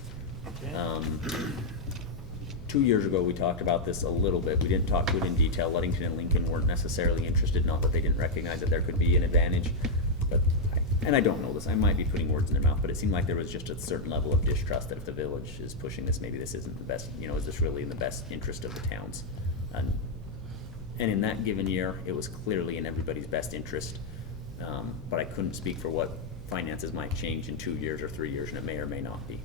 2 years ago, we talked about this a little bit. We didn't talk to it in detail. Ludington and Lincoln weren't necessarily interested, not that they didn't recognize that there could be an advantage. But, and I don't know this, I might be putting words in their mouth, but it seemed like there was just a certain level of distrust that if the village is pushing this, maybe this isn't the best, is this really in the best interest of the towns? And in that given year, it was clearly in everybody's best interest. But I couldn't speak for what finances might change in 2 years or 3 years, and it may or may not be.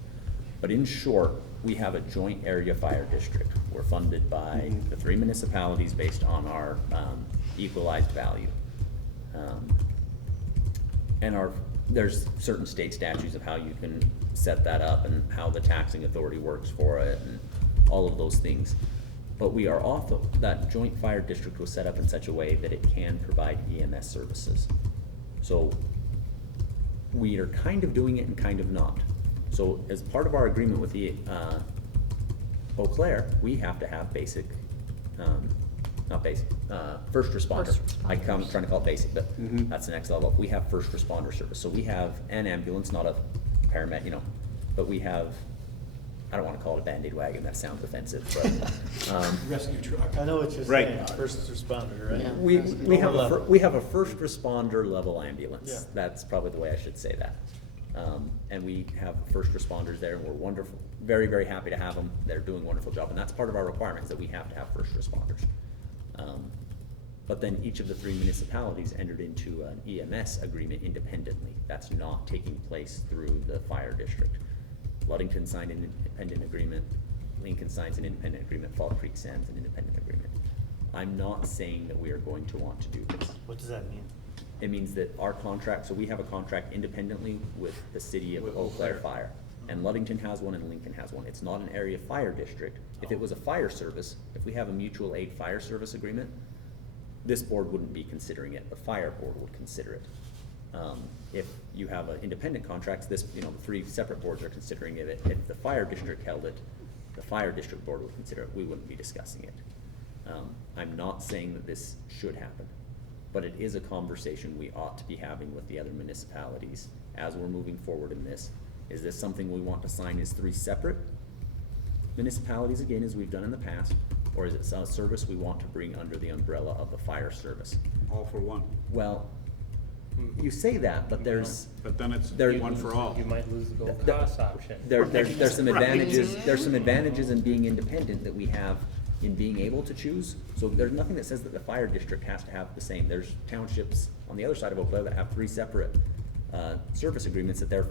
But in short, we have a joint area fire district. We're funded by the 3 municipalities based on our equalized value. And there's certain state statutes of how you can set that up and how the taxing authority works for it and all of those things. But we are off of, that joint fire district was set up in such a way that it can provide EMS services. So we are kind of doing it and kind of not. So as part of our agreement with the Eau Claire, we have to have basic, not basic, first responder. First I'm responders. trying to call it basic, but that's the next level. We have first responder service. So we have an ambulance, not a paramedic, but we have, I don't wanna call it a Band-Aid wagon, that sounds offensive, but, Rescue truck. I know what you're Right. saying, first responder, right? Yeah. we have a first responder level ambulance. Yeah. That's probably the way I should say that. And we have first responders there, and we're wonderful, very, very happy to have them. They're doing a wonderful job, and that's part of our requirements, that we have to have first responders. But then each of the 3 municipalities entered into an EMS agreement independently. That's not taking place through the fire district. Ludington signed an independent agreement, Lincoln signs an independent agreement, Fall Creek signs an independent agreement. I'm not saying that we are going to want to do this. What does that mean? It means that our contract, so we have a contract independently with the city of With Eau Eau Claire Claire. Fire. And Ludington has one and Lincoln has one. It's not an area fire district. If it was a fire service, if we have a mutual aid fire service agreement, this board wouldn't be considering it, the fire board would consider it. If you have an independent contract, the 3 separate boards are considering it. If the fire district held it, the fire district board would consider it, we wouldn't be discussing it. I'm not saying that this should happen, but it is a conversation we ought to be having with the other municipalities as we're moving forward in this. Is this something we want to sign as 3 separate municipalities again, as we've done in the past? Or is it a service we want to bring under the umbrella of the fire service? All for one. Well, you say that, but there's, But then it's There- one for all. You might lose the gold The- cost option. there's some advantages in being independent that we have in being able to choose. So there's nothing that says that the fire district has to have the same. There's townships on the other side of Eau Claire that have 3 separate service agreements that their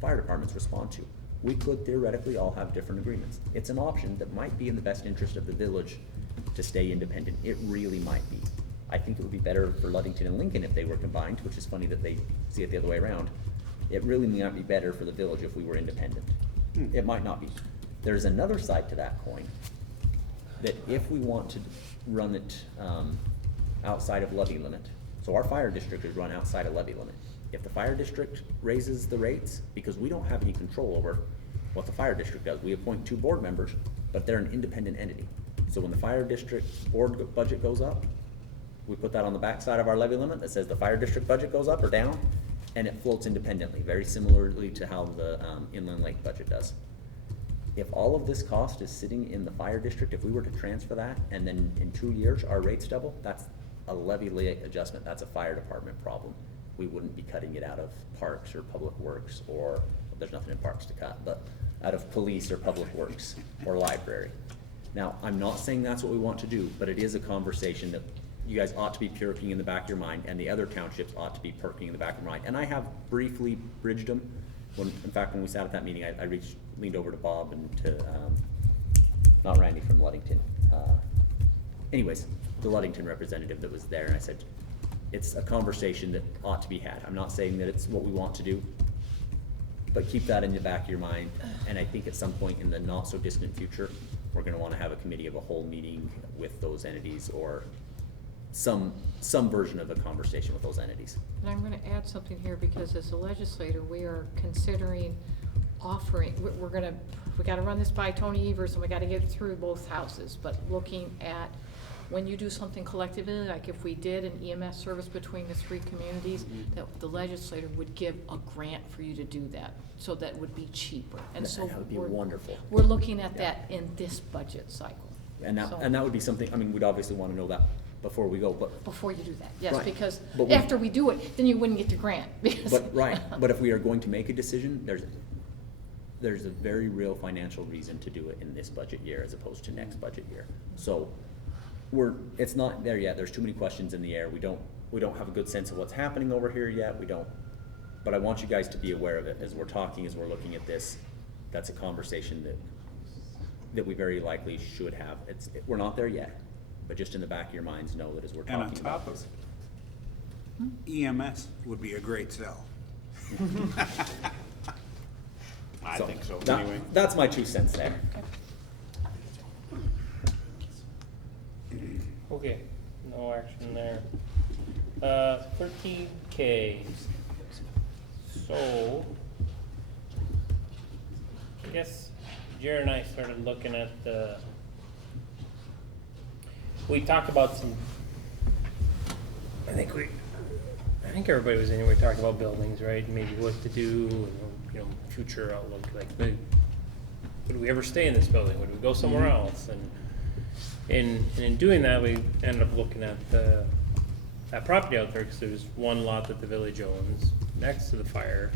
fire departments respond to. We could theoretically all have different agreements. It's an option that might be in the best interest of the village to stay independent. It really might be. I think it would be better for Ludington and Lincoln if they were combined, which is funny that they see it the other way around. It really might be better for the village if we were independent. It might not be. There's another side to that coin, that if we want to run it outside of levy limit, so our fire district is run outside of levy limit. If the fire district raises the rates, because we don't have any control over what the fire district does, we appoint 2 board members, but they're an independent entity. So when the fire district board budget goes up, we put that on the back side of our levy limit that says the fire district budget goes up or down, and it floats independently, very similarly to how the Inland Lake budget does. If all of this cost is sitting in the fire district, if we were to transfer that, and then in 2 years our rates double, that's a levy adjustment, that's a fire department problem. We wouldn't be cutting it out of parks or public works, or, there's nothing in parks to cut, but out of police or public works or library. Now, I'm not saying that's what we want to do, but it is a conversation that you guys ought to be perking in the back of your mind, and the other townships ought to be perking in the back of your mind. And I have briefly bridged them. In fact, when we sat at that meeting, I leaned over to Bob and to, not Randy from Ludington. Anyways, the Ludington representative that was there, and I said, it's a conversation that ought to be had. I'm not saying that it's what we want to do, but keep that in the back of your mind. And I think at some point in the not so distant future, we're gonna wanna have a committee of a whole meeting with those entities, or some version of a conversation with those entities. And I'm gonna add something here, because as a legislator, we are considering offering, we gotta run this by Tony Evers, and we gotta get it through both houses, but looking at when you do something collectively, like if we did an EMS service between the 3 communities, that the legislator would give a grant for you to do that, so that would be cheaper. And so That would be we're- wonderful. We're looking at that in this budget cycle. And So- that would be something, I mean, we'd obviously wanna know that before we go, but, Before you do that, yes, Right. because But we- after we do it, then you wouldn't get the grant, because. right, but if we are going to make a decision, there's a very real financial reason to do it in this budget year as opposed to next budget year. So, it's not there yet, there's too many questions in the air, we don't have a good sense of what's happening over here yet, but I want you guys to be aware of it as we're talking, as we're looking at this. That's a conversation that we very likely should have. We're not there yet, but just in the back of your minds, know that as we're And on talking top about of this. it, EMS would be a great sell. I think so, anyway. That's my 2 cents there. Okay, no action there. 13K. So, I guess Jared and I started looking at we talked about some, I think everybody was anyway talking about buildings, right? Maybe what to do, and, future outlook, like, would we ever stay in this building? Would we go somewhere else? And in doing that, we ended up looking at that property out there, because there's one lot that the village owns next to the fire,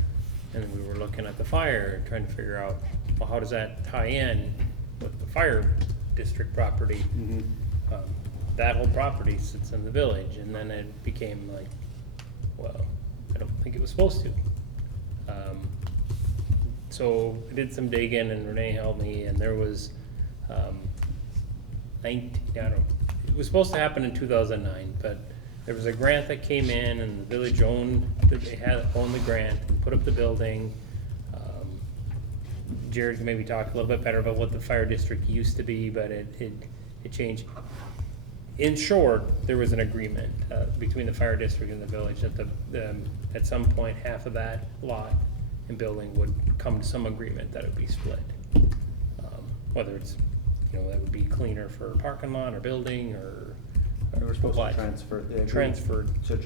and then we were looking at the fire and trying to figure out, well, how does that tie in with the fire district property? That whole property sits in the village, and then it became like, well, I don't think it was supposed to. So I did some digging, and Renee helped me, and there was, it was supposed to happen in 2009, but there was a grant that came in, and the village owned the grant and put up the building. Jared can maybe talk a little bit better about what the fire district used to be, but it changed. In short, there was an agreement between the fire district and the village that at some point, half of that lot and building would come to some agreement that it would be split. Whether it's, that would be cleaner for a parking lot or building, or We were supposed what? to transfer. Transferred. So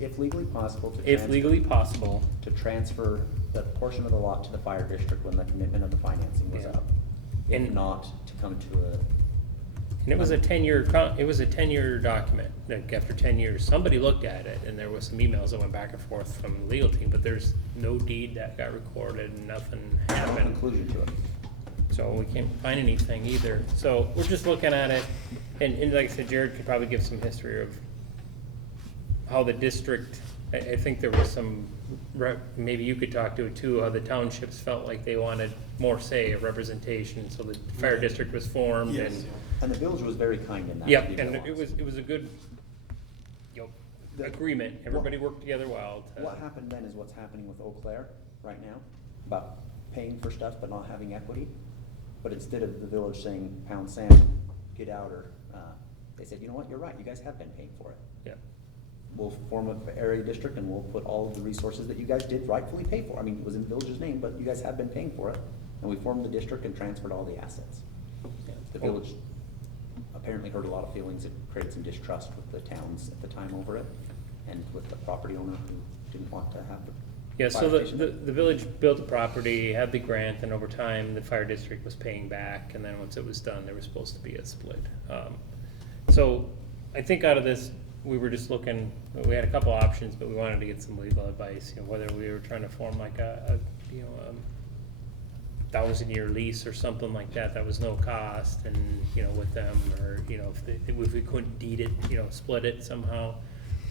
if legally possible, If legally possible, to transfer the portion of the lot to the fire district when the commitment of the financing was Yeah. up. If And- not, to come to a, and it was a 10-year document. Like, after 10 years, somebody looked at it, and there was some emails that went back and forth from the legal team, but there's no deed that got recorded, and nothing no happened. conclusion to it. So we can't find anything either. So we're just looking at it, and like I said, Jared could probably give some history of how the district, I think there was some, maybe you could talk to it too, how the townships felt like they wanted more say, of representation, so the fire district was formed Yes, and. yeah. And the village was very kind in that. Yep, to be and real honest. it was a good, you know, agreement, everybody worked together well. What happened then is what's happening with Eau Claire right now, about paying for stuff but not having equity. But instead of the village saying, pound sand, get out, or, they said, you know what, you're right, you guys have been paying for it. Yeah, We'll form an area district and we'll put all of the resources that you guys did rightfully pay for. I mean, it was in the village's name, but you guys have been paying for it. And we formed the district and transferred all the assets. The village apparently hurt a lot of feelings. It created some distrust with the towns at the time over it, and with the property owner who didn't want to have the yeah, so fire the station. village built the property, had the grant, and over time, the fire district was paying back, and then once it was done, there was supposed to be a split. So I think out of this, we were just looking, we had a couple options, but we wanted to get some legal advice, you know, whether we were trying to form like a 1,000-year lease or something like that, that was no cost, and, you know, with them, or, you know, if we couldn't deed it, you know, split it somehow,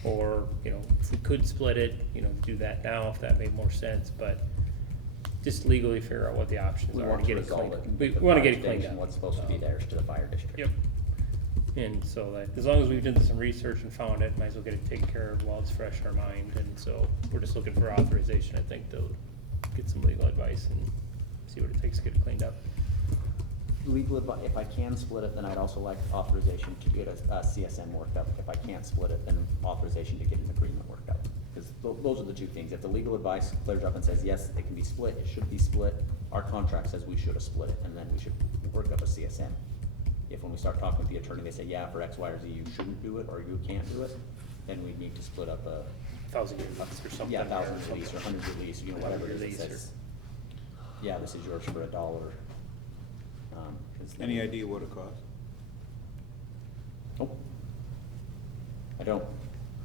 or, you know, if we could split it, you know, do that now, if that made more sense, but just legally figure out what the options We are want to to get it resolve cleaned it. up. and We get the wanna fire get it cleaned station, up. What's supposed to be theirs to the fire district. Yep. And so that, as long as we've done some research and found it, might as well get it taken care of while it's fresh in our mind, and so we're just looking for authorization, I think, to get some legal advice and see what it takes to get it cleaned up. Legal advice, if I can split it, then I'd also like authorization to get a CSM worked out. If I can't split it, then authorization to get an agreement worked out. Because those are the two things. If the legal advice clears up and says, yes, it can be split, it should be split, our contract says we should have split it, and then we should work up a CSM. If when we start talking with the attorney, they say, yeah, for X, Y, or Z, you shouldn't do it, or you can't do it, then we need to split up a 1,000-year lease or something. yeah, or 1,000 lease or 100 lease, you know, whatever it is, 100 that lease or- says, yeah, this is yours for $1. 'Cause then- Any idea what it costs? Nope. I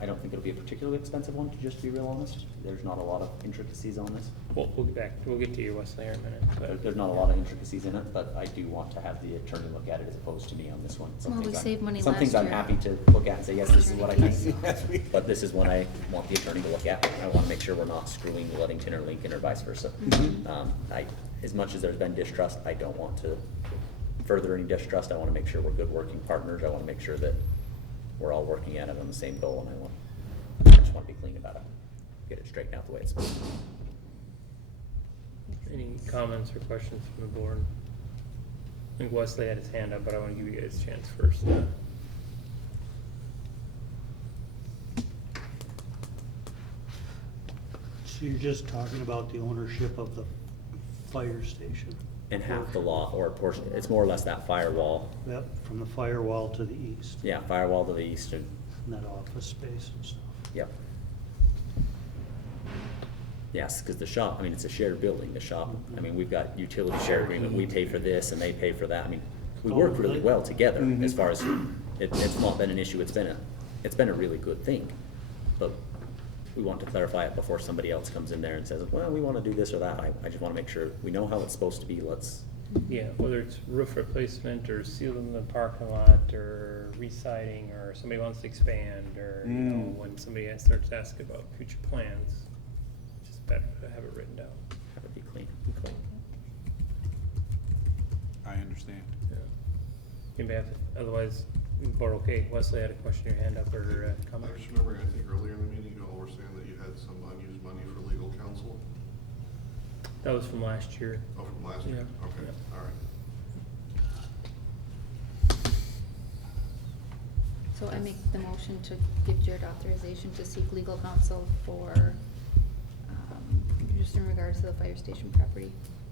don't think it'll be a particularly expensive one, to just be real honest. There's not a lot of intricacies on this. We'll get to you, Wesley, here in a minute, but. There's not a lot of intricacies in it, but I do want to have the attorney look at it as opposed to me on this one. Some Well, we things I'm- saved money Some things last I'm year. happy to look at and say, yes, this is what I think. But this is one I want the attorney to look at. I wanna make sure we're not screwing Ludington or Lincoln or vice versa. As much as there's been distrust, I don't want to further any distrust. I wanna make sure we're good working partners. I wanna make sure that we're all working at it on the same goal, and I just wanna be clean about it. Get it straightened out the way it's supposed to be. Any comments or questions from the board? I think Wesley had his hand up, but I want to give you guys a chance first. So you're just talking about the ownership of the fire station? And half the law, or a portion, it's more or less that firewall. Yep, from the firewall to the east, Yeah, firewall to the east, and, and that office space and stuff. yep. Yes, because the shop, I mean, it's a shared building, the shop. I mean, we've got utility share agreement, we pay for this and they pay for that. I mean, we Oh, work really really? well together as far as, it's not been an issue, it's been a really good thing. But we want to clarify it before somebody else comes in there and says, well, we want to do this or that. I just want to make sure we know how it's supposed to be, Yeah, whether it's roof replacement or sealing the parking lot or re-siding, or somebody wants to expand, or, you know, when somebody starts asking about future plans, it's just better to have it written down have it be clean. and clean. I understand. Yeah. Anybody have, otherwise, board okay. Wesley had a question, your hand up, or I comment? just remember, I think earlier in the meeting, you all were saying that you had some unused money for legal counsel. That was from last year. Oh, from last year? Yeah. Okay, Yeah. all right. So I make the motion to give Jared authorization to seek legal counsel for, just in regards to the fire station property.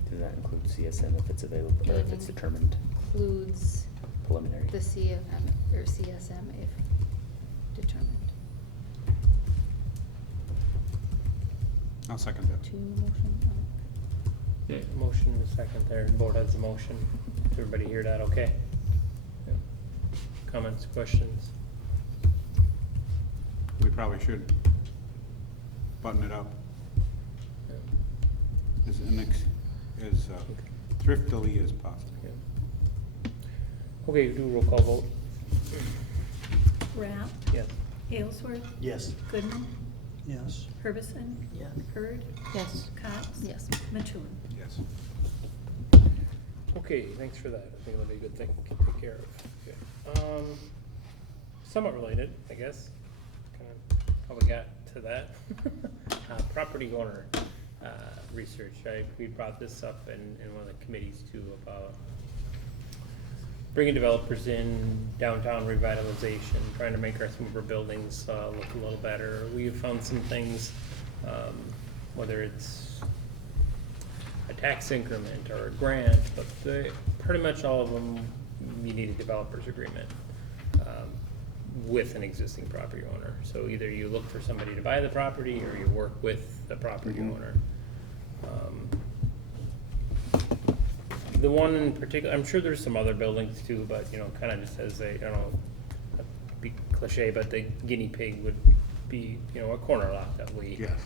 Does that include CSM if it's available, or if it's It determined Includes preliminary? the CFM or CSM if determined. I'll second that. Two motion, Yeah, motion and a second there, board has the motion. Does everybody hear that, okay? Yeah. Comments, questions? We probably should button it up. Yeah. Is thriftily as possible. Okay, do a roll call vote. Rapp, Yes. Aylesworth, Yes. Goodman, Yes. Herbeson, Yes. Hurd, Yes. Cox. Yes. Mattoon. Yes. Okay, thanks for that. I think it'll be a good thing to take care of. Okay. Somewhat related, I guess, kind of how we got to that. Property owner research. We brought this up in one of the committees too about bringing developers in, downtown revitalization, trying to make some of our buildings look a little better. We have found some things, whether it's a tax increment or a grant, but pretty much all of them, you need a developer's agreement with an existing property owner. So either you look for somebody to buy the property or you work with the property owner. The one in particular, I'm sure there's some other buildings too, but kind of just as a, I don't know, be cliche, but the guinea pig would be, a corner lot that we. Yes.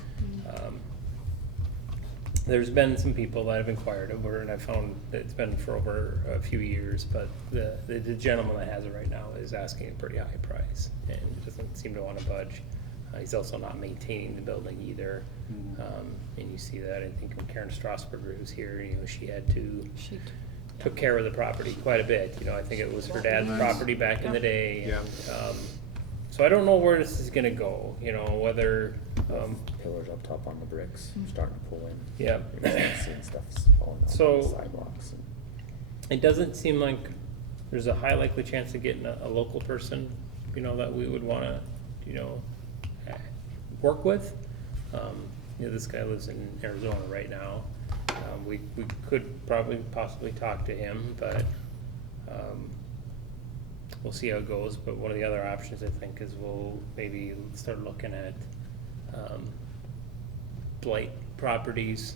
There's been some people that have inquired over, and I found that it's been for over a few years, but the gentleman that has it right now is asking a pretty high price and doesn't seem to want to budge. He's also not maintaining the building either. And you see that, I think when Karen Strasburger was here, she had to, took care of the property quite a bit. I think it was her dad's property back in the day. Yeah. And, so I don't know where this is gonna go, whether, Pillars up top on the bricks, starting to pull in. yeah. You're gonna start seeing stuff falling down So- on the sidewalks. It doesn't seem like there's a high likely chance of getting a local person, that we would wanna, work with. This guy lives in Arizona right now. We could probably possibly talk to him, but, we'll see how it goes. But one of the other options, I think, is we'll maybe start looking at, blight properties,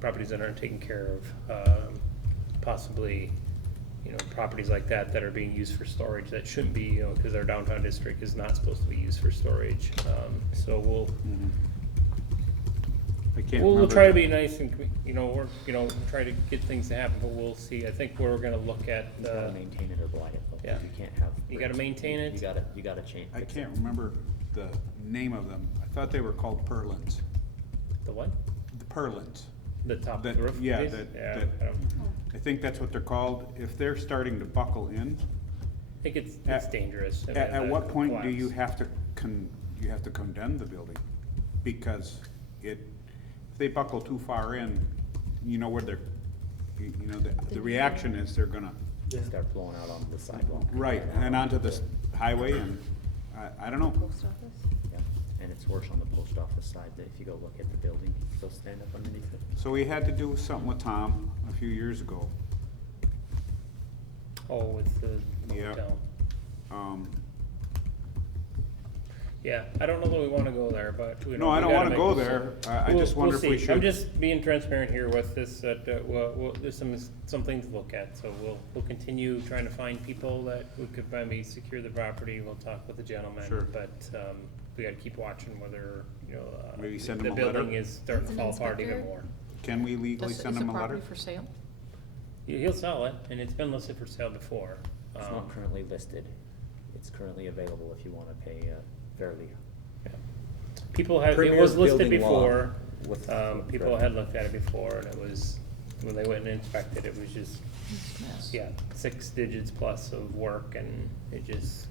properties that aren't taken care of, possibly, properties like that that are being used for storage that shouldn't be, because our downtown district is not supposed to be used for storage. So I can't we'll remember. try to be nice and, work, try to get things to happen, but we'll see. I think we're gonna look at, You gotta maintain it or blight it, though, 'cause yeah. you can't have. You gotta bricks. maintain it. You gotta change. I can't remember the name of them. I thought they were called purlins. the what? The purlins. The top of That- the roof? yeah, please? that- Yeah, that- I don't, I think that's what they're called. If they're starting to buckle in, I think it's At- dangerous. I mean, at the what point do you collapse. have to you have to condemn the building? Because if they buckle too far in, where they're, the reaction is they're gonna, Start blowing out onto the sidewalk. right, and onto the highway, and I don't know. Post office? Yeah, and it's worse on the post office side, that if you go look at the building, they'll stand up underneath it. So we had to do something with Tom a few years ago. Oh, with the Yeah. hotel. Um, Yeah, I don't know that we wanna go there, but, No, I don't wanna go there. I just wonder if we should. I'm just being transparent here with this, that, there's some things to look at, so we'll continue trying to find people that we could maybe secure the property. We'll talk with the gentleman. Sure. But, we gotta keep watching whether, Maybe send the him a letter? building is starting to As an fall apart even inspector? more. Can we legally Is send the him a letter? property for sale? He'll sell it, and it's been listed for sale before. It's not currently listed. It's currently available if you wanna pay fairly. Yeah. People have, it Premier was listed building law before, with- people had looked at it before, and it was, when they went and inspected, it was just, Yes. yeah, 6 digits plus of work, and it just,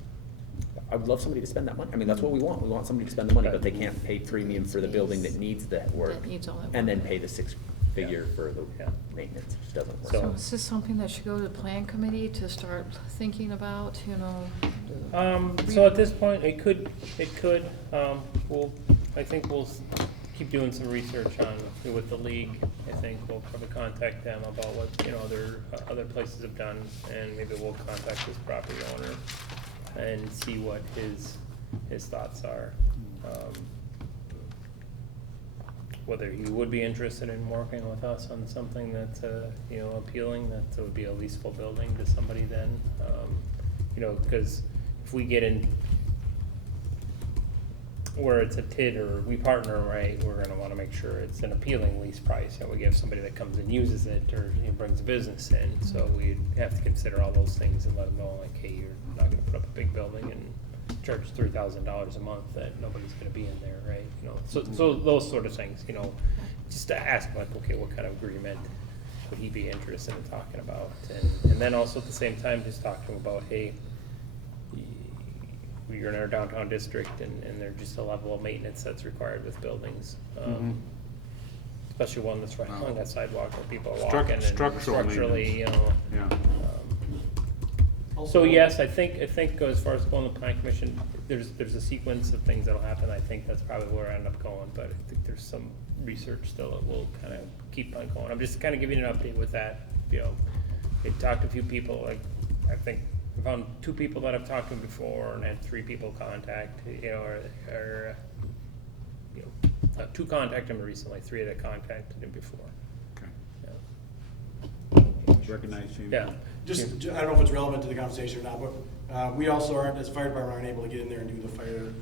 I would love somebody to spend that money. I mean, that's what we want. We want somebody to spend the money, but they can't pay premium for the building that needs that work. That needs all that And work. then pay the six-figure for the Yeah. maintenance. It just doesn't work. So- So is this something that should go to the plan committee to start thinking about, so at this point, it could, I think we'll keep doing some research on, with the league. I think we'll probably contact them about what, other places have done, and maybe we'll contact this property owner and see what his thoughts are. Whether he would be interested in working with us on something that's, appealing, that would be a leasable building to somebody then. Because if we get in, where it's a TID or we partner, right, we're gonna wanna make sure it's an appealing lease price. You know, we give somebody that comes and uses it or, you know, brings a business in, so we have to consider all those things and let them know, like, hey, you're not gonna put up a big building and charge $3,000 a month that nobody's gonna be in there, right? You know, so those sort of things, you know, just to ask like, okay, what kind of agreement would he be interested in talking about? And then also at the same time, just talk to him about, hey, you're in our downtown district and there's just a level of maintenance that's required with buildings. Especially one that's right along that sidewalk where people are walking and Structural structurally, you know. Yeah. So yes, I think as far as going to plan commission, there's a sequence of things that'll happen. I think that's probably where I end up going, but I think there's some research still that will kind of keep on going. I'm just kind of giving you an update with that, you know. I talked to a few people, like, I think I found 2 people that I've talked to before and had 3 people contact, you know, or you know, 2 contacted him recently, 3 that contacted him before. Okay. Yeah. Recognize you. Yeah. Just, I don't know if it's relevant to the conversation or not, but we also aren't, as a fire department, aren't able to get in there and do the fire.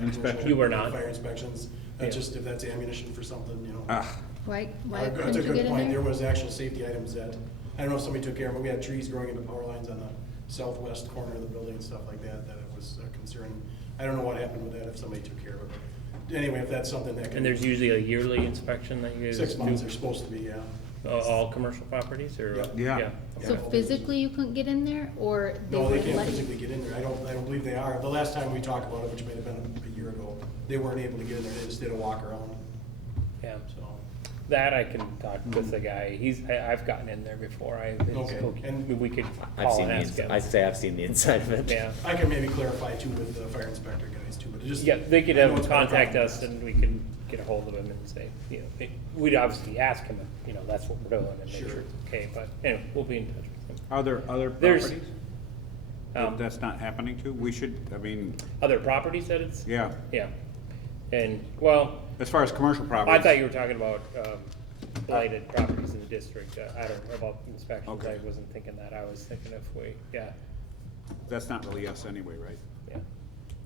Inspection. You were not. Fire inspections. That's Yeah. just if that's ammunition for something, you know. Why That's couldn't a you good get in point. There there? was actual safety items that, I don't know if somebody took care of, but we had trees growing into power lines on the southwest corner of the building and stuff like that, that it was concerning. I don't know what happened with that, if somebody took care of it. But anyway, if that's something that can. And there's usually a yearly inspection that you guys 6 months do? are supposed to be, yeah. All commercial properties or? Yep. Yeah. So Yeah. physically you couldn't get in there, or they No, they wouldn't can't let physically you? get in there. I don't believe they are. The last time we talked about it, which may have been a year ago, they weren't able to get in there. They just did a walk around. Yeah, So, that I can talk with the guy. I've gotten in there before. Okay. And We could I've call seen and the, ask him. I'd say I've seen the inside of it. Yeah. I can maybe clarify too with the fire inspector guys too, but it just. Yeah, they could I know have it's been a contact problem. us and we can get a hold of him and say, you know, we'd obviously ask him, if, you know, that's what we're doing and make Sure. sure it's okay, but anyway, we'll be in touch with him. Are there other There's- properties Um, that's not happening to? We should, I mean, Other properties that it's? yeah, Yeah. And, well, as far as commercial properties. I thought you were talking about blighted properties in the district. I don't know about inspections. Okay. I wasn't thinking that. I was thinking if we, yeah, That's not really us anyway, right? yeah.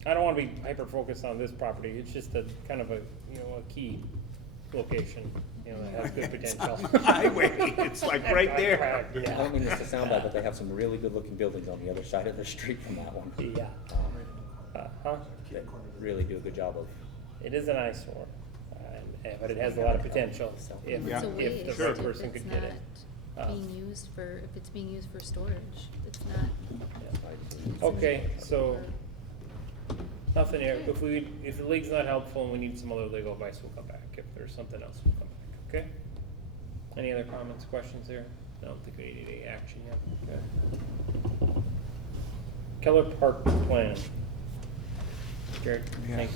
I don't want to be hyper-focused on this property. It's just a kind of a, you know, a key location, you know, that has good potential. Highway, it's like right there. I Yeah. don't mean this to sound bad, but they have some really good looking buildings on the other side of the street from that one. Yeah. Huh? That really do a good job of. It is an eyesore, but it has a lot of potential if, Yeah. It's a if the waste right if person it's could get it. not Um, being used for, if it's being used for storage, it's not. Okay, so, nothing here. If the league's not helpful and we need some other legal advice, we'll come back. If there's something else, we'll come back, okay? Any other comments, questions there? I don't think we need any action yet, okay? Keller Park plan. Jared, thanks.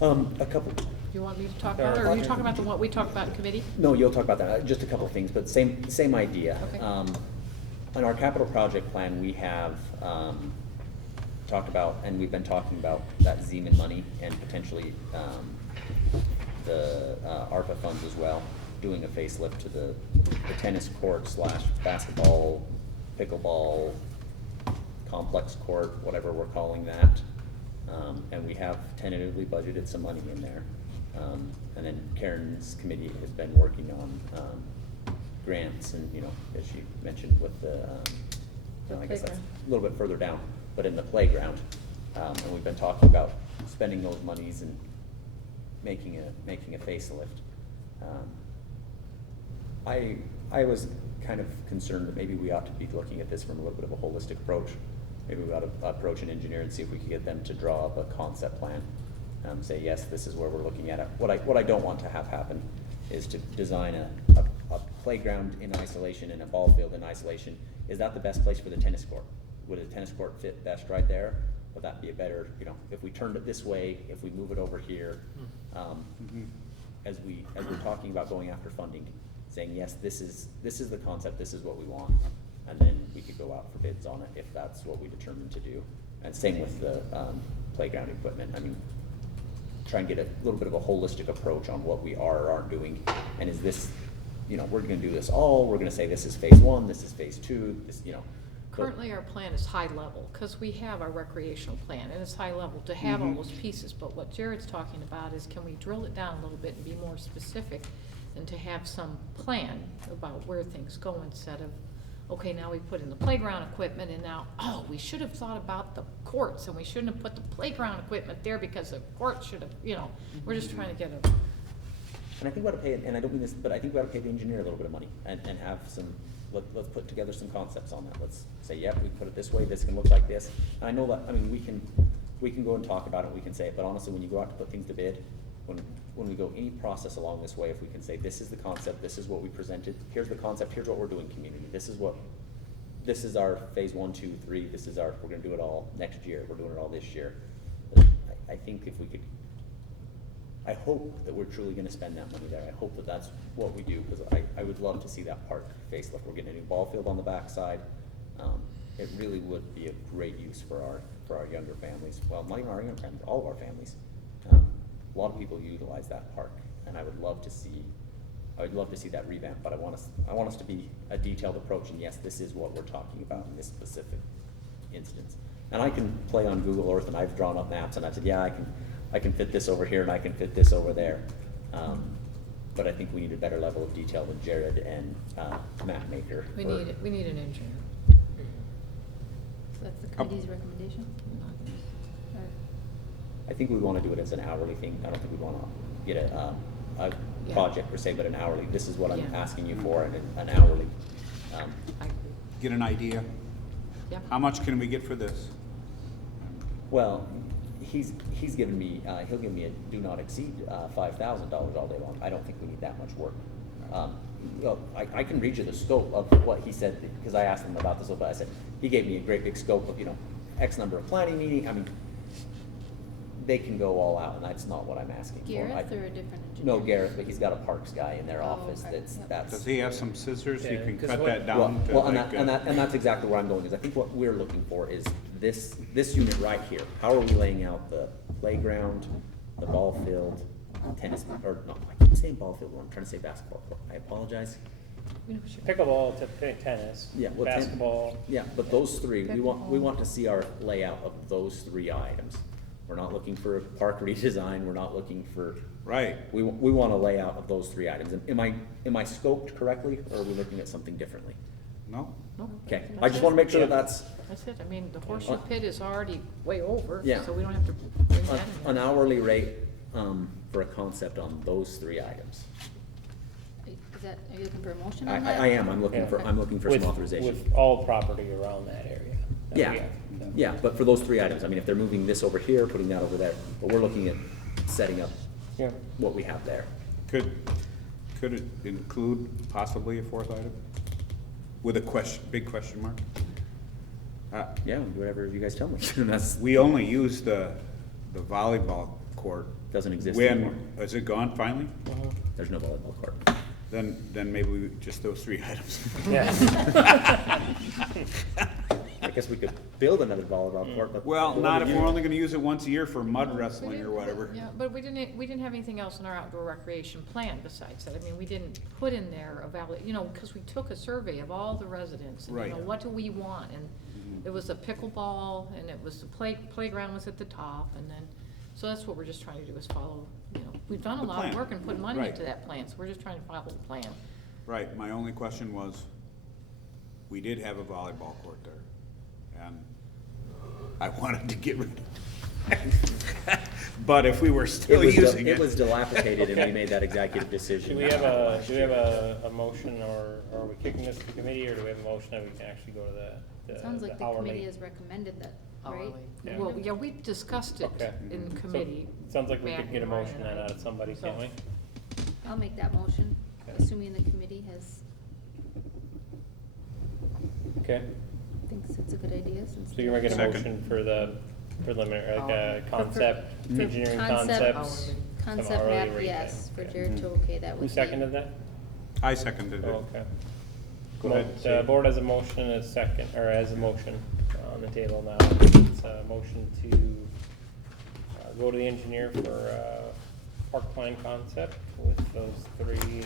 A couple, You want me to talk about it, or are you talking about the one we talked about in committee? no, you'll talk about that, just a couple of things, but same idea. Okay. On our capital project plan, we have, talked about, and we've been talking about that Zeman money and potentially, the, ARPA funds as well, doing a facelift to the tennis court / basketball, pickleball, complex court, whatever we're calling that. And we have tentatively budgeted some money in there. And then Karen's committee has been working on, grants and, you know, as you mentioned with the, I guess that's playground. a little bit further down, but in the playground. And we've been talking about spending those monies and making a facelift. I was kind of concerned that maybe we ought to be looking at this from a little bit of a holistic approach. Maybe we ought to approach an engineer and see if we could get them to draw up a concept plan. Say, yes, this is where we're looking at it. What I don't want to have happen is to design a playground in isolation and a ball field in isolation. Is that the best place for the tennis court? Would a tennis court fit best right there? Would that be a better, you know, if we turned it this way, if we move it over here? As we're talking about going after funding, saying, yes, this is the concept, this is what we want. And then we could go out for bids on it if that's what we determine to do. And same with the playground equipment. I mean, try and get a little bit of a holistic approach on what we are or aren't doing. And is this, you know, we're gonna do this all, we're gonna say this is phase 1, this is phase 2, this, you know, Currently, our plan is high level, because we have our recreational plan, and it's high level to have all those pieces. But what Jared's talking about is, can we drill it down a little bit and be more specific, and to have some plan about where things go, instead of, okay, now we put in the playground equipment, and now, oh, we should have thought about the courts, and we shouldn't have put the playground equipment there because the court should have, you know, we're just trying to get a, And I think we ought to pay, and I don't mean this, but I think we ought to pay the engineer a little bit of money and have some, let's put together some concepts on that. Let's say, yep, we put it this way, this can look like this. And I know that, I mean, we can go and talk about it, we can say it, but honestly, when you go out to put things to bid, when we go any process along this way, if we can say, this is the concept, this is what we presented, here's the concept, here's what we're doing, community, this is our phase 1, 2, 3, we're gonna do it all next year, we're doing it all this year. I think if we could, I hope that we're truly gonna spend that money there. I hope that that's what we do, because I would love to see that park facelift. We're getting a new ball field on the backside. It really would be a great use for our younger families. Well, not even our younger families, all of our families. A lot of people utilize that park, and I would love to see that revamp, but I want us to be a detailed approach, and yes, this is what we're talking about in this specific instance. And I can play on Google Earth, and I've drawn up maps, and I said, yeah, I can fit this over here, and I can fit this over there. But I think we need a better level of detail than Jared and map maker. we need an engineer. So that's the committee's recommendation? Or- I think we want to do it as an hourly thing. I don't think we want to get a Yeah. project per se, but an hourly. This is what I'm Yeah. asking you for, and an hourly. I agree. Get an idea. Yep. How much can we get for this? Well, he's given me, he'll give me a do not exceed $5,000 all day long. I don't think we need that much work. Well, I can read you the scope of what he said, because I asked him about this, but I said, he gave me a great big scope of, X number of planning meeting. I mean, they can go all out, and that's not what I'm asking for. Gareth or a different engineer? No, Gareth, but he's got a parks guy in their Oh, office okay. that's, Yep. that's. Does he have some scissors? You Yeah, can 'cause cut what- that down to Well, like, and that's exactly where I'm going, is I think what we're looking for is this unit right here. How are we laying out the playground, the ball field, tennis, or no, I keep saying ball field, I'm trying to say basketball court. I apologize. We know what you're- Pickleball to tennis, Yeah, well, basketball. Yeah, but those three, we Pickleball. want to see our layout of those three items. We're not looking for a park redesign, we're not looking for, right. we want a layout of those three items. Am I scoped correctly, or are we looking at something differently? No? No, Okay, I that's just it. want to make sure that Yeah. that's That's it. I mean, the horseshoe pit is already way over, Yeah. so we don't have to bring that in. an hourly rate, for a concept on those three items. Are you looking for a motion on that? I am, I'm looking for Okay. some authorization. With all property around that area. Yeah, but for those three items, I mean, if they're moving this over here, putting that over there, but we're looking at setting up Yeah. what we have there. Could it include possibly a fourth item? With a big question mark? Yeah, whatever you guys tell me. That's, We only use the volleyball court. doesn't exist When, anymore. is it gone finally? There's no volleyball court. Then maybe we, just those three items. Yeah. I guess we could build another volleyball court, but. Well, the not one if that we're you- only gonna use it once a year for mud We wrestling or didn't- whatever. Yeah, but we didn't have anything else in our outdoor recreation plan besides that. I mean, we didn't put in there because we took a survey of all the residents. And, Right. what do we want? And it was a pickleball, and it was the playground was at the top, and then, so that's what we're just trying to do is follow, we've done a The lot of plan. work and put money Right. into that plan, so we're just trying to follow the plan. Right, my only question was, we did have a volleyball court there, and I wanted to get rid of it. But if we were still using it. It was dilapidated, and we made that executive decision. Do we have a motion, or are we kicking this to committee, or do we have a motion that we can actually go to the It sounds like the hourly? committee has recommended that, right? Hourly. Yeah. Well, yeah, we discussed it Okay. in So, committee. Sounds like we Matt could get a and Ryan motion and then I. out of somebody, can't we? I'll make that motion, Okay. assuming the committee Okay, thinks it's a good idea since. so you're making a Second. motion for the preliminary, like, Hourly. concept, For engineering concept- concepts? some Concept hourly map, rate yes, thing. for Okay. Jared to okay that would Who be. seconded that? I seconded Oh, it. okay. Go ahead, Mo- say it. Board has a motion and a second, or has a motion on the table now. It's a motion to go to the engineer for park plan concept with those three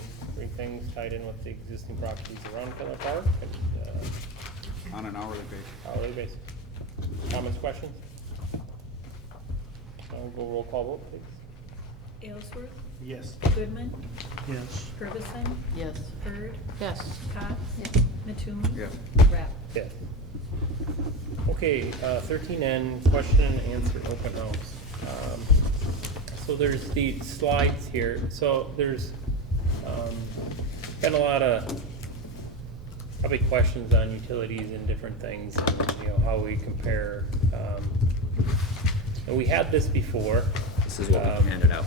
things tied in with the existing properties around Keller Park. And on an hourly basis. Hourly basis. Comments, questions? I'll go roll call vote, please. Aylesworth, Yes. Goodman, Yes. Ferguson, Yes. Bird, Yes. Cox, Yes. Mattoon. Yeah. Rapp. Yes. Okay, 13N, question and answer open house. So there's the slides here. So there's been a lot of probably questions on utilities and different things, and you know how we compare. And we had this before. This is what we handed out.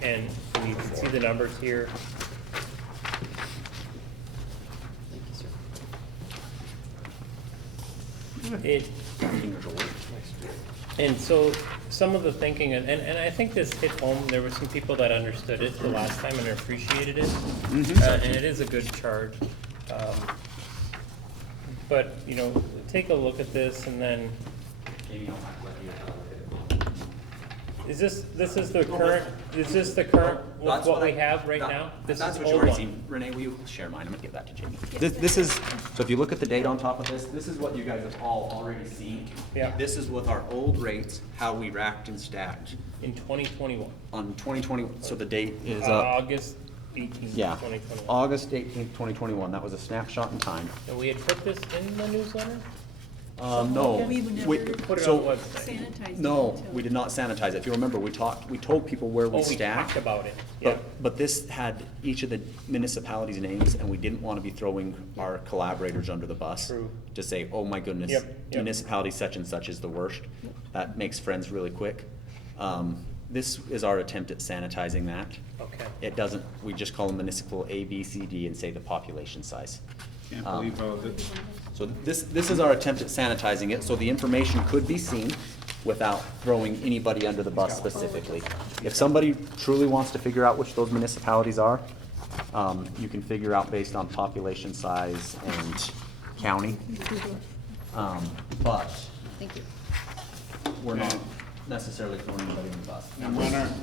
And you can see the numbers here. Thank you, sir. It, Fingers away. and so some of the thinking, and I think this hit home, there were some people that understood it the last time and appreciated it. And it is a good chart. But, you know, take a look at this and then, Maybe I'll let you look at it. is this the current, with That's what we I- have right that- now? This That's is what you've old already one. seen. Renee, will you share mine? I'm gonna give that to Jamie. This is, so if you look at the date on top of this is what you guys have all already seen. Yeah. This is with our old rates, how we racked and stacked In 2021. on 2020, so the date is, August 18th, yeah, 2021. August 18th, 2021. That was a snapshot in time. And we had put this in the newsletter? No. We would we- never Put it so- on the website. sanitize. No, until- we did not sanitize it. If you remember, we told people where Oh, we we stacked. talked about it, yeah. But this had each of the municipalities' names, and we didn't want to be throwing our collaborators under the bus. True. To say, oh my goodness, Yep, yep. municipality such and such is the worst. That makes friends really quick. This is our attempt at sanitizing that. Okay. It doesn't, we just call them municipal A, B, C, D, and say the population size. Can't believe how this, So this is our attempt at sanitizing it, so the information could be seen without throwing anybody under the bus specifically. If somebody truly wants to figure out which those municipalities are, you can figure out based on population size and county. But Thank you. we're not necessarily throwing anybody under the bus. and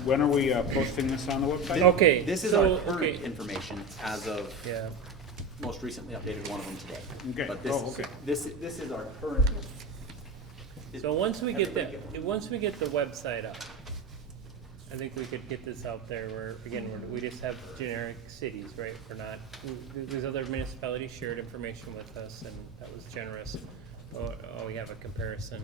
when are we posting this on the website? Okay, This is so- our current okay. information as of Yeah. most recently updated one of them today. Okay. But this Oh, is, okay. this is our current. So once we get Everybody once we get the website up, I think we could get this out there where, again, we just have generic cities, right? We're not, these other municipalities shared information with us and that was generous. Oh, we have a comparison.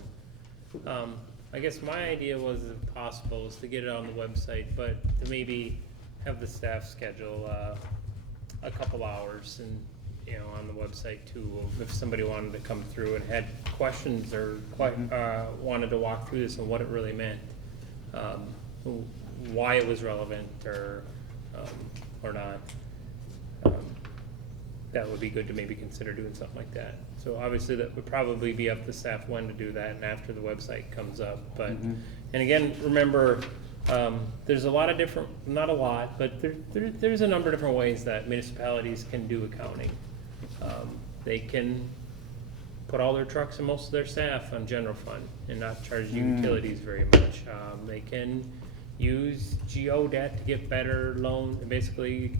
I guess my idea was, if possible, is to get it on the website, but to maybe have the staff schedule, a couple hours and, you know, on the website too, if somebody wanted to come through and had questions or wanted to walk through this and what it really meant, why it was relevant or not. That would be good to maybe consider doing something like that. So obviously that would probably be up to staff when to do that and after the website comes up, but, and again, remember, there's a lot of different, not a lot, but there's a number of different ways that municipalities can do accounting. They can put all their trucks and most of their staff on general fund and not charge utilities very much. They can use GO debt to get better loan, and basically you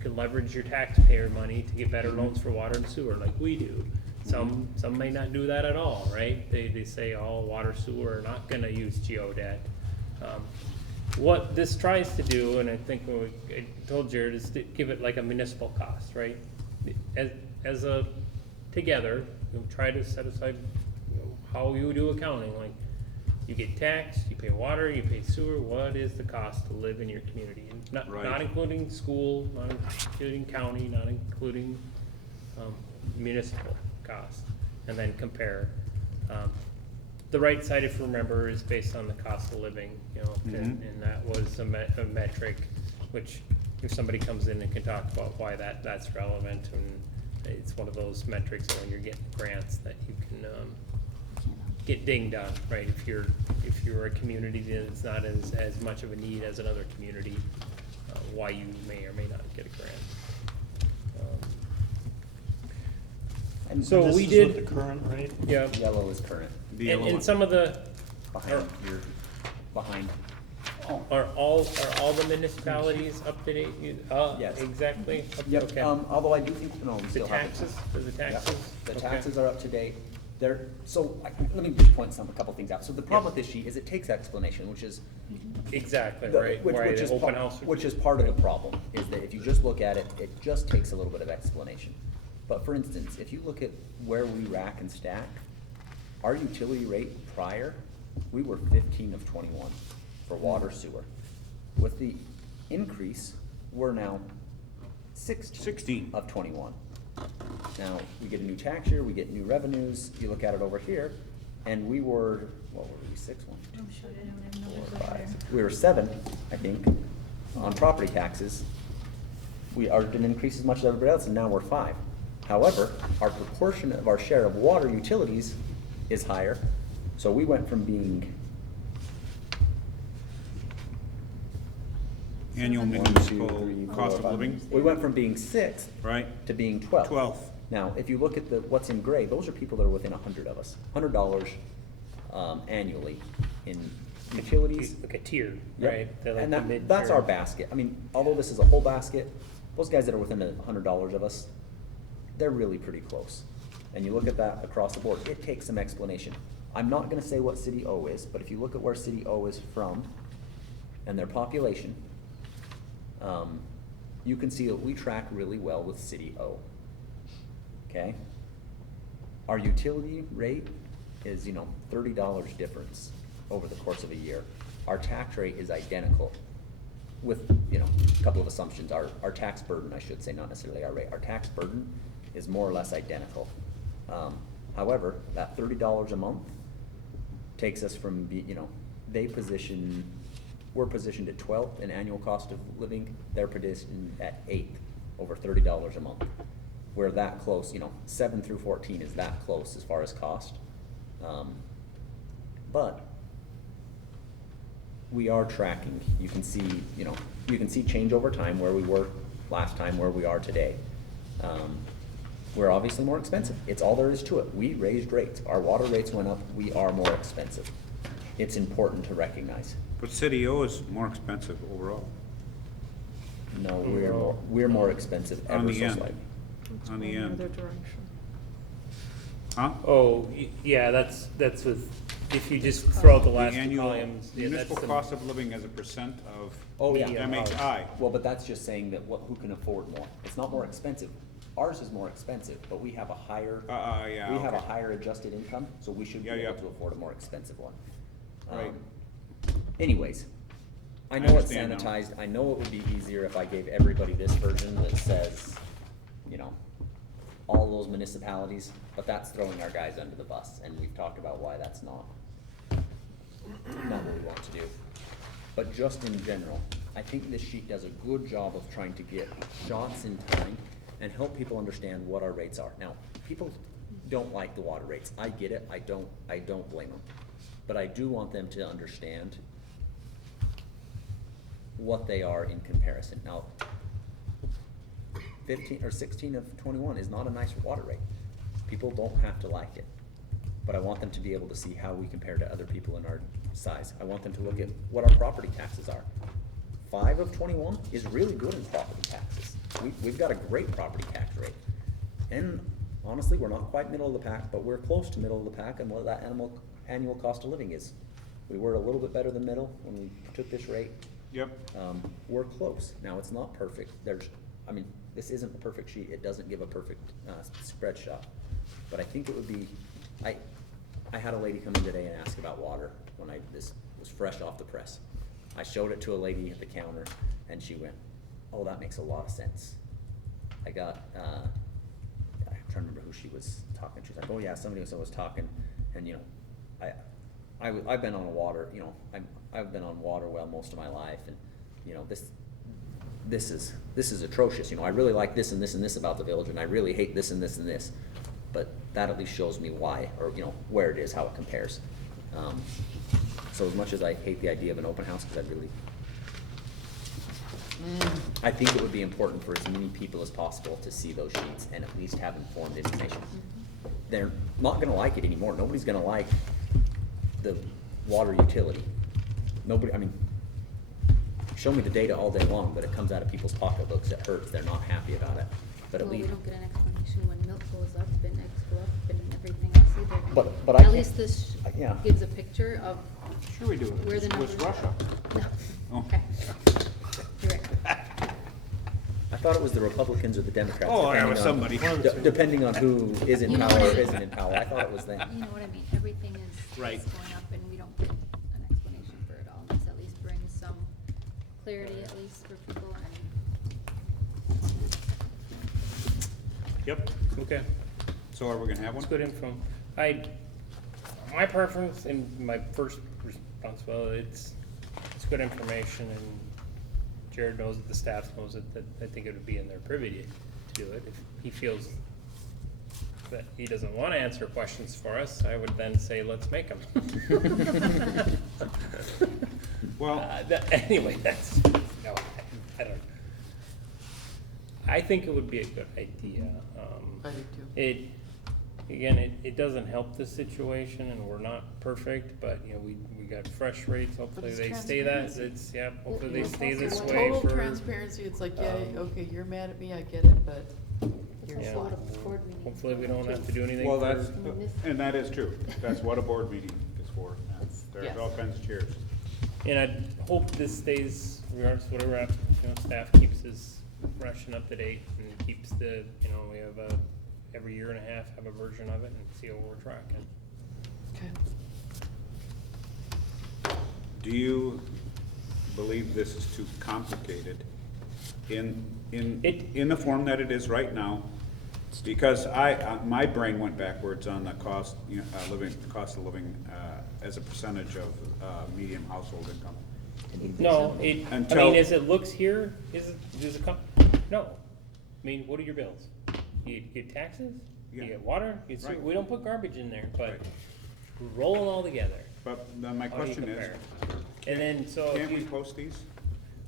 can leverage your taxpayer money to get better loans for water and sewer like we do. Some may not do that at all, right? They say, oh, water, sewer are not gonna use GO debt. What this tries to do, and I think what I told Jared, is to give it like a municipal cost, right? As a, together, you try to set aside, you know, how you do accounting, like, you get taxed, you pay water, you pay sewer, what is the cost to live in your community? And not Right. including school, not including county, not including, municipal costs, and then compare. The right side, if you remember, is based on the cost of living, you know, and that was a metric, which if somebody comes in and can talk about why that's relevant, and it's one of those metrics that when you're getting grants that you can, get dinged on, right? If you're a community that's not as much of a need as another community, why you may or may not get a grant. And So this we is did- with the current rate? Yeah, Yellow is current, The and yellow one. some of the, behind your, behind. Are all the municipalities up to date? Yes. Exactly? Yep, Okay. although I do think, no, we The still have. taxes, for the Yep. taxes? The Okay. taxes are up to date. Let me just point a couple things out. So the problem with this sheet is it takes explanation, which is. Exactly, the- right, which- right, which the is open part- house. Which is part of the problem, is that if you just look at it, it just takes a little bit of explanation. But for instance, if you look at where we rack and stack, our utility rate prior, we were 15 of 21 for water sewer. With the increase, we're now 16 of 21. Now, we get a new tax year, we get new revenues, you look at it over here, and we were, what were we, 6-1? I'm sure I don't have numbers Four, over five, there. we were 7, I think, on property taxes. Ours didn't increase as much as everybody else, and now we're 5. However, our proportion of our share of water utilities is higher, so we went from being Annual 1, 2, municipal 3, 4, cost of 5. living, We went from being 6th right? to being 12th. 12th. Now, if you look at what's in gray, those are people that are within 100 of us, $100 annually in utilities. Like a tier, Yep. right? They're like And the that's mid-tier. our basket. I mean, although this is a whole basket, those guys that are within $100 of us, they're really pretty close. And you look at that across the board, it takes some explanation. I'm not gonna say what City O is, but if you look at where City O is from and their population, you can see that we track really well with City O. Okay? Our utility rate is, $30 difference over the course of a year. Our tax rate is identical with, a couple of assumptions. Our tax burden, I should say, not necessarily our rate. Our tax burden is more or less identical. However, that $30 a month takes us from, we're positioned at 12th in annual cost of living. They're positioned at 8th, over $30 a month. We're that close, 7 through 14 is that close as far as cost. But we are tracking. You can see, you can see change over time, where we were last time, where we are today. We're obviously more expensive. It's all there is to it. We raised rates. Our water rates went up. We are more expensive. It's important to recognize. But City O is more expensive overall, No, we're more expensive On ever the so end. slightly. on the end. Huh? Oh, yeah, that's with, if you just throw out the The last two annual columns. yeah, municipal that's the- cost of living as a percent of Oh, yeah. MHI. Well, but that's just saying that who can afford more. It's not more expensive. Ours is more expensive, but we have a higher, Yeah, we have a okay. higher adjusted income, so we should be Yeah, able yeah. to afford a more expensive one. Right. Anyways, I I know it's understand now. sanitized. I know it would be easier if I gave everybody this version that says, all those municipalities, but that's throwing our guys under the bus, and we've talked about why that's not what we want to do. But just in general, I think this sheet does a good job of trying to get shots in time and help people understand what our rates are. Now, people don't like the water rates. I get it. I don't blame them. But I do want them to understand what they are in comparison. Now, 15 or 16 of 21 is not a nice water rate. People don't have to like it. But I want them to be able to see how we compare to other people in our size. I want them to look at what our property taxes are. 5 of 21 is really good in property taxes. We've got a great property tax rate. And honestly, we're not quite middle of the pack, but we're close to middle of the pack and what that annual cost of living is. We were a little bit better than middle when we took this rate. Yep. We're close. Now, it's not perfect. This isn't a perfect sheet. It doesn't give a perfect spread shot. But I think it would be, I had a lady come in today and ask about water when this was fresh off the press. I showed it to a lady at the counter and she went, oh, that makes a lot of sense. I got, I'm trying to remember who she was talking to. She's like, oh yeah, somebody was talking, and I've been on a water, I've been on water well most of my life, and this is atrocious. I really like this and this and this about the village, and I really hate this and this and this. But that at least shows me why, or where it is, how it compares. So as much as I hate the idea of an open house, because I think it would be important for as many people as possible to see those sheets and at least have informed information. They're not gonna like it anymore. Nobody's gonna like the water utility. Nobody, show me the data all day long, but it comes out of people's pocketbooks, it hurts, they're not happy about it. But at Well, we least, don't get an explanation when milk goes up and eggs go up and everything else either. But I At can't- least this yeah. gives a picture of Sure we do. where the It's numbers. with Russia. No, Oh. okay. You're right. I thought it was the Republicans or the Democrats. Oh, that depending was on- somebody. One of the two. Depending on who is in You know power or what I- isn't in power, I thought it was them. You know what I mean? Everything is Right. going up and we don't get an explanation for it all. This at least brings some clarity at least for people and Yep. Okay. So are we gonna have one? It's good info. My preference and my first responsibility, it's good information, and Jared knows it, the staff knows it, that I think it would be in their privy to do it. If he feels that he doesn't wanna answer questions for us, I would then say, let's make them. Well, Anyway, that's, no, I don't. I think it would be a good idea. I do too. It doesn't help the situation, and we're not perfect, but, you know, we got fresh rates, hopefully it's they stay that, transparency. hopefully they Well, stay it's this also way Total for. transparency, it's like, yeah, um, okay, you're mad at me, I get it, but here's Yeah. why. also what a board meeting. Hopefully we don't have to do anything. well, for- that's, and that is true. That's what a board meeting is for. There's Yes. all kinds of chairs. And I hope this stays, regardless of whatever happens, you know, staff keeps us fresh and up to date, and keeps the, you know, we have every year and a half have a version of it, and see what we're tracking. Okay. Do you believe this is too complicated in the form that it is right now? Because my brain went backwards on the cost, you know, cost of living, as a percentage of, median household income. No, Until- as it looks here, no. I mean, what are your bills? You get taxes, you Yeah. get water, you get sewer. Right. We don't put garbage in there, but Right. roll them all together. But then my How do you question is, compare? And then, so if can't we you, post these?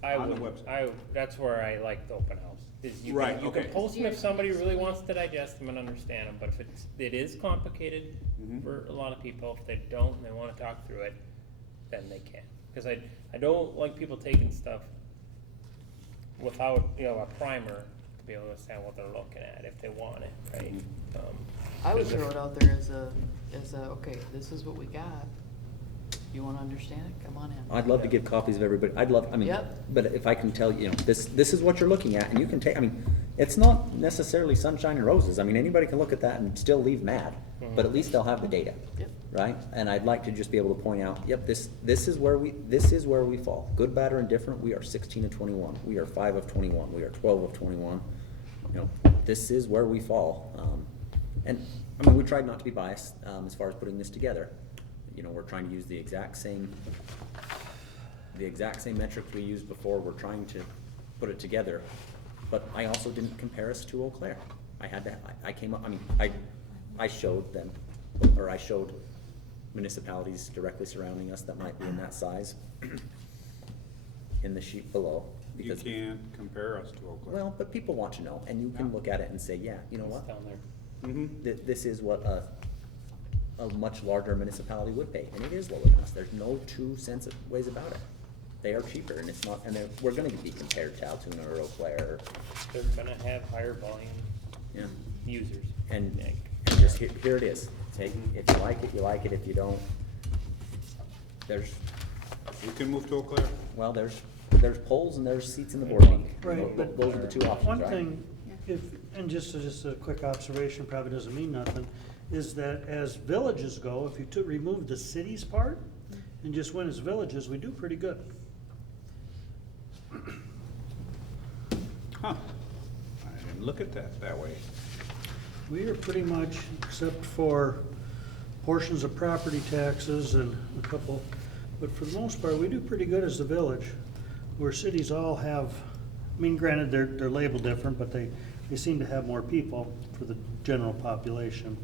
I on the would, website? that's where I like the open house. Is you Right, can, you can okay. post them if somebody really wants to digest them and understand them, but if it is complicated Mhm. for a lot of people, if they don't, and they wanna talk through it, then they can. Cause I don't like people taking stuff without, you know, a primer to be able to understand what they're looking at if they want it, right? I would 'cause if- throw it out there as okay, this is what we got. You wanna understand it? Come on in. I'd love to give copies of everybody, Yep. but if I can tell you, this is what you're looking at, and you can take, it's not necessarily sunshine and roses. Anybody can look at that and still leave mad, but at least they'll have the data. Yep. Right? And I'd like to just be able to point out, yep, this is where we fall. Good, bad, or indifferent, we are 16 of 21. We are 5 of 21. We are 12 of 21. You know, this is where we fall. And, we tried not to be biased, as far as putting this together. You know, we're trying to use the exact same metrics we used before. We're trying to put it together. But I also didn't compare us to Eau Claire. I showed them, or I showed municipalities directly surrounding us that might be in that size in the sheet below. You Because, can't compare us to Oak Cliff. well, but people want to know, and you can look at it and say, yeah, you know It's what? down there. This is what a much larger municipality would pay, and it is lower than us. There's no two ways about it. They are cheaper, and it's not, and we're gonna be compared to Altoona or Eau Claire, They're gonna have higher volume yeah. users. And Nick. just here it is. Take, if you like it, you like it. If you don't, there's, We can move to Eau Claire. well, there's polls and there's seats in the board meeting. Right, but Those are the two options, one right? thing, and just a quick observation, probably doesn't mean nothing, is that as villages go, if you remove the cities part and just went as villages, we do pretty good. Huh. I didn't look at that way. We are pretty much, except for portions of property taxes and a couple, but for the most part, we do pretty good as the village, where cities all have, granted, they're labeled different, but they seem to have more people for the general population.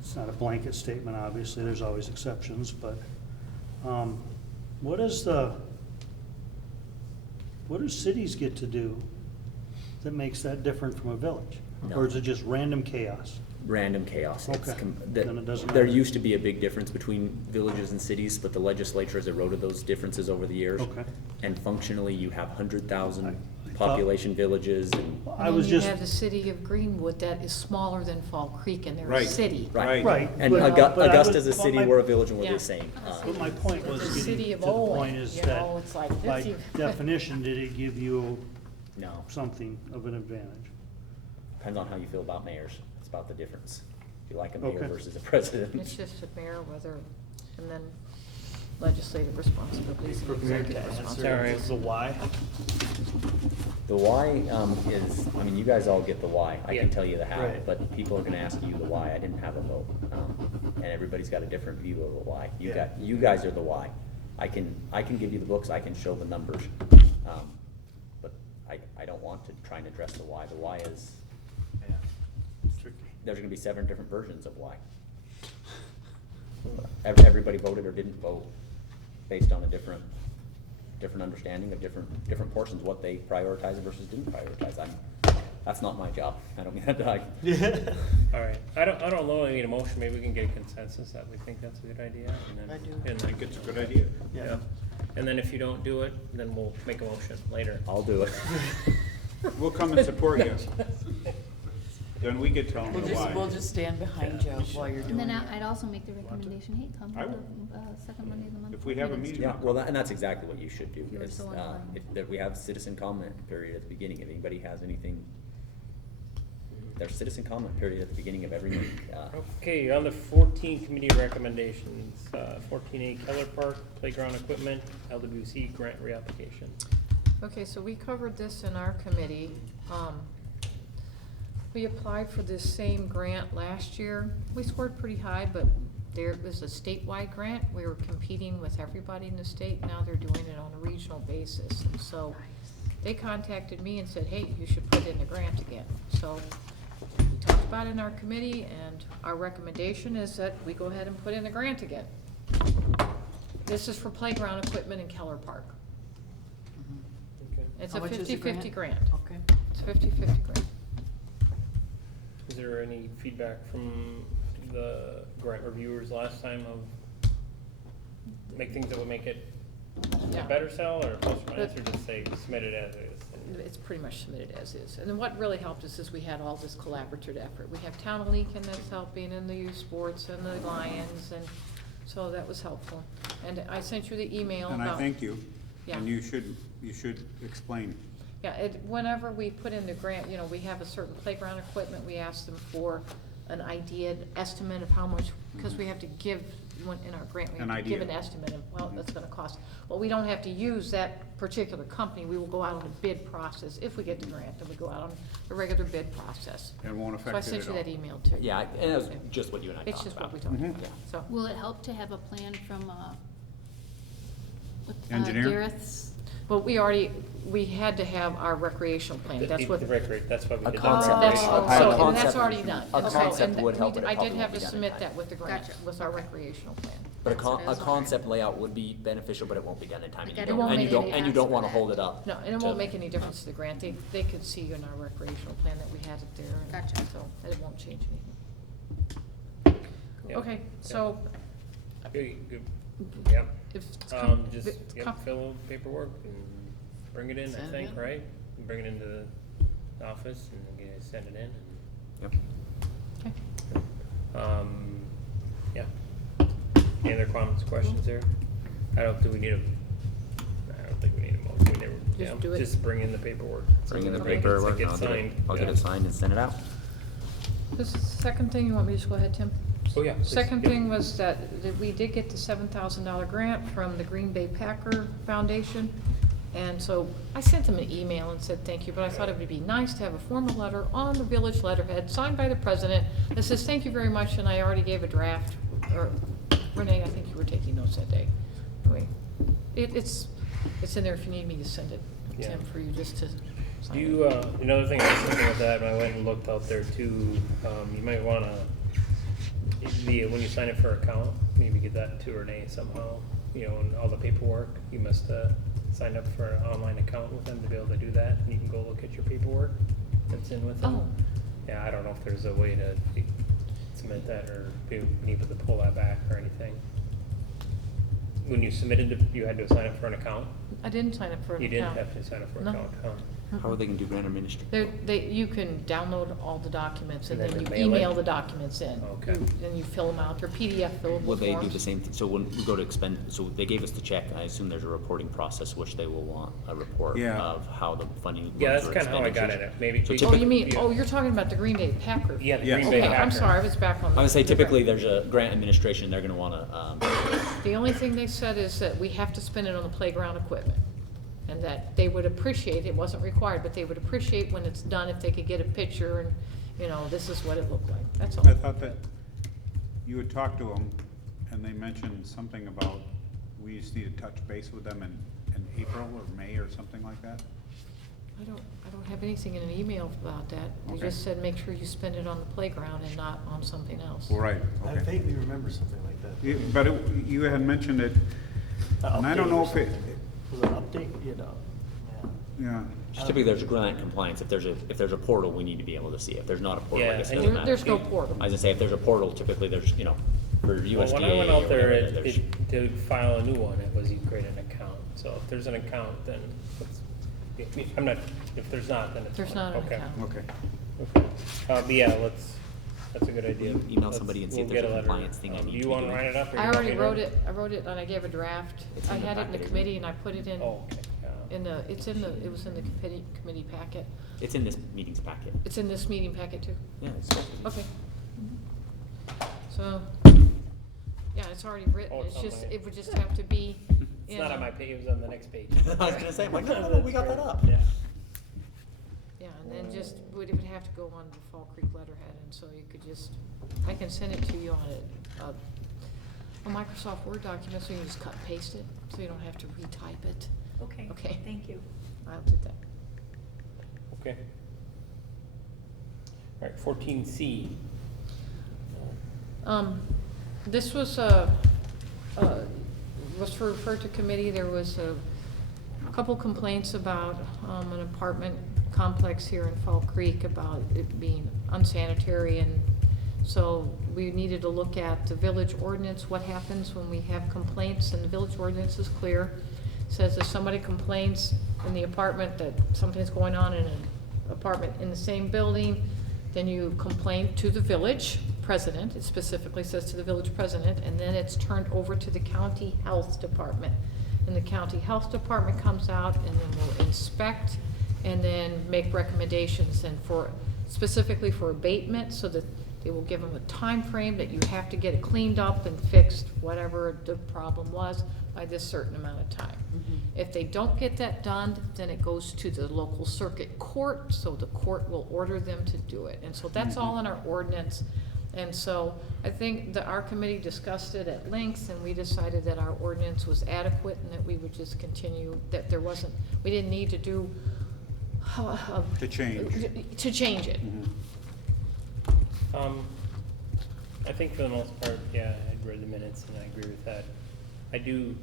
It's not a blanket statement, obviously, there's always exceptions, but, what do cities get to do that makes that different from a village? No. Or is it just random chaos? random chaos. It's Okay. that- Then it doesn't there matter. used to be a big difference between villages and cities, but the legislature has eroded those differences over the years. Okay. And functionally, you have 100,000 I thought- population villages and, I was And then just, you have the city of Greenwood that is smaller than Fall Creek, and they're a Right. city. right. right. And but- but I Augusta's a was- city, but my- we're a village, and we're Yeah. the same. But my point was The getting city to of the Owen, point is you that know, it's like, by this you- definition, did it give you No, something of an advantage? depends on how you feel about mayors. It's about the difference. If you like a mayor Okay. versus a president. It's just a mayor, whether, and then legislative responsibilities and executive responsibilities. The why? The why is, I mean, you guys all get the why. I can Yeah. tell you the how, Right. but people are gonna ask you the why. I didn't have a vote. And everybody's got a different view of the why. You guys are the why. I can give you the books, I can show the numbers. But I don't want to try and address the why. The why is, there's gonna be 7 different versions of why. Everybody voted or didn't vote based on a different understanding of different portions, what they prioritize versus didn't prioritize. That's not my job. I don't mean that to All right, I don't know, I need a motion, maybe we can get a consensus that we think that's a good idea, and then. I do. And I think it's a good idea. Yeah, and then if you don't do it, then we'll make a motion later. I'll do it. We'll come and support you. Then we could tell them We'll why. just stand behind you while you're And doing then it. I'd also make the recommendation, hey, come to I will. the second Monday of the month. If we have a meeting. Yeah, well, and that's exactly what you should do, You're is, so unwilling. that we have citizen comment period at the beginning. If anybody has anything, there's citizen comment period at the beginning of every meeting. Okay, on the 14 committee recommendations, 14A Keller Park Playground Equipment, LWC grant reapplication. Okay, so we covered this in our committee. We applied for this same grant last year. We scored pretty high, but there was a statewide grant. We were competing with everybody in the state. Now they're doing it on a regional basis. And so they contacted me and said, hey, you should put in the grant again. So we talked about it in our committee, and our recommendation is that we go ahead and put in the grant again. This is for playground equipment in Keller Park. Okay. It's How a much is the 50-50 grant. Okay. It's a 50-50 grant. Is there any feedback from the grant reviewers last time of make things that would make it a Yeah. better sell, or plus or minus, or just say submit it as is? It's pretty much submitted as is. And then what really helped us is we had all this collaborative effort. We have Town of Lincoln that's helping, and the youth sports, and the Lions, and so that was helpful. And I sent you the email And about. I thank you. Yeah. And you should explain. Yeah, whenever we put in the grant, you know, we have a certain playground equipment, we ask them for an idea, an estimate of how much, because we have to give, in our grant, we An have to give idea. an estimate of, well, that's gonna cost. Well, we don't have to use that particular company, we will go out on a bid process. If we get the grant, then we go out on the regular bid process. It won't affect So I it sent at you all. that email too. Yeah, and that was just what you and I It's talked just about. what we talked about, Mhm. yeah, so. Will it help to have a plan from, Engineer? Gareth's? But we had to have our recreational plan, that's what. The recreate, that's why we A did concept. that. That's, A so, and concept- that's already done. a And so- concept and would help, but it I did probably have won't to be done in submit time. that with the grant, Gotcha. with our recreational plan. But a That's what I was concept layout would be beneficial, but it won't be done in time. And Like, you I don't, won't and you make don't, any and you don't wanna ask for hold that. it up. No, and it won't make any difference to the grant, they could see in our recreational plan that we had it there. and Gotcha. So, it won't change anything. Yeah. Okay, so, Good. Yeah. if. Just, fill out paperwork and bring it in, I Send it think, in. right? Bring it into the office and you guys send it in. Yep. Okay. Yeah. Any other comments, questions there? I don't think we need a motion, we never, yeah, do it. just bring in the paperwork. Bring in the So it paperwork, and gets I'll get it, signed, I'll get yeah. it signed and send it out. This is the second thing, you want me to just go ahead, Tim? Oh, yeah, please. Second Yep. thing was that we did get the $7,000 grant from the Green Bay Packer Foundation. And so I sent them an email and said thank you, but I thought it would be nice to have a formal letter on the village letterhead, signed by the president, that says thank you very much, and I already gave a draft, or Renee, I think you were taking notes that day. Anyway, it's in there if you need me to send it, Yeah. Tim, for you just to sign it. You, another thing I was thinking with that, when I went and looked out there too, you might wanna, when you sign up for an account, maybe get that to Renee somehow, you know, and all the paperwork, you must, sign up for an online account with them to be able to do that, and you can go look at your paperwork that's in with them. Oh. Yeah, I don't know if there's a way to submit that or be able to pull that back or anything? When you submitted, you had to sign up for an account? I didn't sign up for an You didn't account. have to sign up for an No. account, huh? How are they gonna do grant administration? You can download all the documents and And then then you mail it? email the documents in. Okay. Then you fill them out, they're PDF fillable Will they do forms. the same thing? So when we go to expend, so they gave us the check, I assume there's a reporting process, which they will want a report Yeah. of how the funding. Yeah, that's or kinda how I got expenditures. it, maybe. So Oh, typically- you mean, Yeah. oh, you're talking about the Green Bay Pack Review? Yeah, the Yes. Green Bay Okay, I'm Packer. sorry, I was back on. I would say the typically grant. there's a grant administration, they're gonna wanna, The only thing they said is that we have to spend it on the playground equipment. And that they would appreciate, it wasn't required, but they would appreciate when it's done if they could get a picture and, you know, this is what it looked like, that's all. I thought that you had talked to them, and they mentioned something about, we just need to touch base with them in April or May or something like that? I don't have anything in an email about that. They Okay. just said, make sure you spend it on the playground and not on something else. Well, right, I okay. vaguely remember something like that. But you had mentioned it, and I don't Update know or if it, something. Was it an update? You know, yeah. yeah. typically there's grant compliance. If there's a portal, we need to be able to see it. If there's not a portal, I Yeah, guess it and doesn't matter. There's no portal. I was gonna say, if there's a portal, typically there's, you know, for USDA Well, when I went out or there, whatever, there's. to file a new one, it was you create an account. So if there's an account, then I'm not, if there's not, then it's There's fine. not an Okay. account. Okay. Okay. But yeah, that's a good idea. Will you email Let's- somebody and see if we'll there's get a letter. compliance thing I need Do to you be wanna doing? write it up? or I you want already me to? wrote it and I gave a draft. It's I in the had it in the packet, committee and I put it in, Oh, okay, yeah. it was in the committee packet. It's in this meeting's packet. It's in this meeting packet too? Yeah, it's. Okay. So, yeah, it's already written, Oh, it's it's just, on my- it would just have to be It's in. not on my page, it was on the next page. I was gonna say, I'm like, no, we got that up. Yeah. Yeah, and then just, it would have to go on the Fall Creek letterhead, and so you could just, I can send it to you on a Microsoft Word document, so you can just cut and paste it, so you don't have to retype it. Okay. Okay. Thank you. I'll do that. Okay. All right, 14C. This was referred to committee. There was a couple complaints about an apartment complex here in Fall Creek about it being unsanitary, and so we needed to look at the village ordinance, what happens when we have complaints, and the village ordinance is clear. Says if somebody complains in the apartment that something's going on in an apartment in the same building, then you complain to the village president. It specifically says to the village president, and then it's turned over to the county health department. And the county health department comes out and then will inspect and then make recommendations, and specifically for abatement, so that they will give them a time frame that you have to get it cleaned up and fixed, whatever the problem was, by this certain amount of time. If they don't get that done, then it goes to the local circuit court, so the court will order them to do it. And so that's all in our ordinance. And so I think that our committee discussed it at length, and we decided that our ordinance was adequate and that we would just continue, that there wasn't, we didn't need to do. To change. To change it. I think for the most part, yeah, I'd read the minutes and I agree with that. I do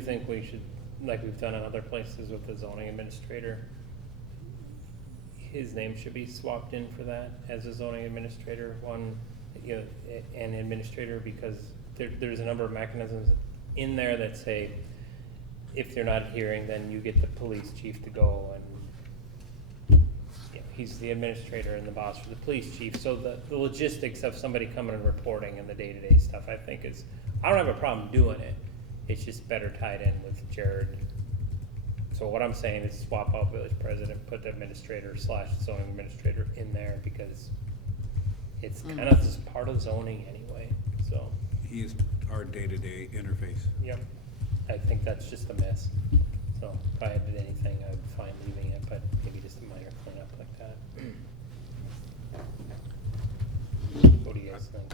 think we should, like we've done in other places with the zoning administrator, his name should be swapped in for that as a zoning administrator, an administrator, because there's a number of mechanisms in there that say, if they're not hearing, then you get the police chief to go, and he's the administrator and the boss for the police chief. So the logistics of somebody coming and reporting and the day-to-day stuff, I think I don't have a problem doing it. It's just better tied in with Jared. So what I'm saying is swap out village president, put the administrator / zoning administrator in there, because it's kind of just part of zoning anyway, so. He's our day-to-day interface. Yep, I think that's just a mess. So if I had to do anything, I would find leaving it, but maybe just a minor cleanup like that. What do you guys think?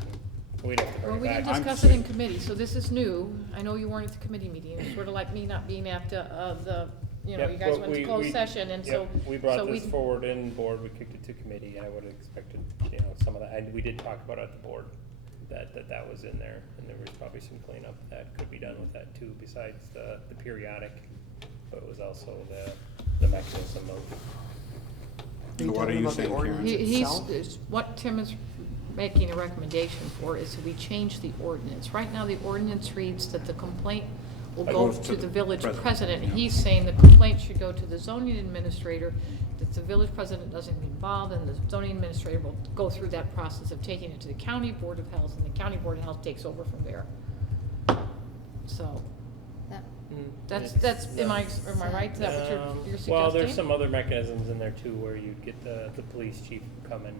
We'd have to Well, bring we it didn't back. discuss it in committee, so this is new. I know you weren't at the committee meeting. It's sort of like me not being at the, you Yep, guys well, went to we- closed session, and so. Yep, we brought so this forward in board, we kicked it to committee, I would have expected, some of that, and we did talk about it at the board, that was in there, and there was probably some cleanup that could be done with that too, besides the periodic, but it was also the mechanism of. So what are you saying, Karen? He's, what Tim is making a recommendation for is we change the ordinance. Right now, the ordinance reads that the complaint will It go goes to the village president. And yeah. he's saying the complaint should go to the zoning administrator, that the village president doesn't get involved, and the zoning administrator will go through that process of taking it to the county board of health, and the county board of health takes over from there. So, That, that's, am I right? Is that what you're suggesting? Well, there's some other mechanisms in there too, where you get the police chief to come and,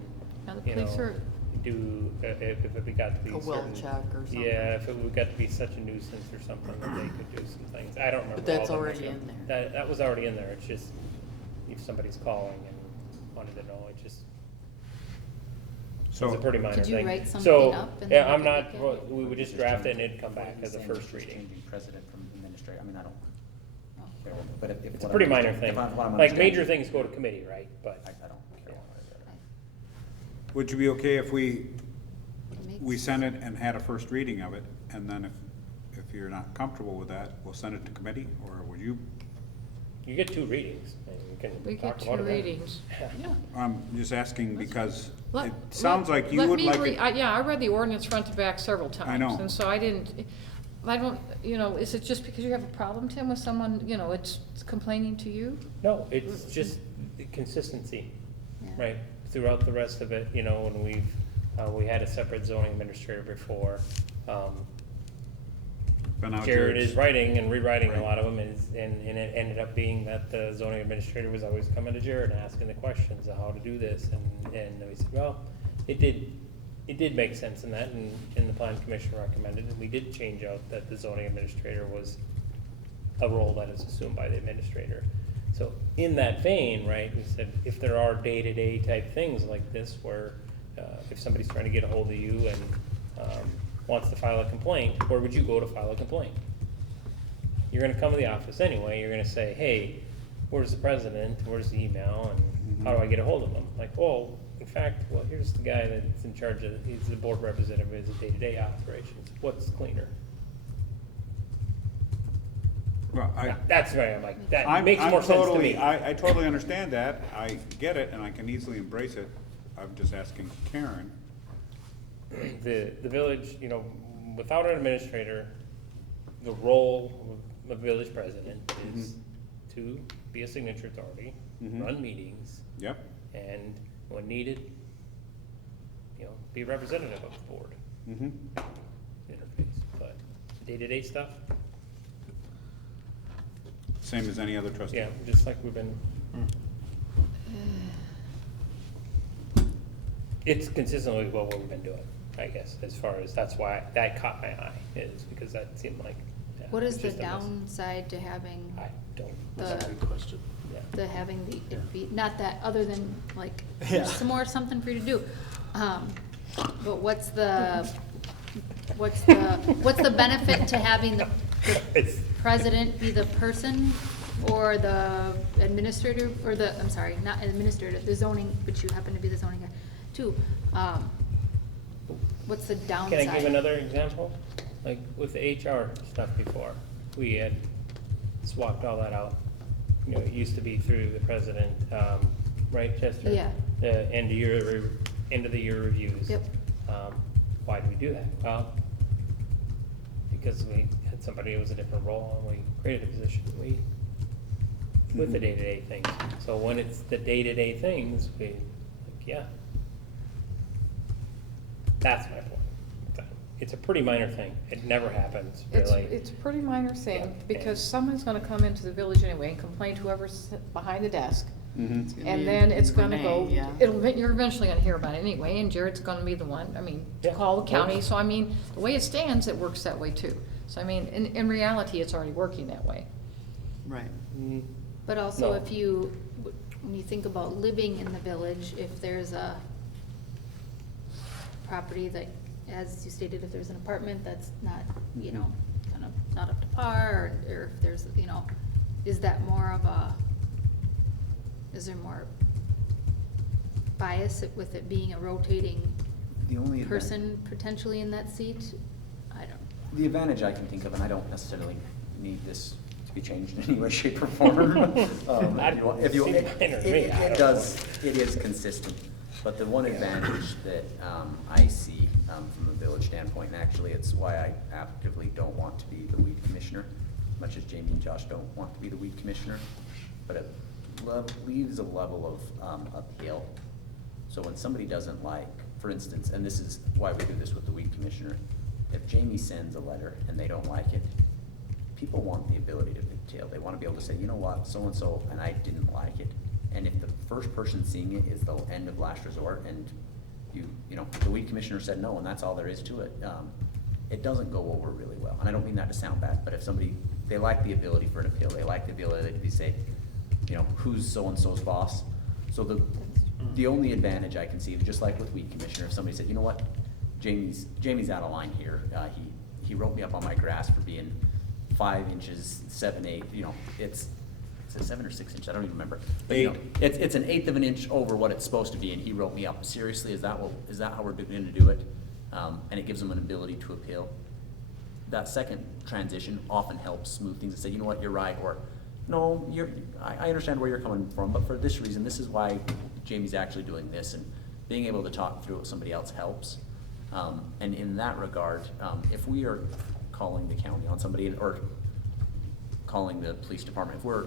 Now, the you police know, are, do, if it got to be A well certain. check or something. Yeah, if it would got to be such a nuisance or something, that they could do some things. I don't remember. But that's all the already mechanisms. in there. That was already in there. It's just, if somebody's calling and wanted to know, it just, it's So, a pretty minor thing. Could you write So, something up and yeah, then I'm we not, can look at it? we would just draft it and it'd come back as a first reading. Changing president from administrator, I mean, I don't. Oh. But if It's a what pretty I'm- minor if thing. I'm Like, understanding- major things go to committee, right? But, I don't care. would you be okay if we Makes- sent it and had a first reading of it, and then if you're not comfortable with that, we'll send it to committee, or would you? you get 2 readings and you can we talk get about 2 it then. readings. Yeah. I'm just asking because Let- it sounds like you let would me like re- it. Yeah, I read the ordinance front to back several times. I know. And so I don't, you know, is it just because you have a problem, Tim, with someone, you know, it's complaining to you? No, it's just consistency, Yeah. right? Throughout the rest of it, you know, when we had a separate zoning administrator before. But now Jared Jared's- is writing and rewriting a Right. lot of them, and it ended up being that the zoning administrator was always coming to Jared and asking the questions of how to do this, and we said, well, it did make sense in that, and the plan commission recommended, and we did change out that the zoning administrator was a role that is assumed by the administrator. So in that vein, right, we said, if there are day-to-day type things like this, where if somebody's trying to get a hold of you and wants to file a complaint, where would you go to file a complaint? You're gonna come to the office anyway, you're gonna say, hey, where's the president, where's the email, and how do I get a hold of them? Like, well, in fact, well, here's the guy that's in charge of, he's the board representative, is the day-to-day operations, what's cleaner? Well, That's why I'm like, that I'm makes more sense to totally, me. I totally understand that, I get it, and I can easily embrace it. I'm just asking Karen. The village, you know, without an administrator, the role of the village president is to be a signature authority, Mhm. run meetings, Yep, and when needed, you know, be a representative of the board, mm-hmm. interface, but day-to-day stuff, Same as any other trustee. yeah, just like we've been. It's consistent with what we've been doing, I guess, as far as, that's why, that caught my eye, is because that seemed like. yeah, What is it's the just a miss. downside to having I don't. the, Good question. Yeah. having it be, not that, other than like, Yeah. some more, something for you to do. But what's the benefit to having the It's, president be the person or the administrator, or the, I'm sorry, not administrator, the zoning, but you happen to be the zoning guy too. What's the downside? can I give another example? Like with the HR stuff before, we had swapped all that out. You know, it used to be through the president, right, Chester? Yeah. The end of the year reviews. Yep. Why did we do that? Well, because we had somebody who was a different role, and we created a position, with the day-to-day things. So when it's the day-to-day things, we, like, yeah. That's my point. It's a pretty minor thing. It never happens, really. It's a pretty minor thing, Yeah. because someone's gonna come into the village anyway and complain to whoever's behind the desk. Mm-hmm. And then it's gonna go, Renee, yeah. you're eventually gonna hear about it anyway, and Jared's gonna be the one, I mean, to Yeah. call the county. So I mean, the way it stands, it works that way too. So I mean, in reality, it's already working that way. Right. Mm, But also, No. if you, when you think about living in the village, if there's a property that, as you stated, if there's an apartment that's not, you know, kind of not up to par, or if there's, you know, is that more of a, is there more bias with it being a rotating The only advantage- person potentially in that seat? I don't. The advantage I can think of, and I don't necessarily need this to be changed in any way, shape, or form. If you want- if you- Seems minor to me. I It don't does, it is consistent. But the one advantage that I see from a village standpoint, and actually it's why I actively don't want to be the weed commissioner, much as Jamie and Josh don't want to be the weed commissioner, but it leaves a level of appeal. So when somebody doesn't like, for instance, and this is why we do this with the weed commissioner, if Jamie sends a letter and they don't like it, people want the ability to pigtail. They want to be able to say, you know what, so-and-so, and I didn't like it. And if the first person seeing it is the end of last resort, and you know, the weed commissioner said no, and that's all there is to it, it doesn't go over really well. And I don't mean that to sound bad, but if somebody, they like the ability for an appeal, they like the ability to say, you know, who's so-and-so's boss. So the only advantage I can see, just like with weed commissioner, if somebody said, you know what, Jamie's out of line here. He wrote me up on my grass for being 5 inches, 7, 8, you know, it's a 7 or 6 inches, I don't even remember. But, you know, it's an 1/8 of an inch over what it's supposed to be, and he wrote me up. Seriously, is that how we're going to do it? And it gives them an ability to appeal. That second transition often helps smooth things and say, you know what, you're right, or no, I understand where you're coming from, but for this reason, this is why Jamie's actually doing this, and being able to talk through it with somebody else helps. And in that regard, if we are calling the county on somebody, or calling the police department, if we're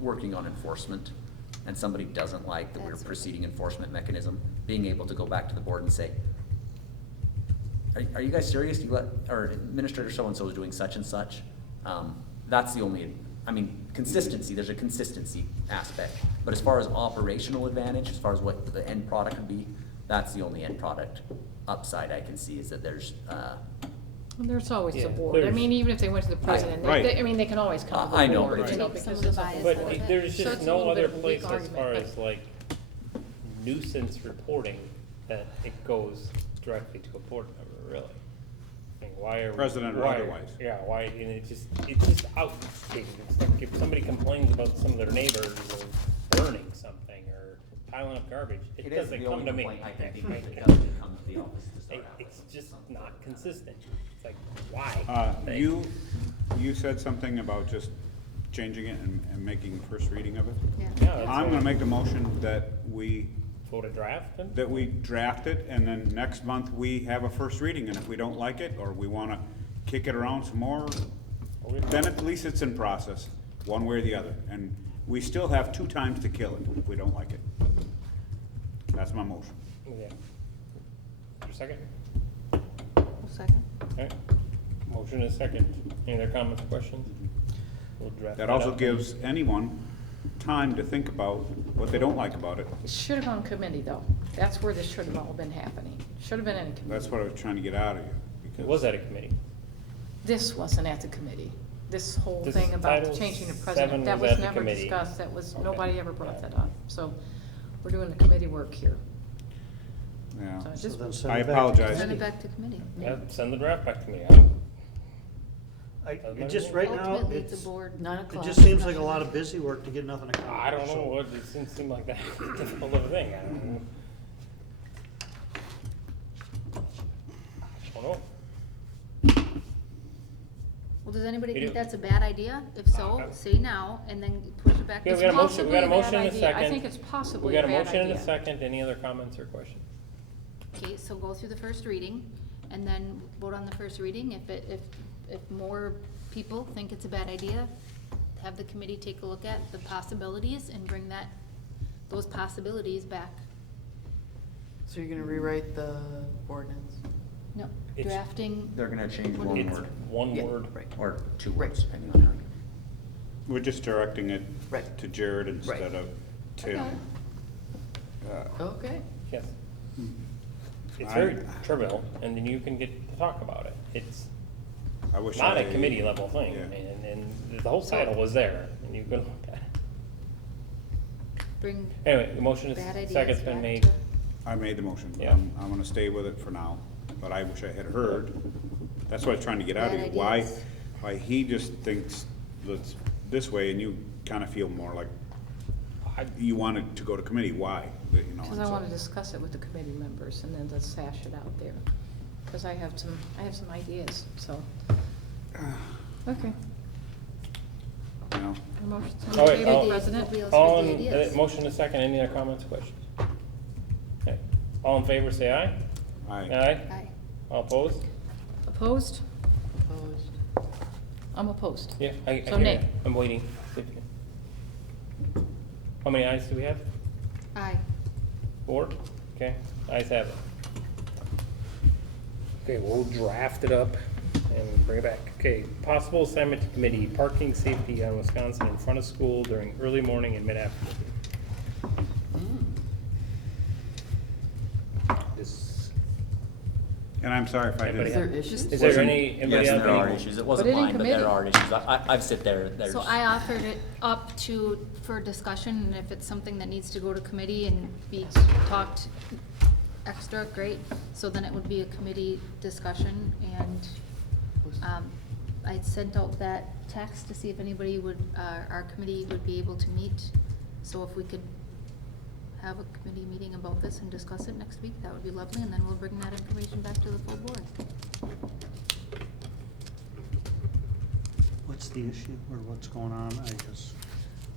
working on enforcement and somebody doesn't like that we're proceeding enforcement mechanism, being able to go back to the board and say, are you guys serious? Or Administrator so-and-so is doing such and such. That's the only, I mean, consistency, there's a consistency aspect. But as far as operational advantage, as far as what the end product would be, that's the only end product upside I can see, is that there's, There's always Yeah, the board. I there's- mean, even if they went to the president, Right. I mean, they can always come to the I know, board, but you know, it's- Some because of the it's a bias whole out of board. it. But there's So just it's a no little bit other of a place weak as far argument, as but- like nuisance reporting that it goes directly to a board member, really. I mean, why are? President or why- otherwise. Yeah, why, and it's just outdated. It's like if somebody complains about some of their neighbors or burning something or piling up garbage, it doesn't come to me. I can think of that doesn't come to the office to start out with. It's just not consistent. It's like, why? You said something about just changing it and making first reading of it. Yeah. Yeah, that's I'm all. gonna make the motion that we Vote a draft then? draft it, and then next month we have a first reading, and if we don't like it, or we wanna kick it around some more, then at least it's in process, one way or the other, and we still have 2 times to kill it if we don't like it. That's my motion. Yeah. Your second? Second. Alright, motion is second. Any other comments, questions? We'll draft That also up. gives anyone time to think about what they don't like about it. It should have gone committee, though. That's where this should have all been happening. Should have been in a committee. That's what I was trying to get out of you. It because- was at a committee. This wasn't at the committee. This whole This thing about Title changing the VII president, that was was at the never committee. discussed. That was, Okay. nobody ever brought that up. So we're doing the committee work here. Yeah. So So just, then send I it back to apologize. Send it committee. back to committee. Yeah, send the draft back to me. It just, right now, Ultimately, it's a it's, board. 9 it o'clock. just seems like a lot of busy work to get nothing accomplished. I don't know, so- what, it didn't seem like that difficult of a thing. I don't know. I don't know. Well, does anybody We think do. that's a bad idea? If so, say now, and then push it back to. Yeah, we got a motion, we possibly got a a bad motion and a idea. second. I think it's possibly We got a a bad motion and a idea. second. Any other comments or questions? Okay, so go through the first reading, and then vote on the first reading. If more people think it's a bad idea, have the committee take a look at the possibilities and bring those possibilities back. So you're gonna rewrite the ordinance? No, It's- drafting. They're gonna change What one is- It's word. one Yeah, word. right. Or 2 Right. words, depending on how. We're just directing it Right. to Jared instead Right. of Tim. Okay. Yes. It's I- very trivial, and then you can get to talk about it. It's I wish not I- a committee level thing, Yeah. and the whole title was there, and you can look at it. Bring Anyway, the motion is, bad ideas second's been back made. to- I made the motion. Yeah. I'm gonna stay with it for now, but I wish I had heard. That's what I was trying to get out of Bad you. Why, ideas. why he just thinks that's this way and you kinda feel more like you want it to go to committee. Why? You know, because and I so- want to discuss it with the committee members and then let's hash it out there. Because I have some ideas, so. Okay. You know, A motion's on Oh, the wait, table, all- President. Nobody else All has the in, ideas. motion is second. Any other comments, questions? All in favor, say aye. Aye. Aye. Aye. All opposed? Opposed? Opposed. I'm opposed. Yeah, I So hear nay. you. I'm waiting. How many ayes do we have? Aye. 4? Okay, ayes have it. Okay, we'll draft it up and bring it back. Okay, possible assignment to committee, parking safety on Wisconsin in front of school during early morning and mid-afternoon. This, And I'm sorry if I Anybody Is didn't. there issues? is there anybody Yes, have there are any? issues. It Put wasn't it in mine, but there committee. are issues. I've sit there, there's. So I offered it up for discussion, and if it's something that needs to go to committee and be talked extra, great. So then it would be a committee discussion, and, I sent out that text to see if anybody would, our committee would be able to meet. So if we could have a committee meeting about this and discuss it next week, that would be lovely, and then we'll bring that information back to the full board. What's the issue or what's going on?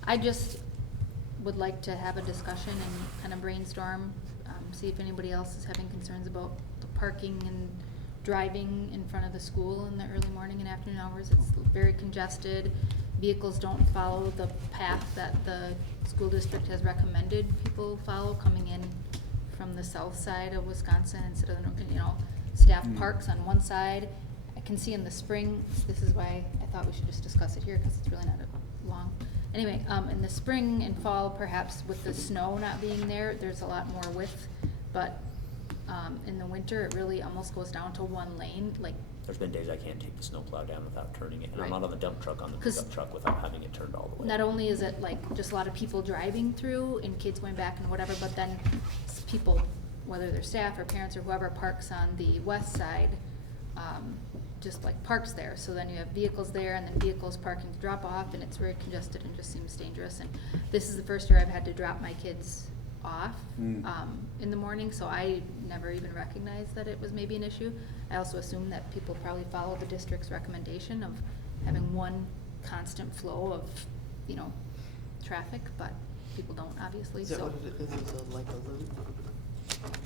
I just would like to have a discussion and kind of brainstorm, see if anybody else is having concerns about the parking and driving in front of the school in the early morning and afternoon hours. It's very congested. Vehicles don't follow the path that the school district has recommended people follow coming in from the south side of Wisconsin instead of, staff parks on one side. I can see in the spring, this is why I thought we should just discuss it here, because it's really not long. Anyway, in the spring and fall, perhaps with the snow not being there, there's a lot more width, but, in the winter, it really almost goes down to one lane, like, There's been days I can't take the snowplow down without turning it, and I'm Right. not on the dump truck, on the 'Cause pickup truck without having it turned all the way. not only is it like just a lot of people driving through and kids going back and whatever, but then people, whether they're staff or parents or whoever parks on the west side, just like parks there. So then you have vehicles there and then vehicles parking to drop off, and it's very congested and just seems dangerous. And this is the first year I've had to drop my kids off, in the morning, so I never even recognized that it was maybe an issue. I also assume that people probably follow the district's recommendation of having one constant flow of, traffic, but people don't, obviously, Is that so. what it is? Is it like a loop?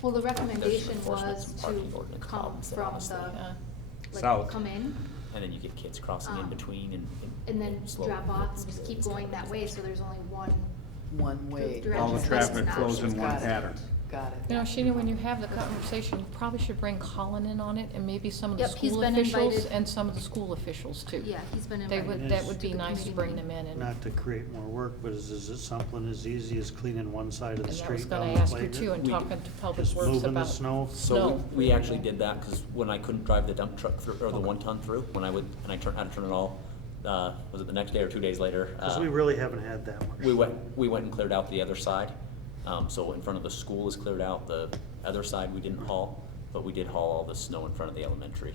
Well, the recommendation enforcement, was some to parking ordinance come problems that from honestly, the, South. come in, And then you get kids crossing in Um, between and then slow drop off movements. and just keep going that way, so there's only one. One way. Directions. All the This is traffic not- flows in one Got it. pattern. Got it. Sheena, when you have the conversation, you probably should bring Colin in on it, and maybe some of the Yep, he's school been officials, invited. and some of the school officials too. Yeah, he's been They invited. would, that would to be the nice to committee bring meeting. them in, and Not to create more work, but is it something as easy as cleaning one side of the and I was street gonna down the ask you playground? too, and We- talking to Public Just Works moving the about. snow? So we actually did that, cause when I couldn't drive the dump truck through, or the Okay. 1-ton through, when I would, and I had to turn it all, was it the next day or 2 days later? Cause we really haven't had that much. We went and cleared out the other side. So in front of the school is cleared out, the other side we didn't haul, but we did haul all the snow in front of the elementary,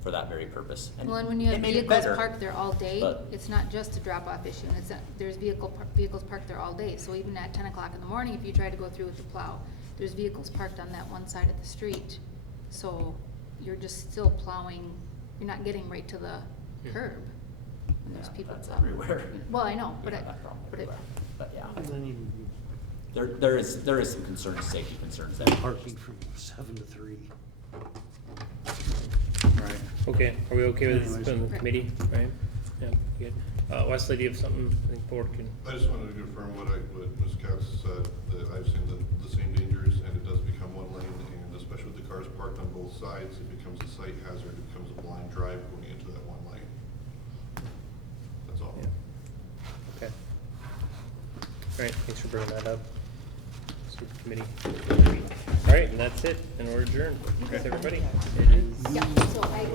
for that very purpose. Well, and when you it have made it vehicles better, parked there all day, but- it's not just a drop-off issue, and there's vehicles parked there all day. So even at 10 o'clock in the morning, if you try to go through with the plow, there's vehicles parked on that one side of the street. So you're just still plowing, you're not getting right to the curb. And there's Yeah, people that's plowing. everywhere. Well, I know, We but have that problem but it, everywhere. But yeah, And then you there is some concerns, safety concerns there. parking from 7 to 3. Right. Okay, are we okay with this Anyways. in the committee, right? Yeah, good. Wesley, do you have something, I think board can, I just wanted to confirm what Ms. Katz said, that I've seen the same dangers, and it does become one lane, and especially with the cars parked on both sides, it becomes a site hazard, it becomes a blind drive going into that one lane. That's all. yeah. Okay. All right, thanks for bringing that up. So committee. All right, and that's it, and we're adjourned. Thanks, everybody. yeah, so I.